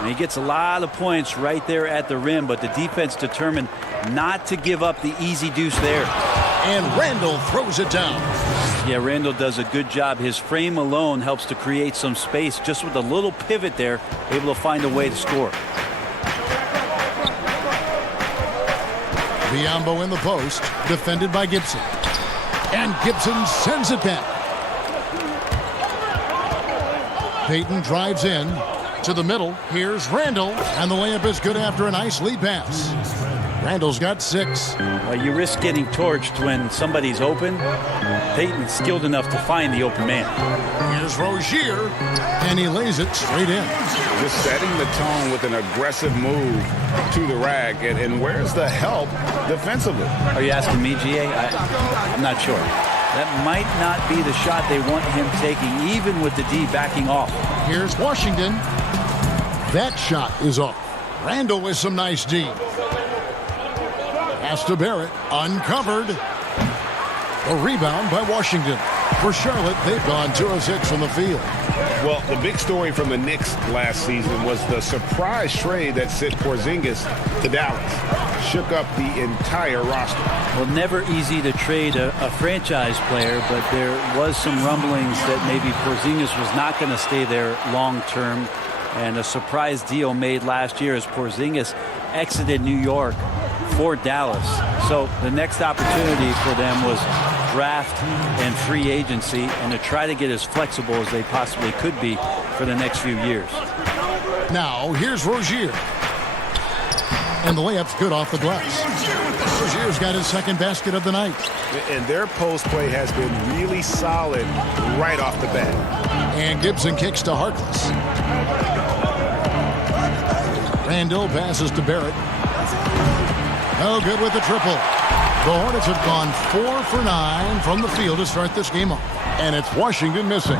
And he gets a lot of points right there at the rim, but the defense determined not to give up the easy deuce there. And Randall throws it down. Yeah, Randall does a good job. His frame alone helps to create some space. Just with a little pivot there, able to find a way to score. Biyombo in the post, defended by Gibson. And Gibson sends it back. Payton drives in to the middle. Here's Randall, and the layup is good after a nice lead pass. Randall's got 6. You risk getting torched when somebody's open. Payton's skilled enough to find the open man. Here's Rozier, and he lays it straight in. Just setting the tone with an aggressive move to the rack. And where's the help defensively? Are you asking me, GA? I'm not sure. That might not be the shot they want him taking, even with the D backing off. Here's Washington. That shot is off. Randall with some nice D. Pass to Barrett, uncovered. A rebound by Washington. For Charlotte, they've gone 2 of 6 from the field. Well, the big story from the Knicks last season was the surprise trade that sent Porzingis to Dallas. Shook up the entire roster. Well, never easy to trade a franchise player, but there was some rumblings that maybe Porzingis was not going to stay there long term. And a surprise deal made last year as Porzingis exited New York for Dallas. So the next opportunity for them was draft and free agency, and to try to get as flexible as they possibly could be for the next few years. Now here's Rozier, and the layup's good off the glass. Rozier's got his second basket of the night. And their post play has been really solid right off the bat. And Gibson kicks to Harkless. Randall passes to Barrett. No good with the triple. The Hornets have gone 4 for 9 from the field to start this game off. And it's Washington missing.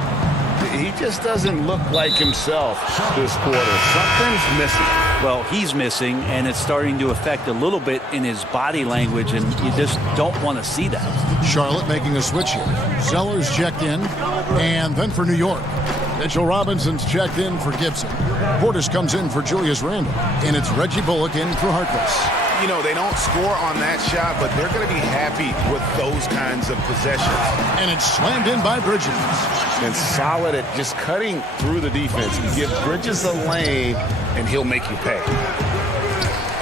He just doesn't look like himself this quarter. Something's missing. Well, he's missing, and it's starting to affect a little bit in his body language, and you just don't want to see that. Charlotte making a switch here. Sellers checked in, and then for New York. Mitchell Robinson's checked in for Gibson. Portis comes in for Julius Randle, and it's Reggie Bullock in for Harkless. You know, they don't score on that shot, but they're going to be happy with those kinds of possessions. And it's slammed in by Bridges. And solid at just cutting through the defense. You give Bridges a lane, and he'll make you pay.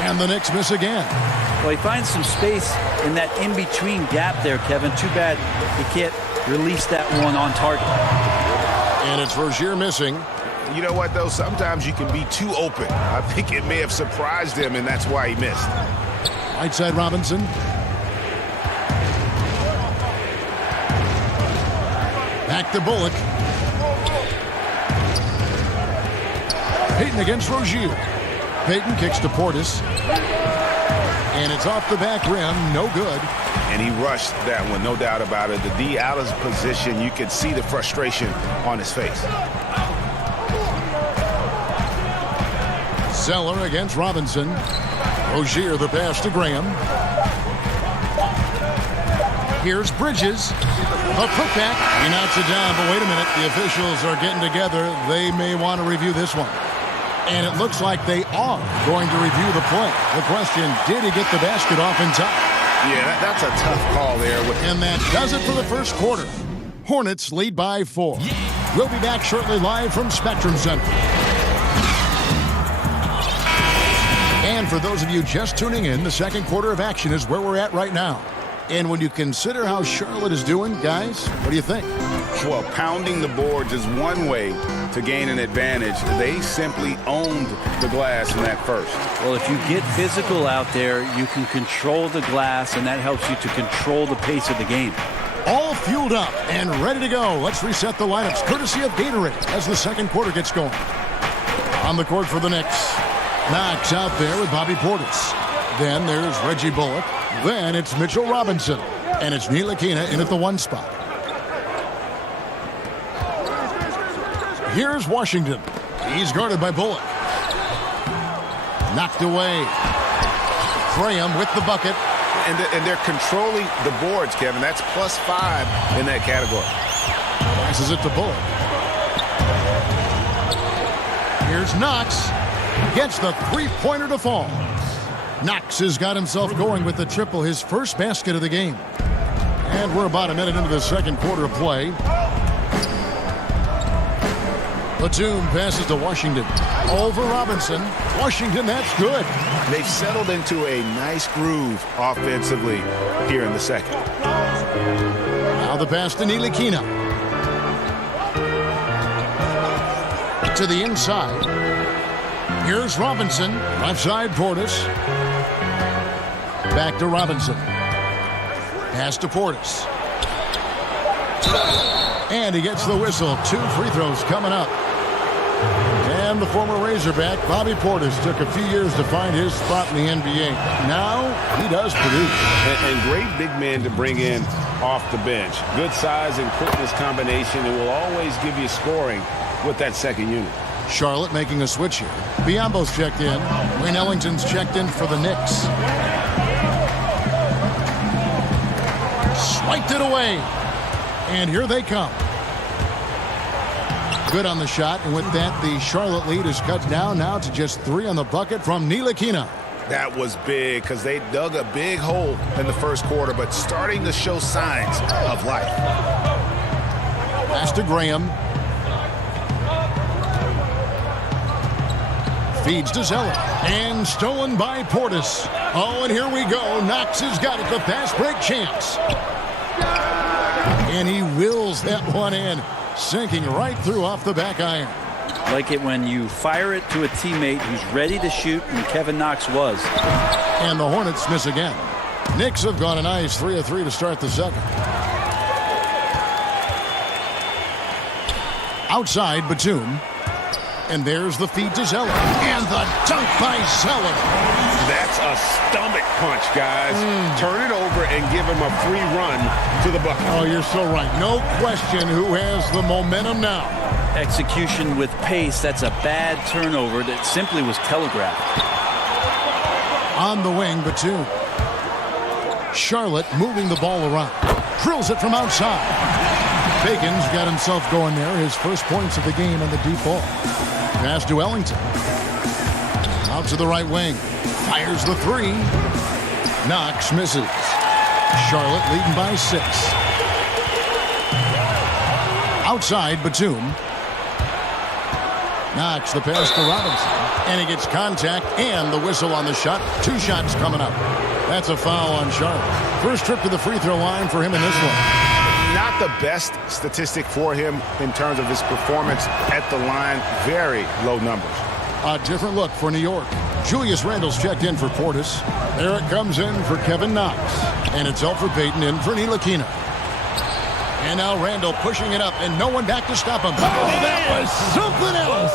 And the Knicks miss again. Well, he finds some space in that in-between gap there, Kevin. Too bad he can't release that one on target. And it's Rozier missing. You know what, though? Sometimes you can be too open. I think it may have surprised him, and that's why he missed. Right side Robinson. Back to Bullock. Payton against Rozier. Payton kicks to Portis. And it's off the back rim. No good. And he rushed that one, no doubt about it. The D out of position. You could see the frustration on his face. Zeller against Robinson. Rozier the pass to Graham. Here's Bridges. A putback. He knocks it down, but wait a minute. The officials are getting together. They may want to review this one. And it looks like they are going to review the play. The question, did he get the basket off in time? Yeah, that's a tough call there. And that does it for the first quarter. Hornets lead by 4. We'll be back shortly live from Spectrum Center. And for those of you just tuning in, the second quarter of action is where we're at right now. And when you consider how Charlotte is doing, guys, what do you think? Well, pounding the boards is one way to gain an advantage. They simply owned the glass in that first. Well, if you get physical out there, you can control the glass, and that helps you to control the pace of the game. All fueled up and ready to go. Let's reset the lineups, courtesy of Gatorade, as the second quarter gets going. On the court for the Knicks. Knox out there with Bobby Portis. Then there's Reggie Bullock. Then it's Mitchell Robinson. And it's Ntilikina in at the 1 spot. Here's Washington. He's guarded by Bullock. Knocked away. Graham with the bucket. And they're controlling the boards, Kevin. That's +5 in that category. Passes it to Bullock. Here's Knox. Gets the three-pointer to fall. Knox has got himself going with the triple, his first basket of the game. And we're about a minute into the second quarter of play. Batum passes to Washington. Over Robinson. Washington, that's good. They've settled into a nice groove offensively here in the second. Now the pass to Ntilikina. To the inside. Here's Robinson. Left side, Portis. Back to Robinson. Pass to Portis. And he gets the whistle. 2 free throws coming up. And the former Razorback, Bobby Portis, took a few years to find his spot in the NBA. Now he does produce. And great big men to bring in off the bench. Good size and quickness combination. It will always give you scoring with that second unit. Charlotte making a switch here. Biyombo's checked in. Wayne Ellington's checked in for the Knicks. Swiped it away. And here they come. Good on the shot. And with that, the Charlotte lead is cut down now to just 3 on the bucket from Ntilikina. That was big because they dug a big hole in the first quarter, but starting to show signs of life. Pass to Graham. Feeds to Zeller. And stolen by Portis. Oh, and here we go. Knox has got it. The fast break chance. And he wills that one in. Sinking right through off the back iron. Like it when you fire it to a teammate who's ready to shoot, and Kevin Knox was. And the Hornets miss again. Knicks have gone a nice 3 of 3 to start the second. Outside, Batum. And there's the feed to Zeller. And the dunk by Zeller. That's a stomach punch, guys. Turn it over and give him a free run to the bucket. Oh, you're so right. No question who has the momentum now. Execution with pace. That's a bad turnover that simply was telegraphed. On the wing, Batum. Charlotte moving the ball around. Drills it from outside. Bacon's got himself going there. His first points of the game on the deep ball. Pass to Ellington. Out to the right wing. Fires the 3. Knox misses. Charlotte leading by 6. Outside, Batum. Knox the pass to Robinson. And he gets contact and the whistle on the shot. 2 shots coming up. That's a foul on Charlotte. First trip to the free throw line for him in this one. Not the best statistic for him in terms of his performance at the line. Very low numbers. A different look for New York. Julius Randle's checked in for Portis. Barrett comes in for Kevin Knox. And it's Elfrid Payton in for Ntilikina. And now Randle pushing it up, and no one back to stop him. Oh, that was something else.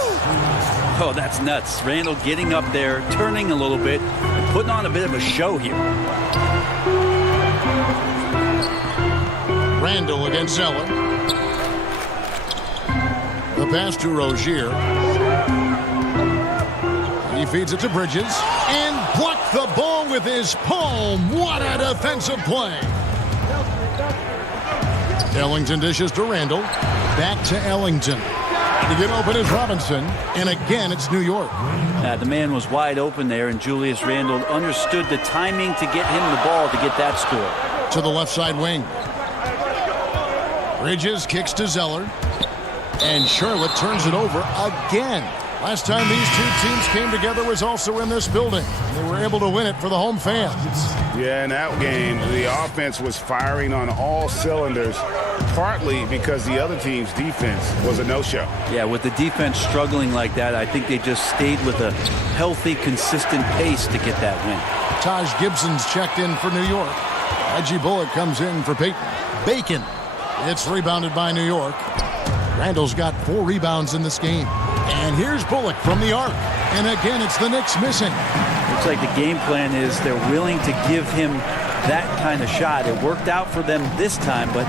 Oh, that's nuts. Randle getting up there, turning a little bit, and putting on a bit of a show here. Randle against Zeller. The pass to Rozier. He feeds it to Bridges and blocked the ball with his palm. What a defensive play. Ellington dishes to Randle. Back to Ellington. To get open is Robinson. And again, it's New York. The man was wide open there, and Julius Randle understood the timing to get him the ball to get that score. To the left side wing. Bridges kicks to Zeller. And Charlotte turns it over again. Last time these two teams came together was also in this building. They were able to win it for the home fans. Yeah, in that game, the offense was firing on all cylinders, partly because the other team's defense was a no-show. Yeah, with the defense struggling like that, I think they just stayed with a healthy, consistent pace to get that win. Taj Gibson's checked in for New York. Reggie Bullock comes in for Payton. Bacon. It's rebounded by New York. Randle's got 4 rebounds in this game. And here's Bullock from the arc. And again, it's the Knicks missing. Looks like the game plan is they're willing to give him that kind of shot. It worked out for them this time, but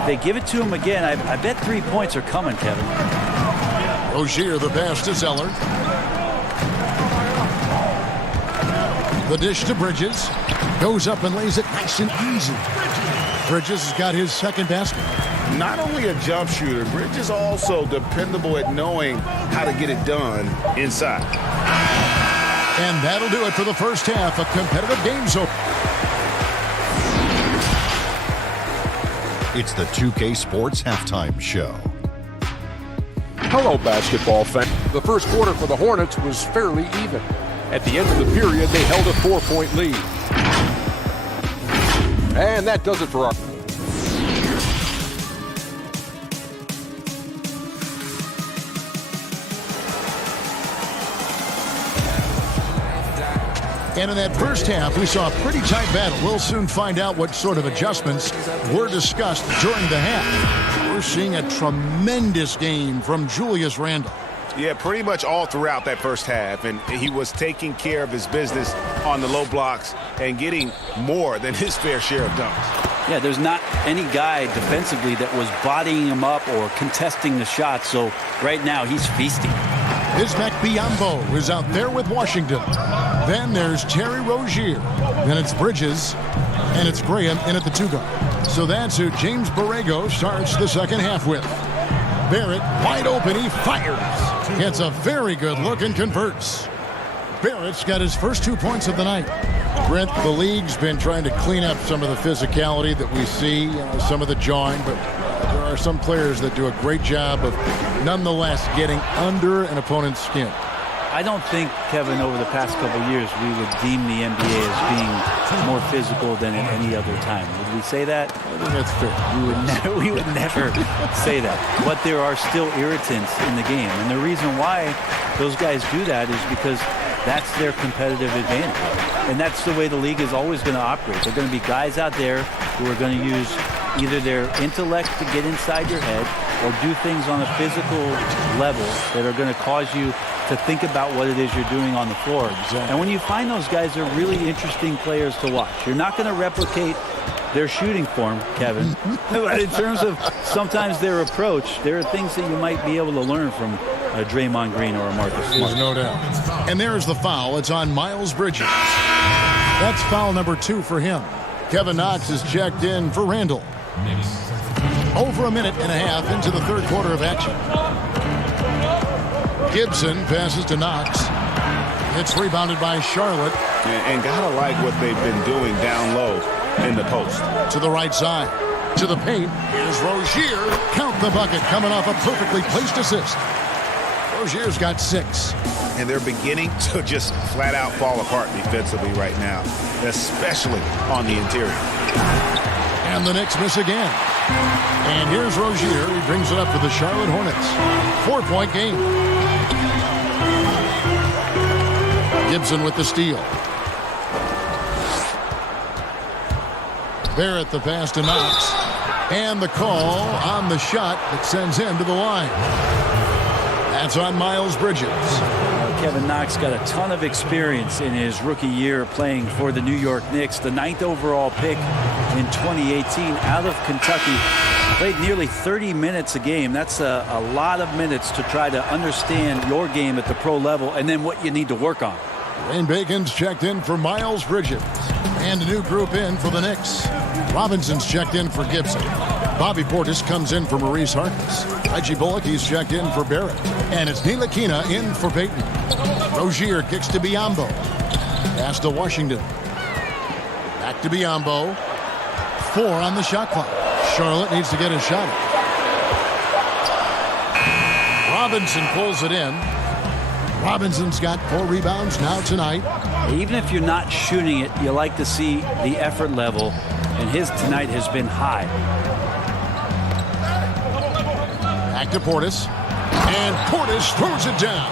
if they give it to him again, I bet 3 points are coming, Kevin. Rozier, the pass to Zeller. The dish to Bridges. Goes up and lays it nice and easy. Bridges has got his second basket. Not only a jump shooter, Bridges also dependable at knowing how to get it done inside. And that'll do it for the first half. A competitive game so. It's the 2K Sports Halftime Show. Hello, basketball fan. The first quarter for the Hornets was fairly even. At the end of the period, they held a 4-point lead. And that does it for our... And in that first half, we saw a pretty tight battle. We'll soon find out what sort of adjustments were discussed during the half. We're seeing a tremendous game from Julius Randle. Yeah, pretty much all throughout that first half. And he was taking care of his business on the low blocks and getting more than his fair share of dunks. Yeah, there's not any guy defensively that was bodying him up or contesting the shot. So right now he's feasting. Bismack Biyombo is out there with Washington. Then there's Terry Rozier. Then it's Bridges. And it's Graham in at the 2-guard. So that's who James Borrego starts the second half with. Barrett wide open. He fires. Gets a very good look and converts. Barrett's got his first 2 points of the night. Brent, the league's been trying to clean up some of the physicality that we see, some of the jawing, but there are some players that do a great job of nonetheless getting under an opponent's skin. I don't think, Kevin, over the past couple of years, we would deem the NBA as being more physical than at any other time. Would we say that? I think that's fair. We would never say that. But there are still irritants in the game. And the reason why those guys do that is because that's their competitive advantage. And that's the way the league is always going to operate. There are going to be guys out there who are going to use either their intellect to get inside your head or do things on a physical level that are going to cause you to think about what it is you're doing on the floor. Exactly. And when you find those guys, they're really interesting players to watch. You're not going to replicate their shooting form, Kevin. But in terms of sometimes their approach, there are things that you might be able to learn from a Draymond Green or a Marcus Smart. There's no doubt. And there's the foul. It's on Miles Bridges. That's foul number 2 for him. Kevin Knox is checked in for Randle. Over a minute and a half into the third quarter of action. Gibson passes to Knox. It's rebounded by Charlotte. And gotta like what they've been doing down low in the post. To the right side. To the paint. Here's Rozier. Count the bucket coming off a perfectly placed assist. Rozier's got 6. And they're beginning to just flat out fall apart defensively right now, especially on the interior. And the Knicks miss again. And here's Rozier. He brings it up for the Charlotte Hornets. 4-point game. Gibson with the steal. Barrett the pass to Knox. And the call on the shot that sends him to the line. That's on Miles Bridges. Kevin Knox got a ton of experience in his rookie year playing for the New York Knicks. The 9th overall pick in 2018 out of Kentucky. Played nearly 30 minutes a game. That's a lot of minutes to try to understand your game at the pro level and then what you need to work on. Wayne Bacon's checked in for Miles Bridges. And a new group in for the Knicks. Robinson's checked in for Gibson. Bobby Portis comes in for Maurice Harkless. Reggie Bullock, he's checked in for Barrett. And it's Ntilikina in for Payton. Rozier kicks to Biyombo. Pass to Washington. Back to Biyombo. 4 on the shot clock. Charlotte needs to get a shot. Robinson pulls it in. Robinson's got 4 rebounds now tonight. Even if you're not shooting it, you like to see the effort level, and his tonight has been high. Back to Portis. And Portis throws it down.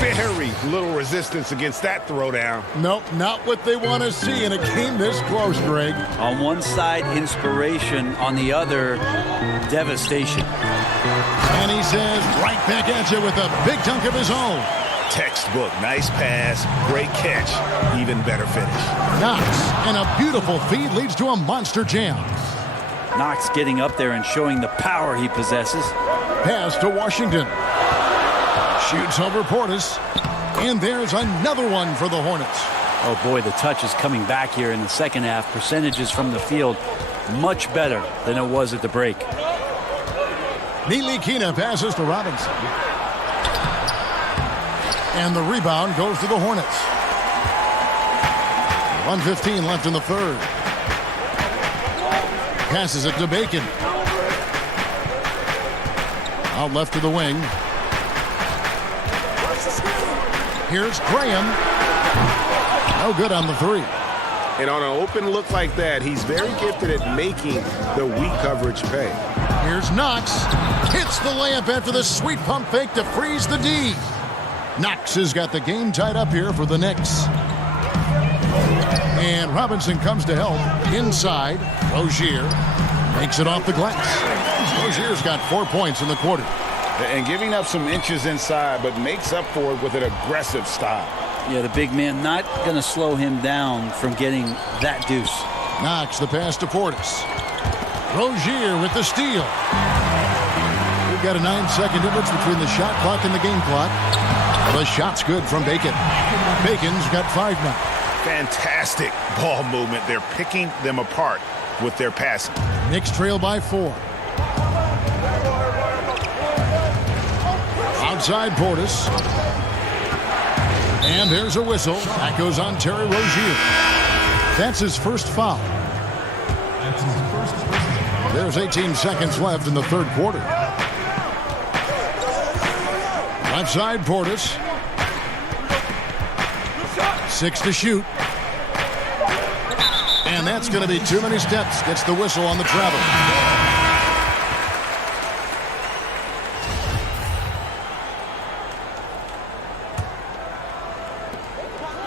Very little resistance against that throwdown. Nope, not what they want to see in a game this close, Greg. On one side, inspiration. On the other, devastation. And he says, right back at you with a big dunk of his own. Textbook. Nice pass. Great catch. Even better finish. Knox, and a beautiful feed leads to a monster jam. Knox getting up there and showing the power he possesses. Pass to Washington. Shoots over Portis. And there's another one for the Hornets. Oh boy, the touch is coming back here in the second half. Percentages from the field much better than it was at the break. Ntilikina passes to Robinson. And the rebound goes to the Hornets. 1:15 left in the third. Passes it to Bacon. Out left to the wing. Here's Graham. No good on the 3. And on an open look like that, he's very gifted at making the weak coverage pay. Here's Knox. Hits the layup after the sweet pump fake to freeze the D. Knox has got the game tied up here for the Knicks. And Robinson comes to help. Inside, Rozier makes it off the glass. Rozier's got 4 points in the quarter. And giving up some inches inside, but makes up for it with an aggressive style. Yeah, the big man not going to slow him down from getting that deuce. Knox the pass to Portis. Rozier with the steal. We've got a 9-second difference between the shot clock and the game clock. The shot's good from Bacon. Bacon's got 5 now. Fantastic ball movement. They're picking them apart with their passing. Knicks trail by 4. Outside Portis. And there's a whistle. That goes on Terry Rozier. That's his first foul. There's 18 seconds left in the third quarter. Left side Portis. 6 to shoot. And that's going to be too many steps. Gets the whistle on the travel.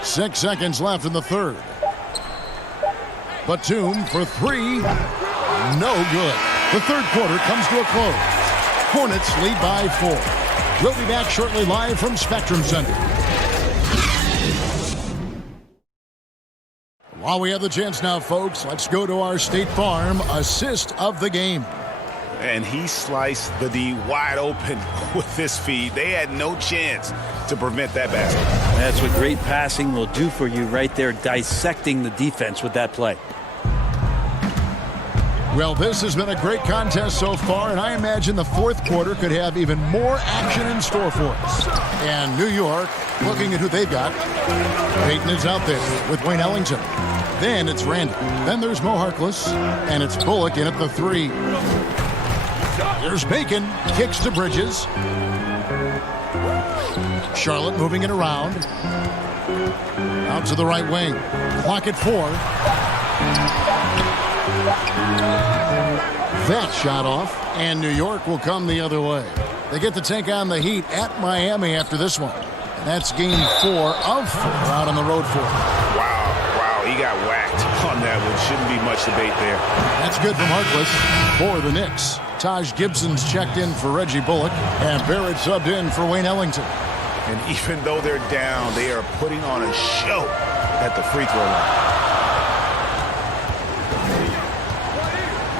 Six seconds left in the third. Batum for 3. No good. The third quarter comes to a close. Hornets lead by 4. We'll be back shortly live from Spectrum Center. While we have the chance now, folks, let's go to our State Farm assist of the game. And he sliced the D wide open with this feed. They had no chance to prevent that basket. That's what great passing will do for you right there, dissecting the defense with that play. Well, this has been a great contest so far, and I imagine the fourth quarter could have even more action in store for us. And New York, looking at who they've got, Payton is out there with Wayne Ellington. Then it's Randall. Then there's Mo Harkless, and it's Bullock in at the 3. There's Bacon, kicks to Bridges. Charlotte moving it around. Out to the right wing. Clock at 4. That shot off, and New York will come the other way. They get to take on the Heat at Miami after this one. And that's game 4 of 4 out on the road for them. Wow, he got whacked on that one. Shouldn't be much debate there. That's good from Harkless for the Knicks. Taj Gibson's checked in for Reggie Bullock, and Barrett subbed in for Wayne Ellington. And even though they're down, they are putting on a show at the free throw line.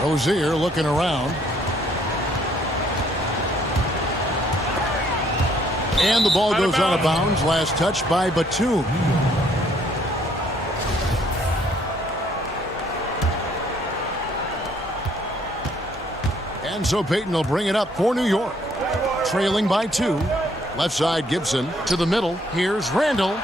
Rozier looking around. And the ball goes out of bounds. Last touch by Batum. And so Payton will bring it up for New York. Trailing by 2. Left side Gibson to the middle. Here's Randall.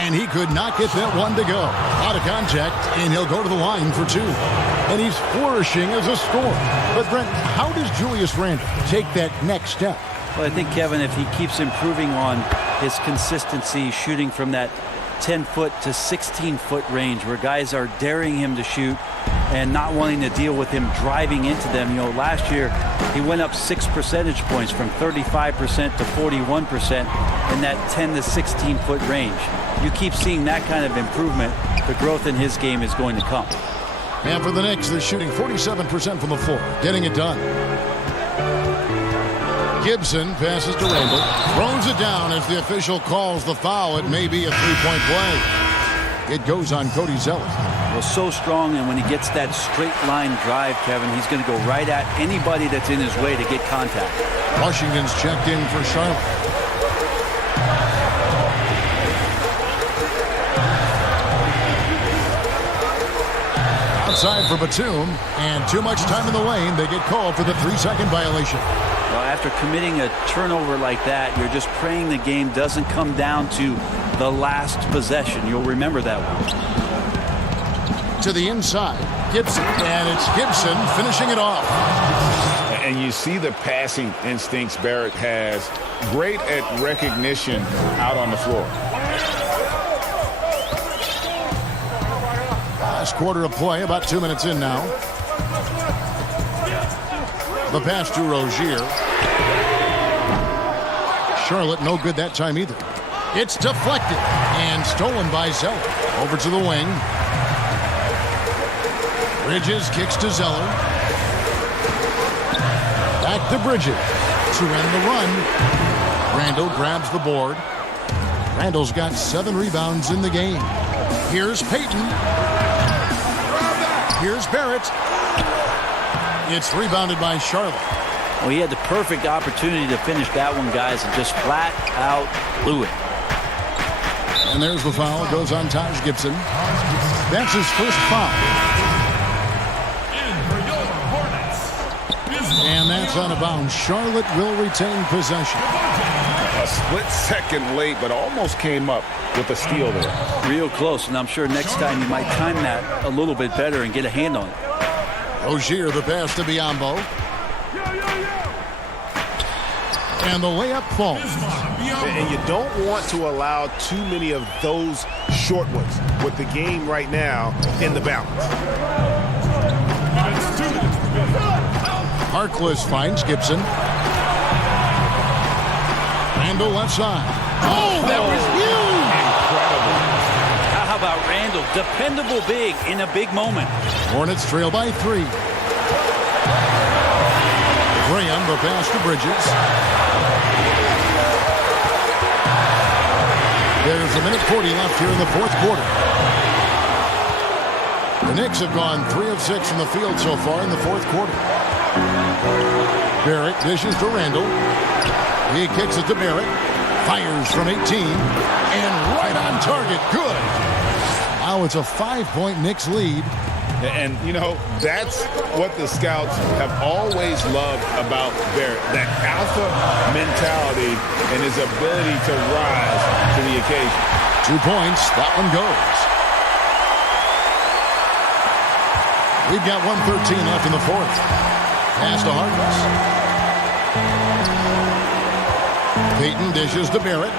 And he could not get that one to go. Out of contact, and he'll go to the line for 2. And he's flourishing as a scorer. But Brent, how does Julius Randle take that next step? Well, I think, Kevin, if he keeps improving on his consistency, shooting from that 10-foot to 16-foot range where guys are daring him to shoot and not wanting to deal with him driving into them. You know, last year he went up 6 percentage points from 35% to 41% in that 10 to 16-foot range. You keep seeing that kind of improvement, the growth in his game is going to come. And for the Knicks, they're shooting 47% from the floor, getting it done. Gibson passes to Randall, throws it down as the official calls the foul. It may be a three-point play. It goes on Cody Zeller. Well, so strong, and when he gets that straight line drive, Kevin, he's going to go right at anybody that's in his way to get contact. Washington's checked in for Charlotte. Outside for Batum, and too much time in the lane. They get called for the 3-second violation. Well, after committing a turnover like that, you're just praying the game doesn't come down to the last possession. You'll remember that one. To the inside, Gibson, and it's Gibson finishing it off. And you see the passing instincts Barrett has. Great at recognition out on the floor. Last quarter of play, about 2 minutes in now. The pass to Rozier. Charlotte no good that time either. It's deflected and stolen by Zeller. Over to the wing. Bridges kicks to Zeller. Back to Bridges to end the run. Randall grabs the board. Randall's got 7 rebounds in the game. Here's Payton. Here's Barrett. It's rebounded by Charlotte. Well, he had the perfect opportunity to finish that one, guys, and just flat out blew it. And there's the foul. It goes on Taj Gibson. That's his first foul. And that's out of bounds. Charlotte will retain possession. A split second late, but almost came up with a steal there. Real close, and I'm sure next time you might time that a little bit better and get a hand on it. Rozier, the pass to Biyombo. And the layup falls. And you don't want to allow too many of those short ones with the game right now in the balance. Harkless finds Gibson. Randall left side. Oh, that was huge! Incredible. How about Randall? Dependable big in a big moment. Hornets trail by 3. Graham, the pass to Bridges. There's a minute 40 left here in the fourth quarter. The Knicks have gone 3 of 6 from the field so far in the fourth quarter. Barrett dishes to Randall. He kicks it to Barrett. Fires from 18. And right on target. Good. Now it's a 5-point Knicks lead. And, you know, that's what the scouts have always loved about Barrett. That alpha mentality and his ability to rise to the occasion. 2 points. That one goes. We've got 1:13 left in the fourth. Pass to Harkless. Peyton dishes to Barrett.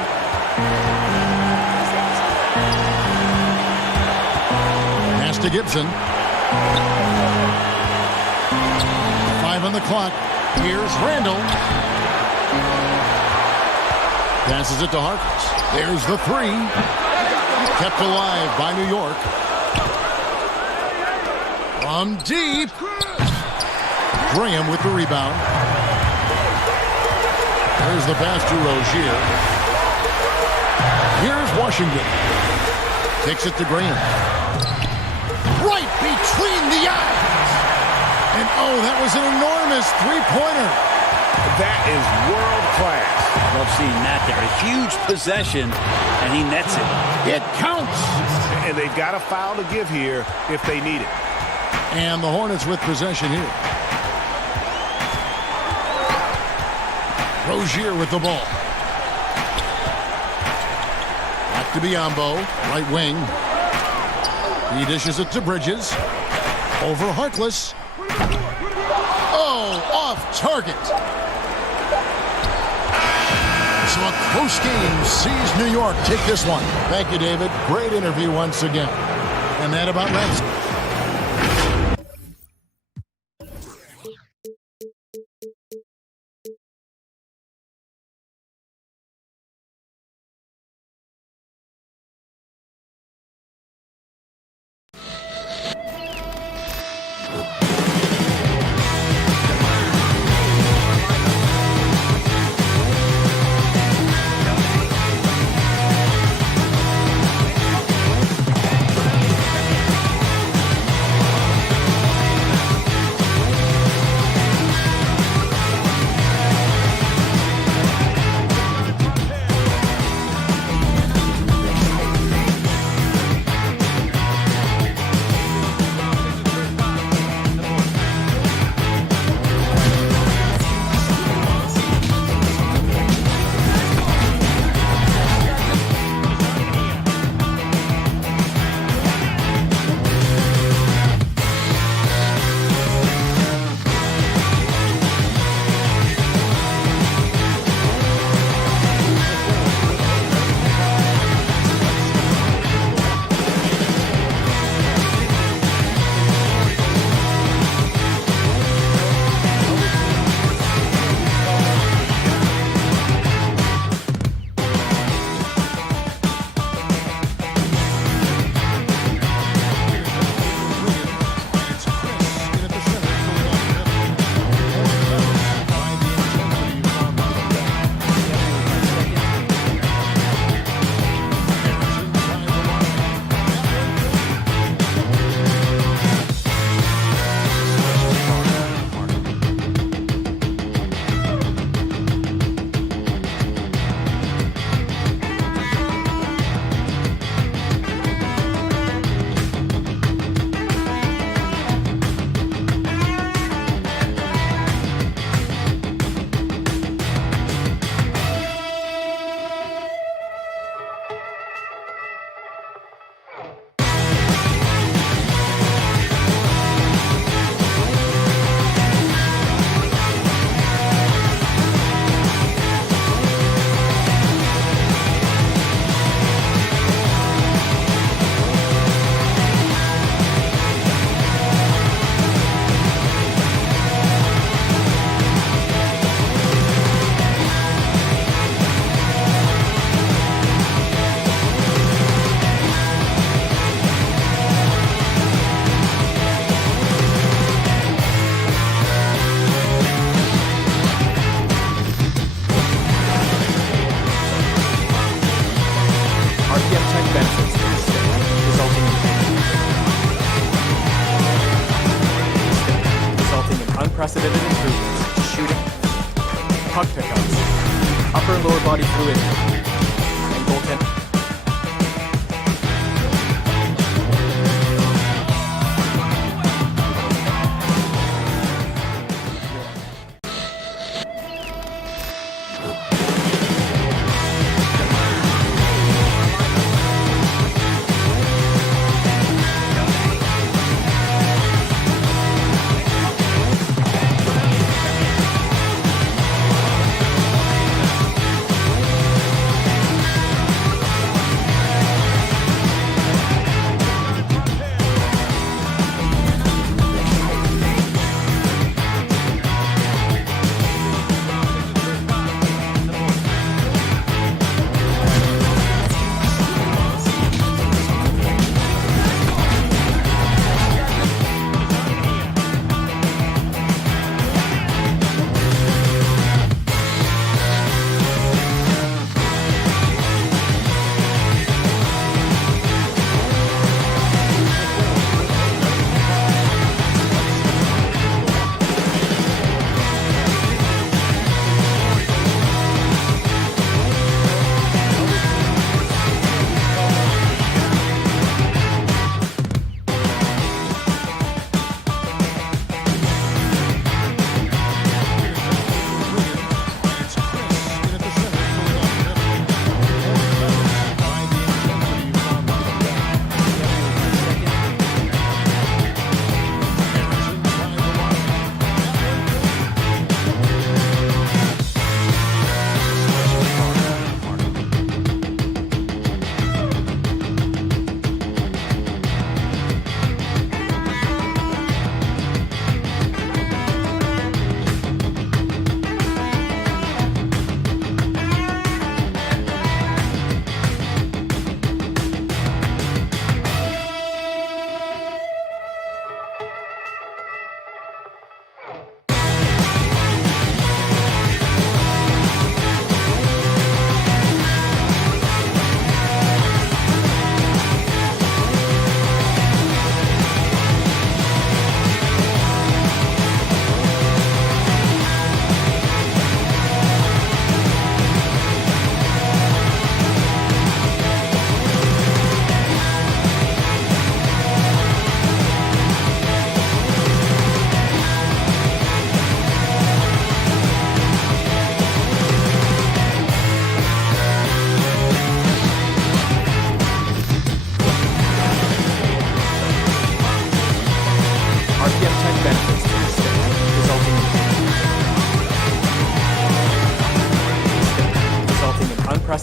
Pass to Gibson. 5 on the clock. Here's Randall. Passes it to Harkless. There's the 3. Kept alive by New York. From deep. Graham with the rebound. There's the pass to Rozier. Here's Washington. Kicks it to Graham. Right between the eyes. And oh, that was an enormous three-pointer. That is world class. Love seeing that there. A huge possession, and he nets it. It counts. And they've got a foul to give here if they need it. And the Hornets with possession here. Rozier with the ball. Back to Biyombo, right wing. He dishes it to Bridges. Over Harkless. Oh, off target. So a close game sees New York take this one. Thank you, David. Great interview once again. And that about wraps it. unprecedented improvements to shooting, puck pickups, upper and lower body fluidity, and goaltending.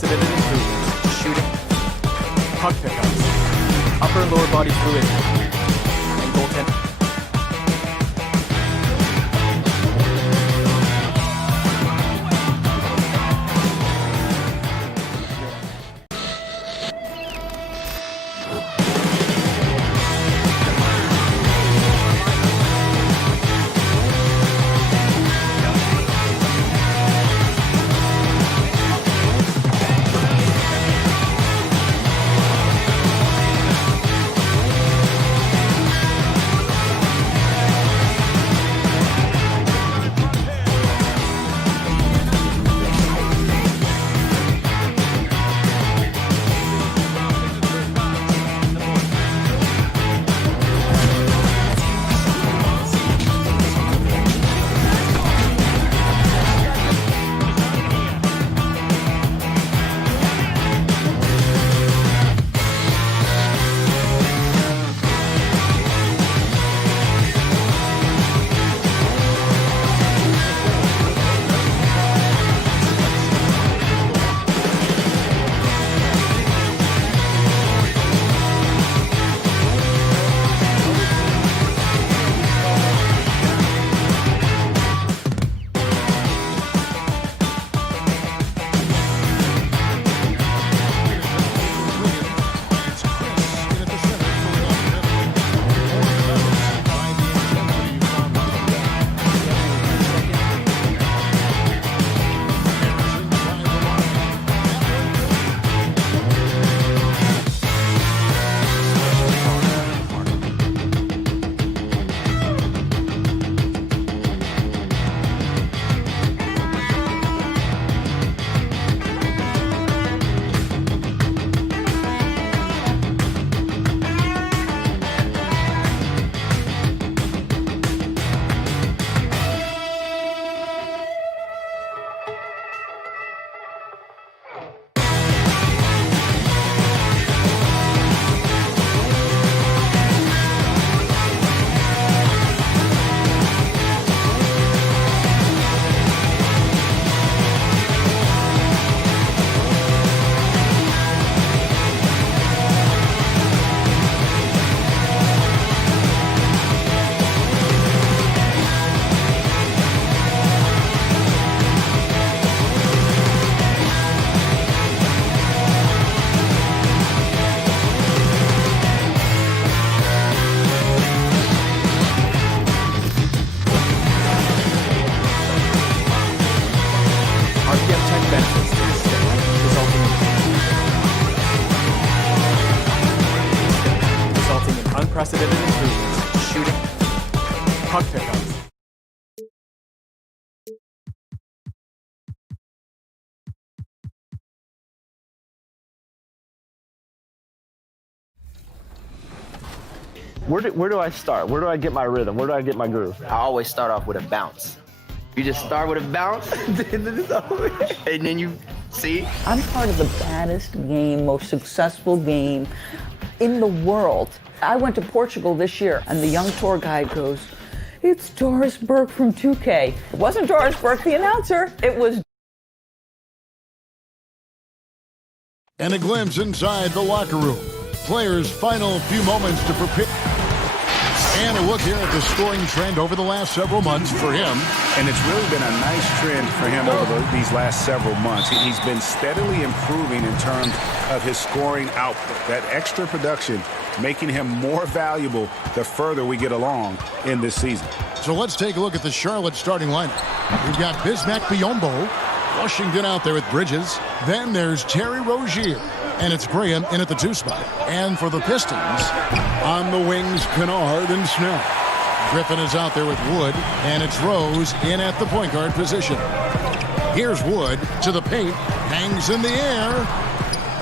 unprecedented improvements, shooting, puck pickups, upper and lower body fluidity, and goaltending. Unprecedented improvements, shooting, puck pickups. Where do I start? Where do I get my rhythm? Where do I get my groove? I always start off with a bounce. You just start with a bounce, and then you see. I'm part of the baddest game, most successful game in the world. I went to Portugal this year, and the young tour guide goes, "It's Doris Burke from 2K." It wasn't Doris Burke, the announcer. It was. And a glimpse inside the locker room. Players' final few moments to prepare. And a look here at the scoring trend over the last several months for him. And it's really been a nice trend for him over these last several months. He's been steadily improving in terms of his scoring output. That extra production making him more valuable the further we get along in this season. So let's take a look at the Charlotte starting lineup. We've got Bismack Biyombo, Washington out there with Bridges. Then there's Terry Rozier. And it's Graham in at the 2 spot. And for the Pistons, on the wings, Kennard and Snell. Griffin is out there with Wood, and it's Rose in at the point guard position. Here's Wood to the paint, hangs in the air.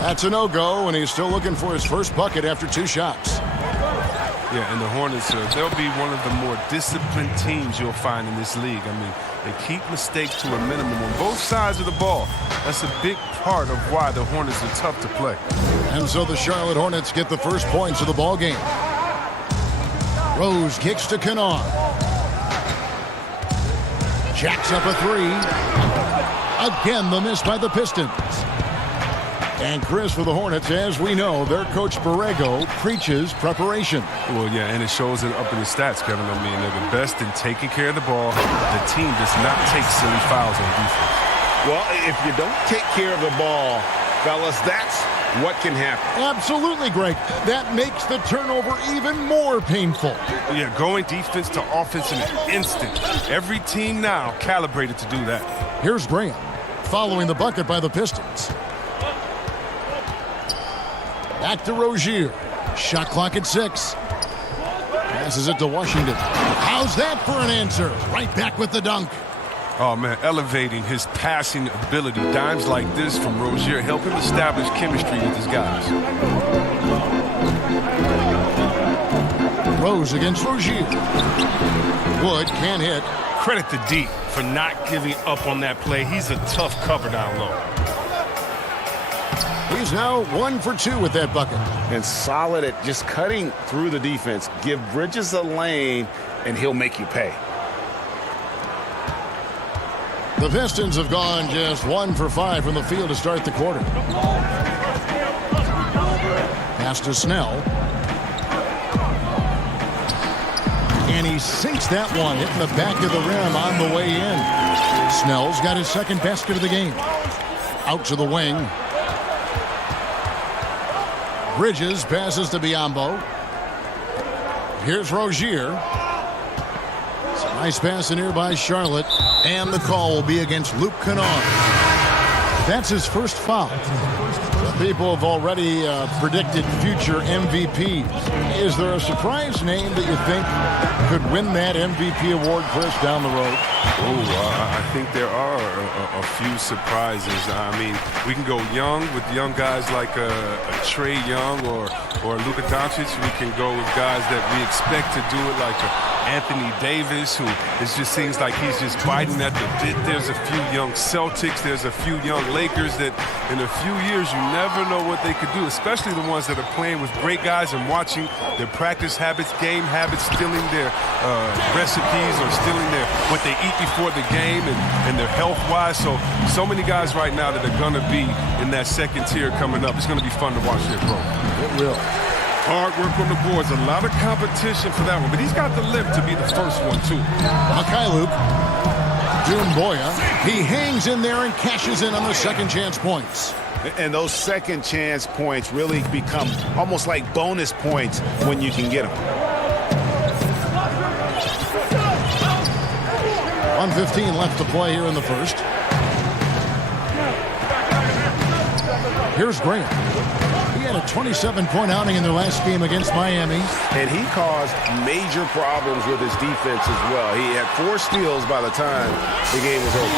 That's a no-go, and he's still looking for his first bucket after 2 shots. Yeah, and the Hornets, they'll be one of the more disciplined teams you'll find in this league. I mean, they keep mistakes to a minimum on both sides of the ball. That's a big part of why the Hornets are tough to play. And so the Charlotte Hornets get the first points of the ball game. Rose kicks to Kennard. Jacks up a 3. Again, the miss by the Pistons. And Chris, for the Hornets, as we know, their coach Borrego preaches preparation. Well, yeah, and it shows it up in the stats, Kevin. I mean, they're the best in taking care of the ball. The team does not take silly fouls on defense. Well, if you don't take care of the ball, fellas, that's what can happen. Absolutely, Greg. That makes the turnover even more painful. Yeah, going defense to offense in an instant. Every team now calibrated to do that. Here's Graham, following the bucket by the Pistons. Back to Rozier. Shot clock at 6. Passes it to Washington. How's that for an answer? Right back with the dunk. Oh, man, elevating his passing ability. Dimes like this from Rozier help him establish chemistry with his guys. Rose against Rozier. Wood can't hit. Credit to D for not giving up on that play. He's a tough cover down low. He's now 1 for 2 with that bucket. And solid at just cutting through the defense. Give Bridges a lane, and he'll make you pay. The Pistons have gone just 1 for 5 from the field to start the quarter. Pass to Snell. And he sinks that one, hitting the back of the rim on the way in. Snell's got his second basket of the game. Out to the wing. Bridges passes to Biyombo. Here's Rozier. Nice pass in here by Charlotte. And the call will be against Luke Kennard. That's his first foul. People have already predicted future MVPs. Is there a surprise name that you think could win that MVP award, Chris, down the road? I think there are a few surprises. I mean, we can go young with young guys like a Trae Young or Luka Doncic. We can go with guys that we expect to do it, like Anthony Davis, who it just seems like he's just biting at the bit. There's a few young Celtics. There's a few young Lakers that in a few years you never know what they could do, especially the ones that are playing with great guys and watching their practice habits, game habits, stealing their recipes or stealing what they eat before the game and their health-wise. So many guys right now that are going to be in that second tier coming up. It's going to be fun to watch their growth. It will. Hard work on the boards. A lot of competition for that one. But he's got the lift to be the first one, too. Mykhailiuk. Doumbouya. He hangs in there and cashes in on the second chance points. And those second chance points really become almost like bonus points when you can get them. 1:15 left to play here in the first. Here's Graham. He had a 27-point outing in their last game against Miami. And he caused major problems with his defense as well. He had 4 steals by the time the game was over.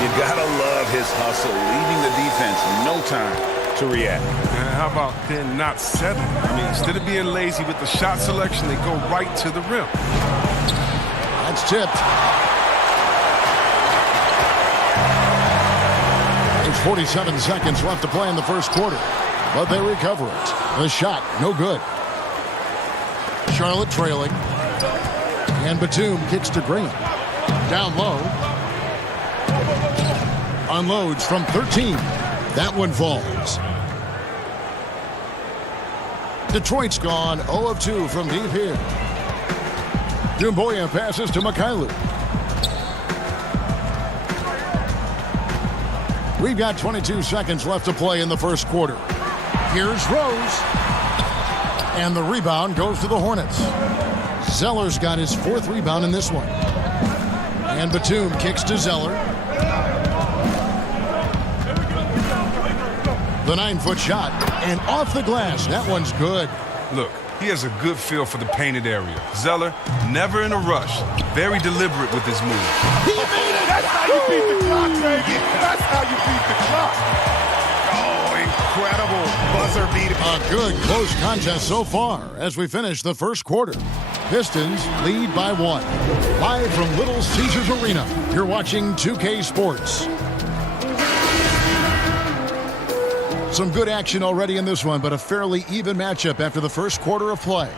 You gotta love his hustle, leaving the defense no time to react. And how about then not settling? I mean, instead of being lazy with the shot selection, they go right to the rim. That's tipped. There's 47 seconds left to play in the first quarter. But they recover it. The shot, no good. Charlotte trailing. And Batum kicks to Green. Down low. Unloads from 13. That one falls. Detroit's gone 0 of 2 from deep here. Doumbouya passes to Mykhailiuk. We've got 22 seconds left to play in the first quarter. Here's Rose. And the rebound goes to the Hornets. Zeller's got his 4th rebound in this one. And Batum kicks to Zeller. The 9-foot shot. And off the glass. That one's good. Look, he has a good feel for the painted area. Zeller, never in a rush. Very deliberate with his move. He made it! That's how you beat the clock, baby! That's how you beat the clock! Incredible buzzer beater. A good close contest so far as we finish the first quarter. Pistons lead by 1. Live from Little Caesars Arena, you're watching 2K Sports. Some good action already in this one, but a fairly even matchup after the first quarter of play.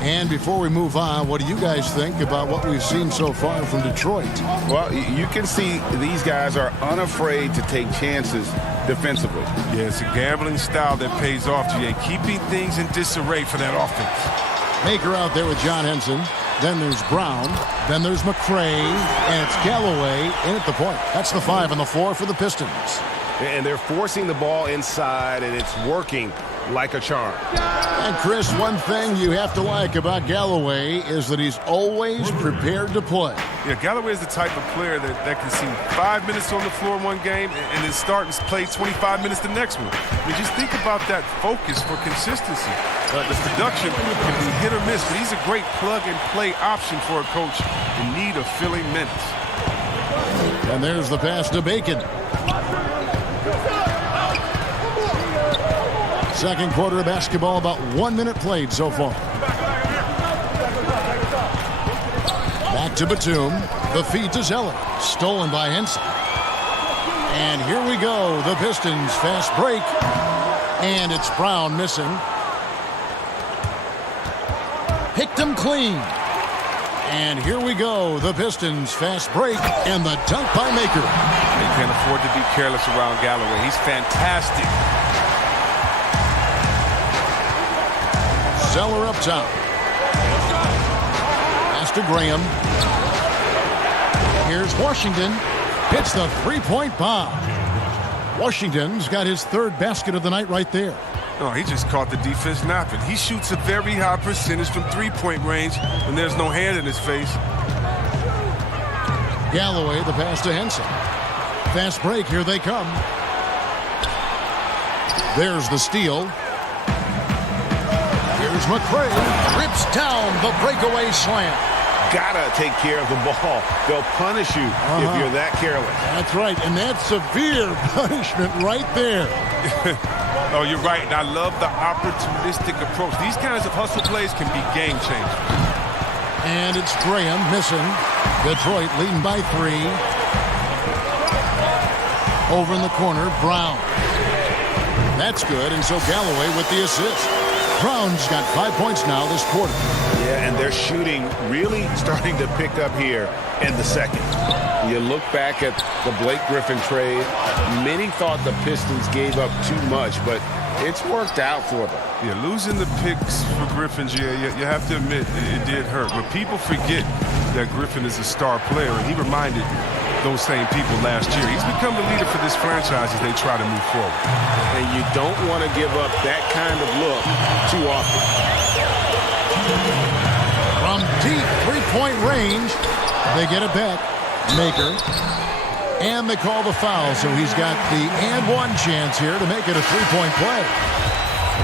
And before we move on, what do you guys think about what we've seen so far from Detroit? Well, you can see these guys are unafraid to take chances defensively. Yeah, it's a gambling style that pays off, GA, keeping things in disarray for that offense. Maker out there with John Henson. Then there's Brown. Then there's McCray. And it's Galloway in at the point. That's the 5 and the 4 for the Pistons. And they're forcing the ball inside, and it's working like a charm. And Chris, one thing you have to like about Galloway is that he's always prepared to play. Yeah, Galloway is the type of player that can see 5 minutes on the floor one game and then start and play 25 minutes the next one. I mean, just think about that focus for consistency. The production can be hit or miss, but he's a great plug-and-play option for a coach in need of filling minutes. And there's the pass to Bacon. Second quarter of basketball, about 1 minute played so far. Back to Batum. The feed to Zeller. Stolen by Henson. And here we go. The Pistons fast break. And it's Brown missing. Picked him clean. And here we go. The Pistons fast break. And the dunk by Maker. They can't afford to be careless around Galloway. He's fantastic. Zeller up top. Pass to Graham. Here's Washington. Hits the three-point bomb. Washington's got his third basket of the night right there. No, he just caught the defense napping. He shoots a very high percentage from three-point range when there's no hand in his face. Galloway, the pass to Henson. Fast break, here they come. There's the steal. Here's McCray, rips down the breakaway slam. Gotta take care of the ball. They'll punish you if you're that careless. That's right, and that's severe punishment right there. Oh, you're right, and I love the opportunistic approach. These kinds of hustle plays can be game changers. And it's Graham missing. Detroit leading by 3. Over in the corner, Brown. That's good, and so Galloway with the assist. Brown's got 5 points now this quarter. Yeah, and their shooting really starting to pick up here in the second. You look back at the Blake Griffin trade. Many thought the Pistons gave up too much, but it's worked out for them. Yeah, losing the picks for Griffin, you have to admit it did hurt. But people forget that Griffin is a star player, and he reminded those same people last year. He's become the leader for this franchise as they try to move forward. And you don't want to give up that kind of look too often. From deep three-point range, they get it back. Maker. And they call the foul, so he's got the and one chance here to make it a three-point play.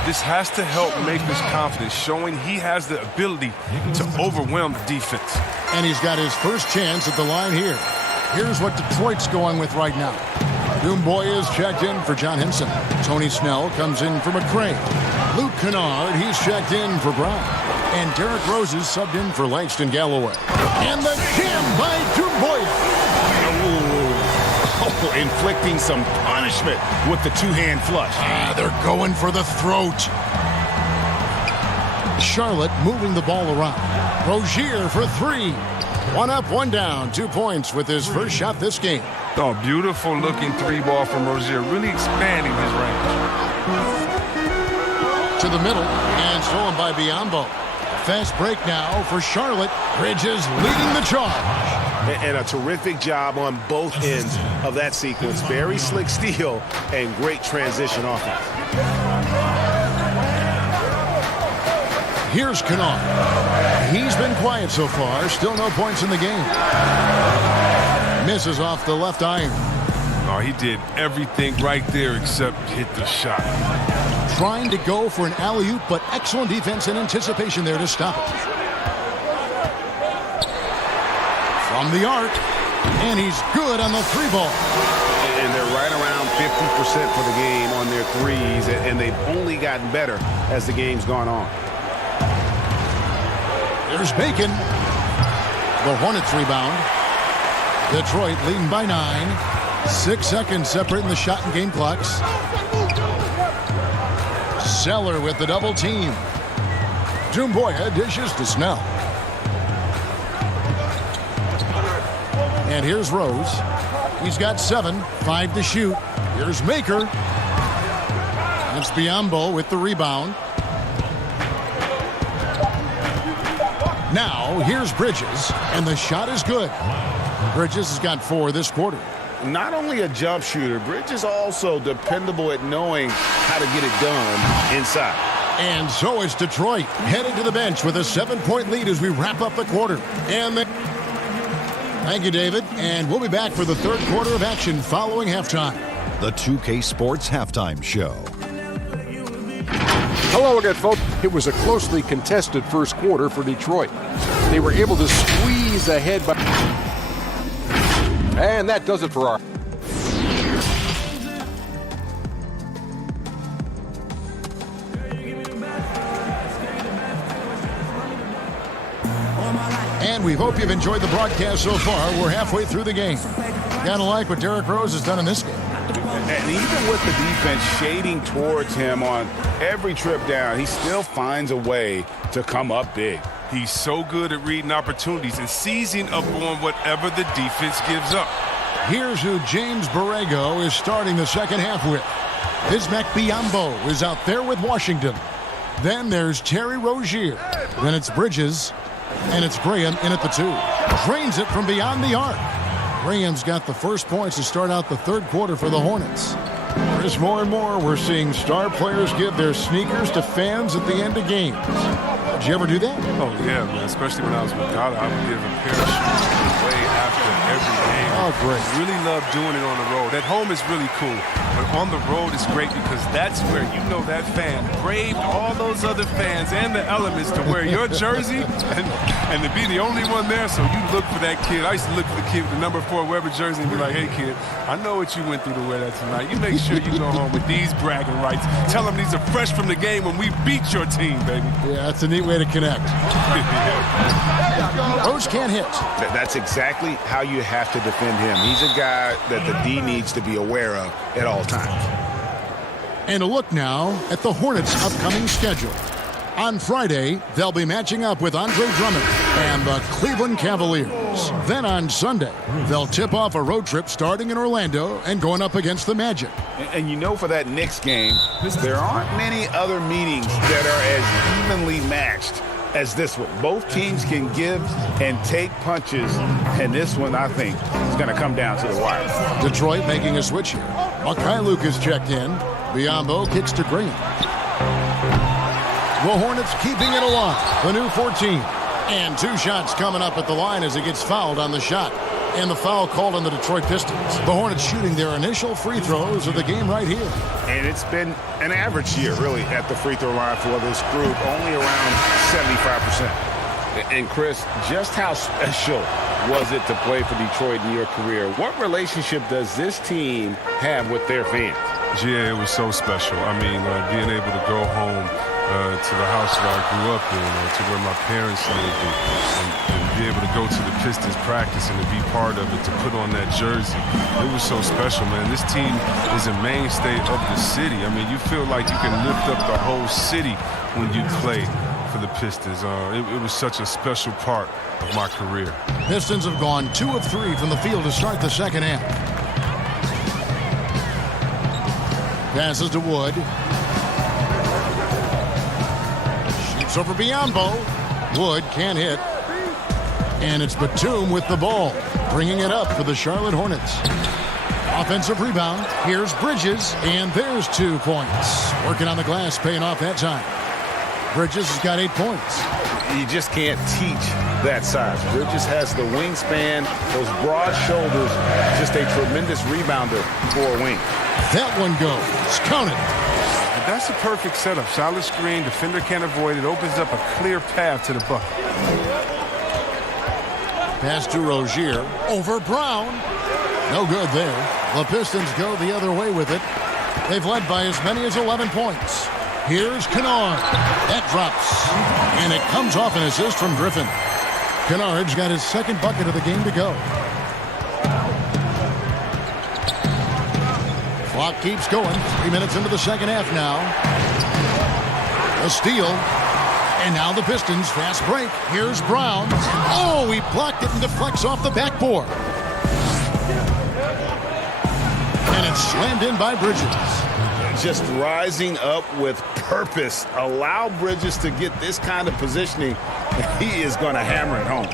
This has to help Maker's confidence, showing he has the ability to overwhelm the defense. And he's got his first chance at the line here. Here's what Detroit's going with right now. Doomboy is checked in for John Henson. Tony Snell comes in for McCray. Luke Kennard, he's checked in for Brown. And Derrick Rose is subbed in for Langston Galloway. And the jam by Doomboy. Oh, inflicting some punishment with the two-hand flush. They're going for the throat. Charlotte moving the ball around. Rozier for 3. 1 up, 1 down. 2 points with his first shot this game. Oh, beautiful looking 3-ball from Rozier, really expanding his range. To the middle and stolen by Biyombo. Fast break now for Charlotte. Bridges leading the charge. And a terrific job on both ends of that sequence. Very slick steal and great transition offense. Here's Kennard. He's been quiet so far. Still no points in the game. Misses off the left iron. Oh, he did everything right there except hit the shot. Trying to go for an alley-oop, but excellent defense and anticipation there to stop it. From the arc, and he's good on the 3-ball. And they're right around 50% for the game on their threes, and they've only gotten better as the game's gone on. There's Bacon. The Hornets rebound. Detroit leading by 9. 6 seconds separating the shot and game clocks. Zeller with the double team. Dumboya dishes to Snell. And here's Rose. He's got 7, 5 to shoot. Here's Maker. And it's Biyombo with the rebound. Now, here's Bridges, and the shot is good. Bridges has got 4 this quarter. Not only a jump shooter, Bridges also dependable at knowing how to get it done inside. And so it's Detroit heading to the bench with a 7-point lead as we wrap up the quarter. And thank you, David. And we'll be back for the third quarter of action following halftime. The 2K Sports Halftime Show. Hello again, folks. It was a closely contested first quarter for Detroit. They were able to squeeze ahead, and that does it for our... And we hope you've enjoyed the broadcast so far. We're halfway through the game. Gotta like what Derrick Rose has done in this game. And even with the defense shading towards him on every trip down, he still finds a way to come up big. He's so good at reading opportunities and seizing up on whatever the defense gives up. Here's who James Borrego is starting the second half with. Bismack Biyombo is out there with Washington. Then there's Terry Rozier. Then it's Bridges. And it's Graham in at the 2. Drains it from beyond the arc. Graham's got the first points to start out the third quarter for the Hornets. There's more and more we're seeing star players give their sneakers to fans at the end of games. Did you ever do that? Oh, yeah, man. Especially when I was with Goddard, I would give a pair of shoes away after every game. Oh, great. Really love doing it on the road. At home is really cool, but on the road is great because that's where you know that fan braved all those other fans and the elements to wear your jersey and to be the only one there. So you look for that kid. I used to look for the kid with the number 4 Weber jersey and be like, hey, kid, I know what you went through to wear that tonight. You make sure you go home with these bragging rights. Tell them these are fresh from the game when we beat your team, baby. Yeah, that's a neat way to connect. Rose can't hit. That's exactly how you have to defend him. He's a guy that the D needs to be aware of at all times. And a look now at the Hornets' upcoming schedule. On Friday, they'll be matching up with Andre Drummond and the Cleveland Cavaliers. Then on Sunday, they'll tip off a road trip starting in Orlando and going up against the Magic. And you know, for that Knicks game, there aren't many other meetings that are as evenly matched as this one. Both teams can give and take punches, and this one, I think, is going to come down to the wire. Detroit making a switch here. Mykhailiuk is checked in. Biyombo kicks to Graham. The Hornets keeping it alive. The new 14. And 2 shots coming up at the line as he gets fouled on the shot. And the foul called on the Detroit Pistons. The Hornets shooting their initial free throws of the game right here. And it's been an average year, really, at the free throw line for this group, only around 75%. And Chris, just how special was it to play for Detroit in your career? What relationship does this team have with their fans? Yeah, it was so special. I mean, being able to go home to the house where I grew up in, to where my parents lived, and be able to go to the Pistons practice and to be part of it, to put on that jersey. It was so special, man. This team is a mainstay of the city. I mean, you feel like you can lift up the whole city when you play for the Pistons. It was such a special part of my career. Pistons have gone 2 of 3 from the field to start the second half. Passes to Wood. Shoots over Biyombo. Wood can't hit. And it's Batum with the ball, bringing it up for the Charlotte Hornets. Offensive rebound. Here's Bridges, and there's 2 points. Working on the glass, paying off that time. Bridges has got 8 points. You just can't teach that size. Bridges has the wingspan, those broad shoulders, just a tremendous rebounder for a wing. That one goes. Count it. And that's a perfect setup. Solid screen. Defender can't avoid it. Opens up a clear path to the bucket. Pass to Rozier. Over Brown. No good there. The Pistons go the other way with it. They've led by as many as 11 points. Here's Kennard. That drops. And it comes off an assist from Griffin. Kennard's got his second bucket of the game to go. Clock keeps going. 3 minutes into the second half now. A steal. And now the Pistons fast break. Here's Brown. Oh, he blocked it and deflects off the backboard. And it's slammed in by Bridges. Just rising up with purpose. Allow Bridges to get this kind of positioning. He is going to hammer it home.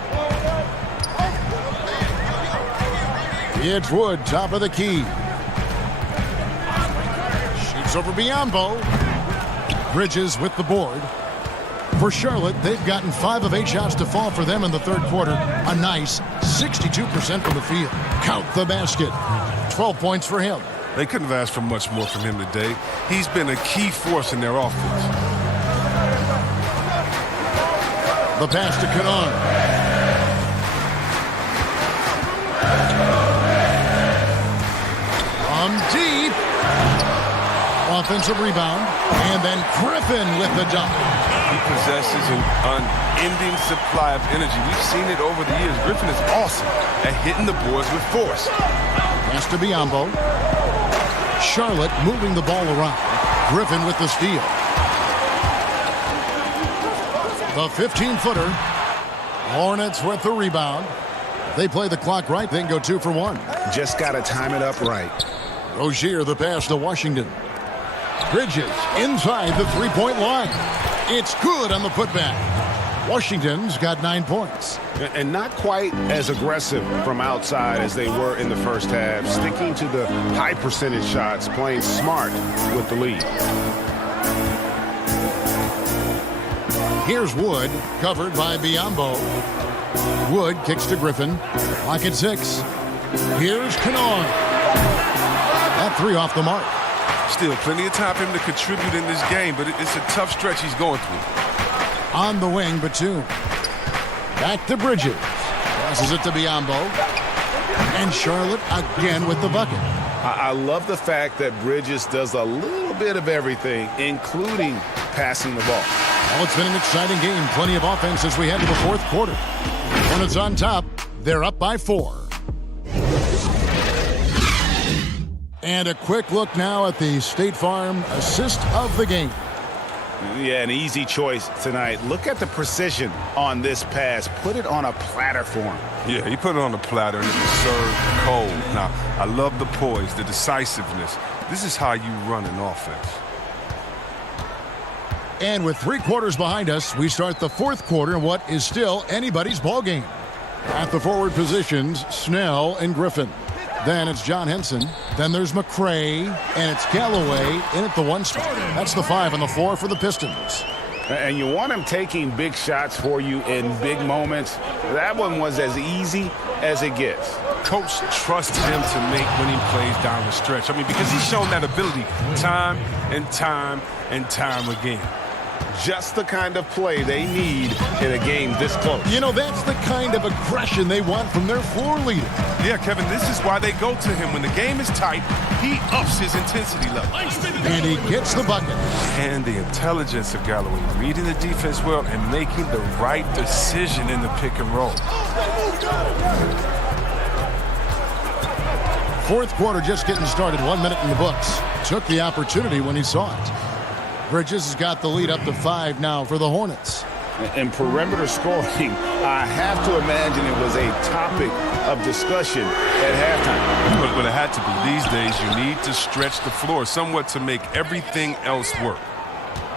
It's Wood, top of the key. Shoots over Biyombo. Bridges with the board. For Charlotte, they've gotten 5 of 8 shots to fall for them in the third quarter. A nice 62% from the field. Count the basket. 12 points for him. They couldn't have asked for much more from him today. He's been a key force in their offense. The pass to Canard. From deep. Offensive rebound. And then Griffin with the dunk. He possesses an unending supply of energy. We've seen it over the years. Griffin is awesome at hitting the boards with force. Pass to Biyombo. Charlotte moving the ball around. Griffin with the steal. The 15-footer. Hornets with the rebound. They play the clock right, then go 2 for 1. Just got to time it up right. Rozier the pass to Washington. Bridges inside the three-point line. It's good on the putback. Washington's got 9 points. And not quite as aggressive from outside as they were in the first half. Sticking to the high percentage shots, playing smart with the lead. Here's Wood, covered by Biyombo. Wood kicks to Griffin. Lock at 6. Here's Canard. That 3 off the mark. Still plenty of time for him to contribute in this game, but it's a tough stretch he's going through. On the wing, Batum. Back to Bridges. Passes it to Biyombo. And Charlotte again with the bucket. I love the fact that Bridges does a little bit of everything, including passing the ball. Well, it's been an exciting game. Plenty of offense as we head to the fourth quarter. When it's on top, they're up by 4. And a quick look now at the State Farm assist of the game. Yeah, an easy choice tonight. Look at the precision on this pass. Put it on a platter for him. Yeah, he put it on the platter and it was served cold. Now, I love the poise, the decisiveness. This is how you run an offense. And with 3 quarters behind us, we start the fourth quarter in what is still anybody's ball game. At the forward positions, Snell and Griffin. Then it's John Henson. Then there's McRae, and it's Galloway in at the 1 spot. That's the 5 and the 4 for the Pistons. And you want him taking big shots for you in big moments. That one was as easy as it gets. Coach trusts him to make winning plays down the stretch. I mean, because he's shown that ability time and time and time again. Just the kind of play they need in a game this close. You know, that's the kind of aggression they want from their floor leader. Yeah, Kevin, this is why they go to him. When the game is tight, he ups his intensity level. And he gets the bucket. And the intelligence of Galloway, reading the defense well and making the right decision in the pick and roll. Fourth quarter just getting started. 1 minute in the books. Took the opportunity when he saw it. Bridges has got the lead up to 5 now for the Hornets. And perimeter scoring, I have to imagine it was a topic of discussion at halftime. But it had to be. These days, you need to stretch the floor somewhat to make everything else work.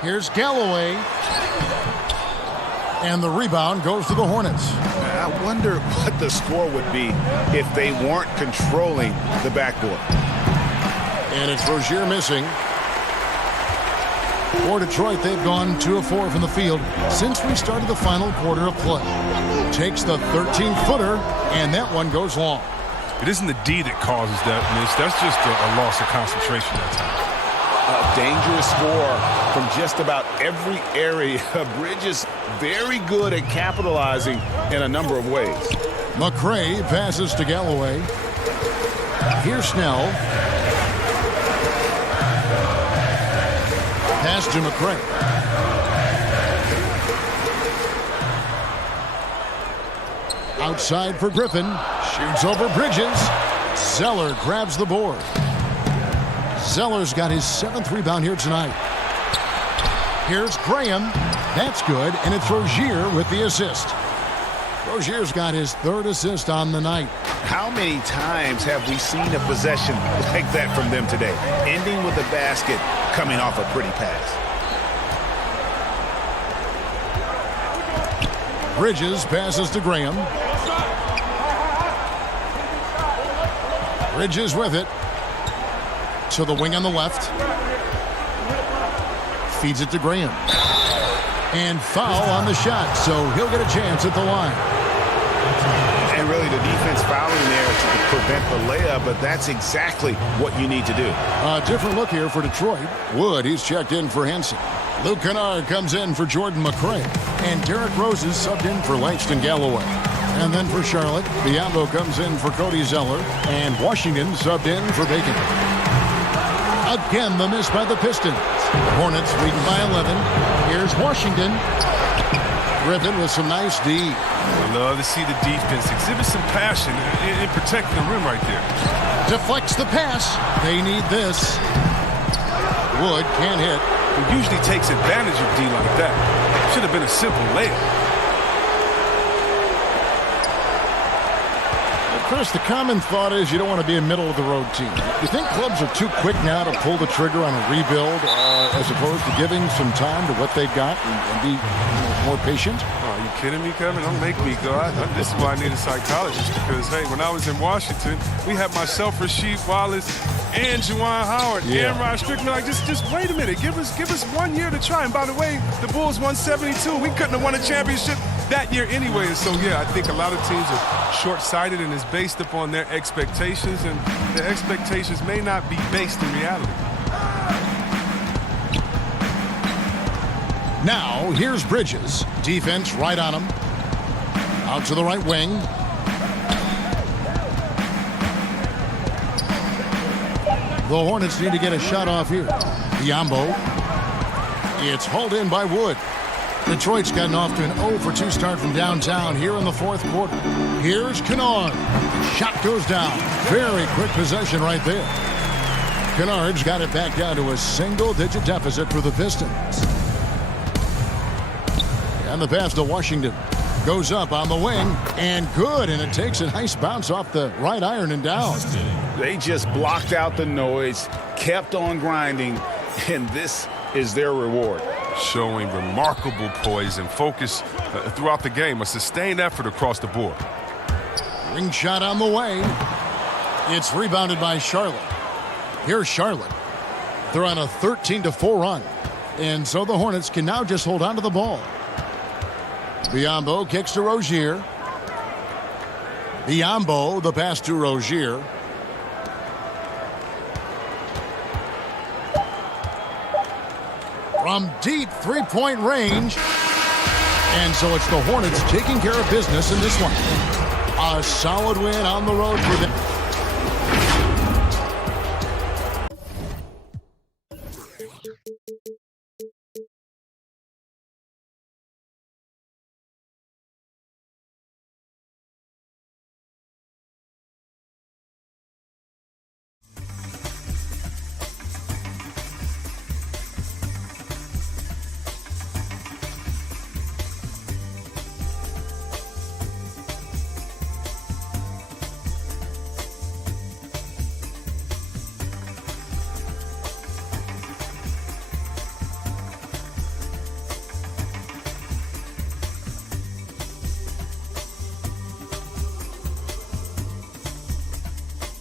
Here's Galloway. And the rebound goes to the Hornets. I wonder what the score would be if they weren't controlling the backboard. And it's Rozier missing. For Detroit, they've gone 2 of 4 from the field since we started the final quarter of play. Takes the 13-footer, and that one goes long. It isn't the D that causes that miss. That's just a loss of concentration that time. A dangerous score from just about every area. Bridges very good at capitalizing in a number of ways. McRae passes to Galloway. Here's Snell. Pass to McRae. Outside for Griffin. Shoots over Bridges. Zeller grabs the board. Zeller's got his 7th rebound here tonight. Here's Graham. That's good, and it's Rozier with the assist. Rozier's got his 3rd assist on the night. How many times have we seen a possession like that from them today? Ending with a basket, coming off a pretty pass. Bridges passes to Graham. Bridges with it. To the wing on the left. Feeds it to Graham. And foul on the shot, so he'll get a chance at the line. And really the defense fouling there to prevent the layup, but that's exactly what you need to do. A different look here for Detroit. Wood, he's checked in for Henson. Luke Kennard comes in for Jordan McRae. And Derrick Rose is subbed in for Langston Galloway. And then for Charlotte, Biyombo comes in for Cody Zeller. And Washington subbed in for Bacon. Again, the miss by the Pistons. Hornets leading by 11. Here's Washington. Griffin with some nice D. I love to see the defense exhibit some passion in protecting the rim right there. Deflects the pass. They need this. Wood can't hit. He usually takes advantage of D like that. Should have been a simple layup. Chris, the common thought is you don't want to be a middle-of-the-road team. You think clubs are too quick now to pull the trigger on a rebuild as opposed to giving some time to what they've got and be more patient? Oh, are you kidding me, Kevin? Don't make me go. This is why I need a psychologist because, hey, when I was in Washington, we had myself, Rasheed Wallace, and Juwan Howard, and Rod Strickland. Like, just wait a minute. Give us 1 year to try. And by the way, the Bulls won 72. We couldn't have won a championship that year anyway. So, yeah, I think a lot of teams are short-sighted and it's based upon their expectations, and the expectations may not be based in reality. Now, here's Bridges. Defense right on him. Out to the right wing. The Hornets need to get a shot off here. Biyombo. It's hauled in by Wood. Detroit's gotten off to an 0-for-2 start from downtown here in the 4th quarter. Here's Kennard. Shot goes down. Very quick possession right there. Kennard's got it back down to a single-digit deficit for the Pistons. And the pass to Washington. Goes up on the wing, and good, and it takes a nice bounce off the right iron and down. They just blocked out the noise, kept on grinding, and this is their reward. Showing remarkable poise and focus throughout the game. A sustained effort across the board. Ring shot on the way. It's rebounded by Charlotte. Here's Charlotte. They're on a 13-4 run. And so the Hornets can now just hold on to the ball. Biyombo kicks to Rozier. Biyombo, the pass to Rozier. From deep three-point range. And so it's the Hornets taking care of business in this one. A solid win on the road for them.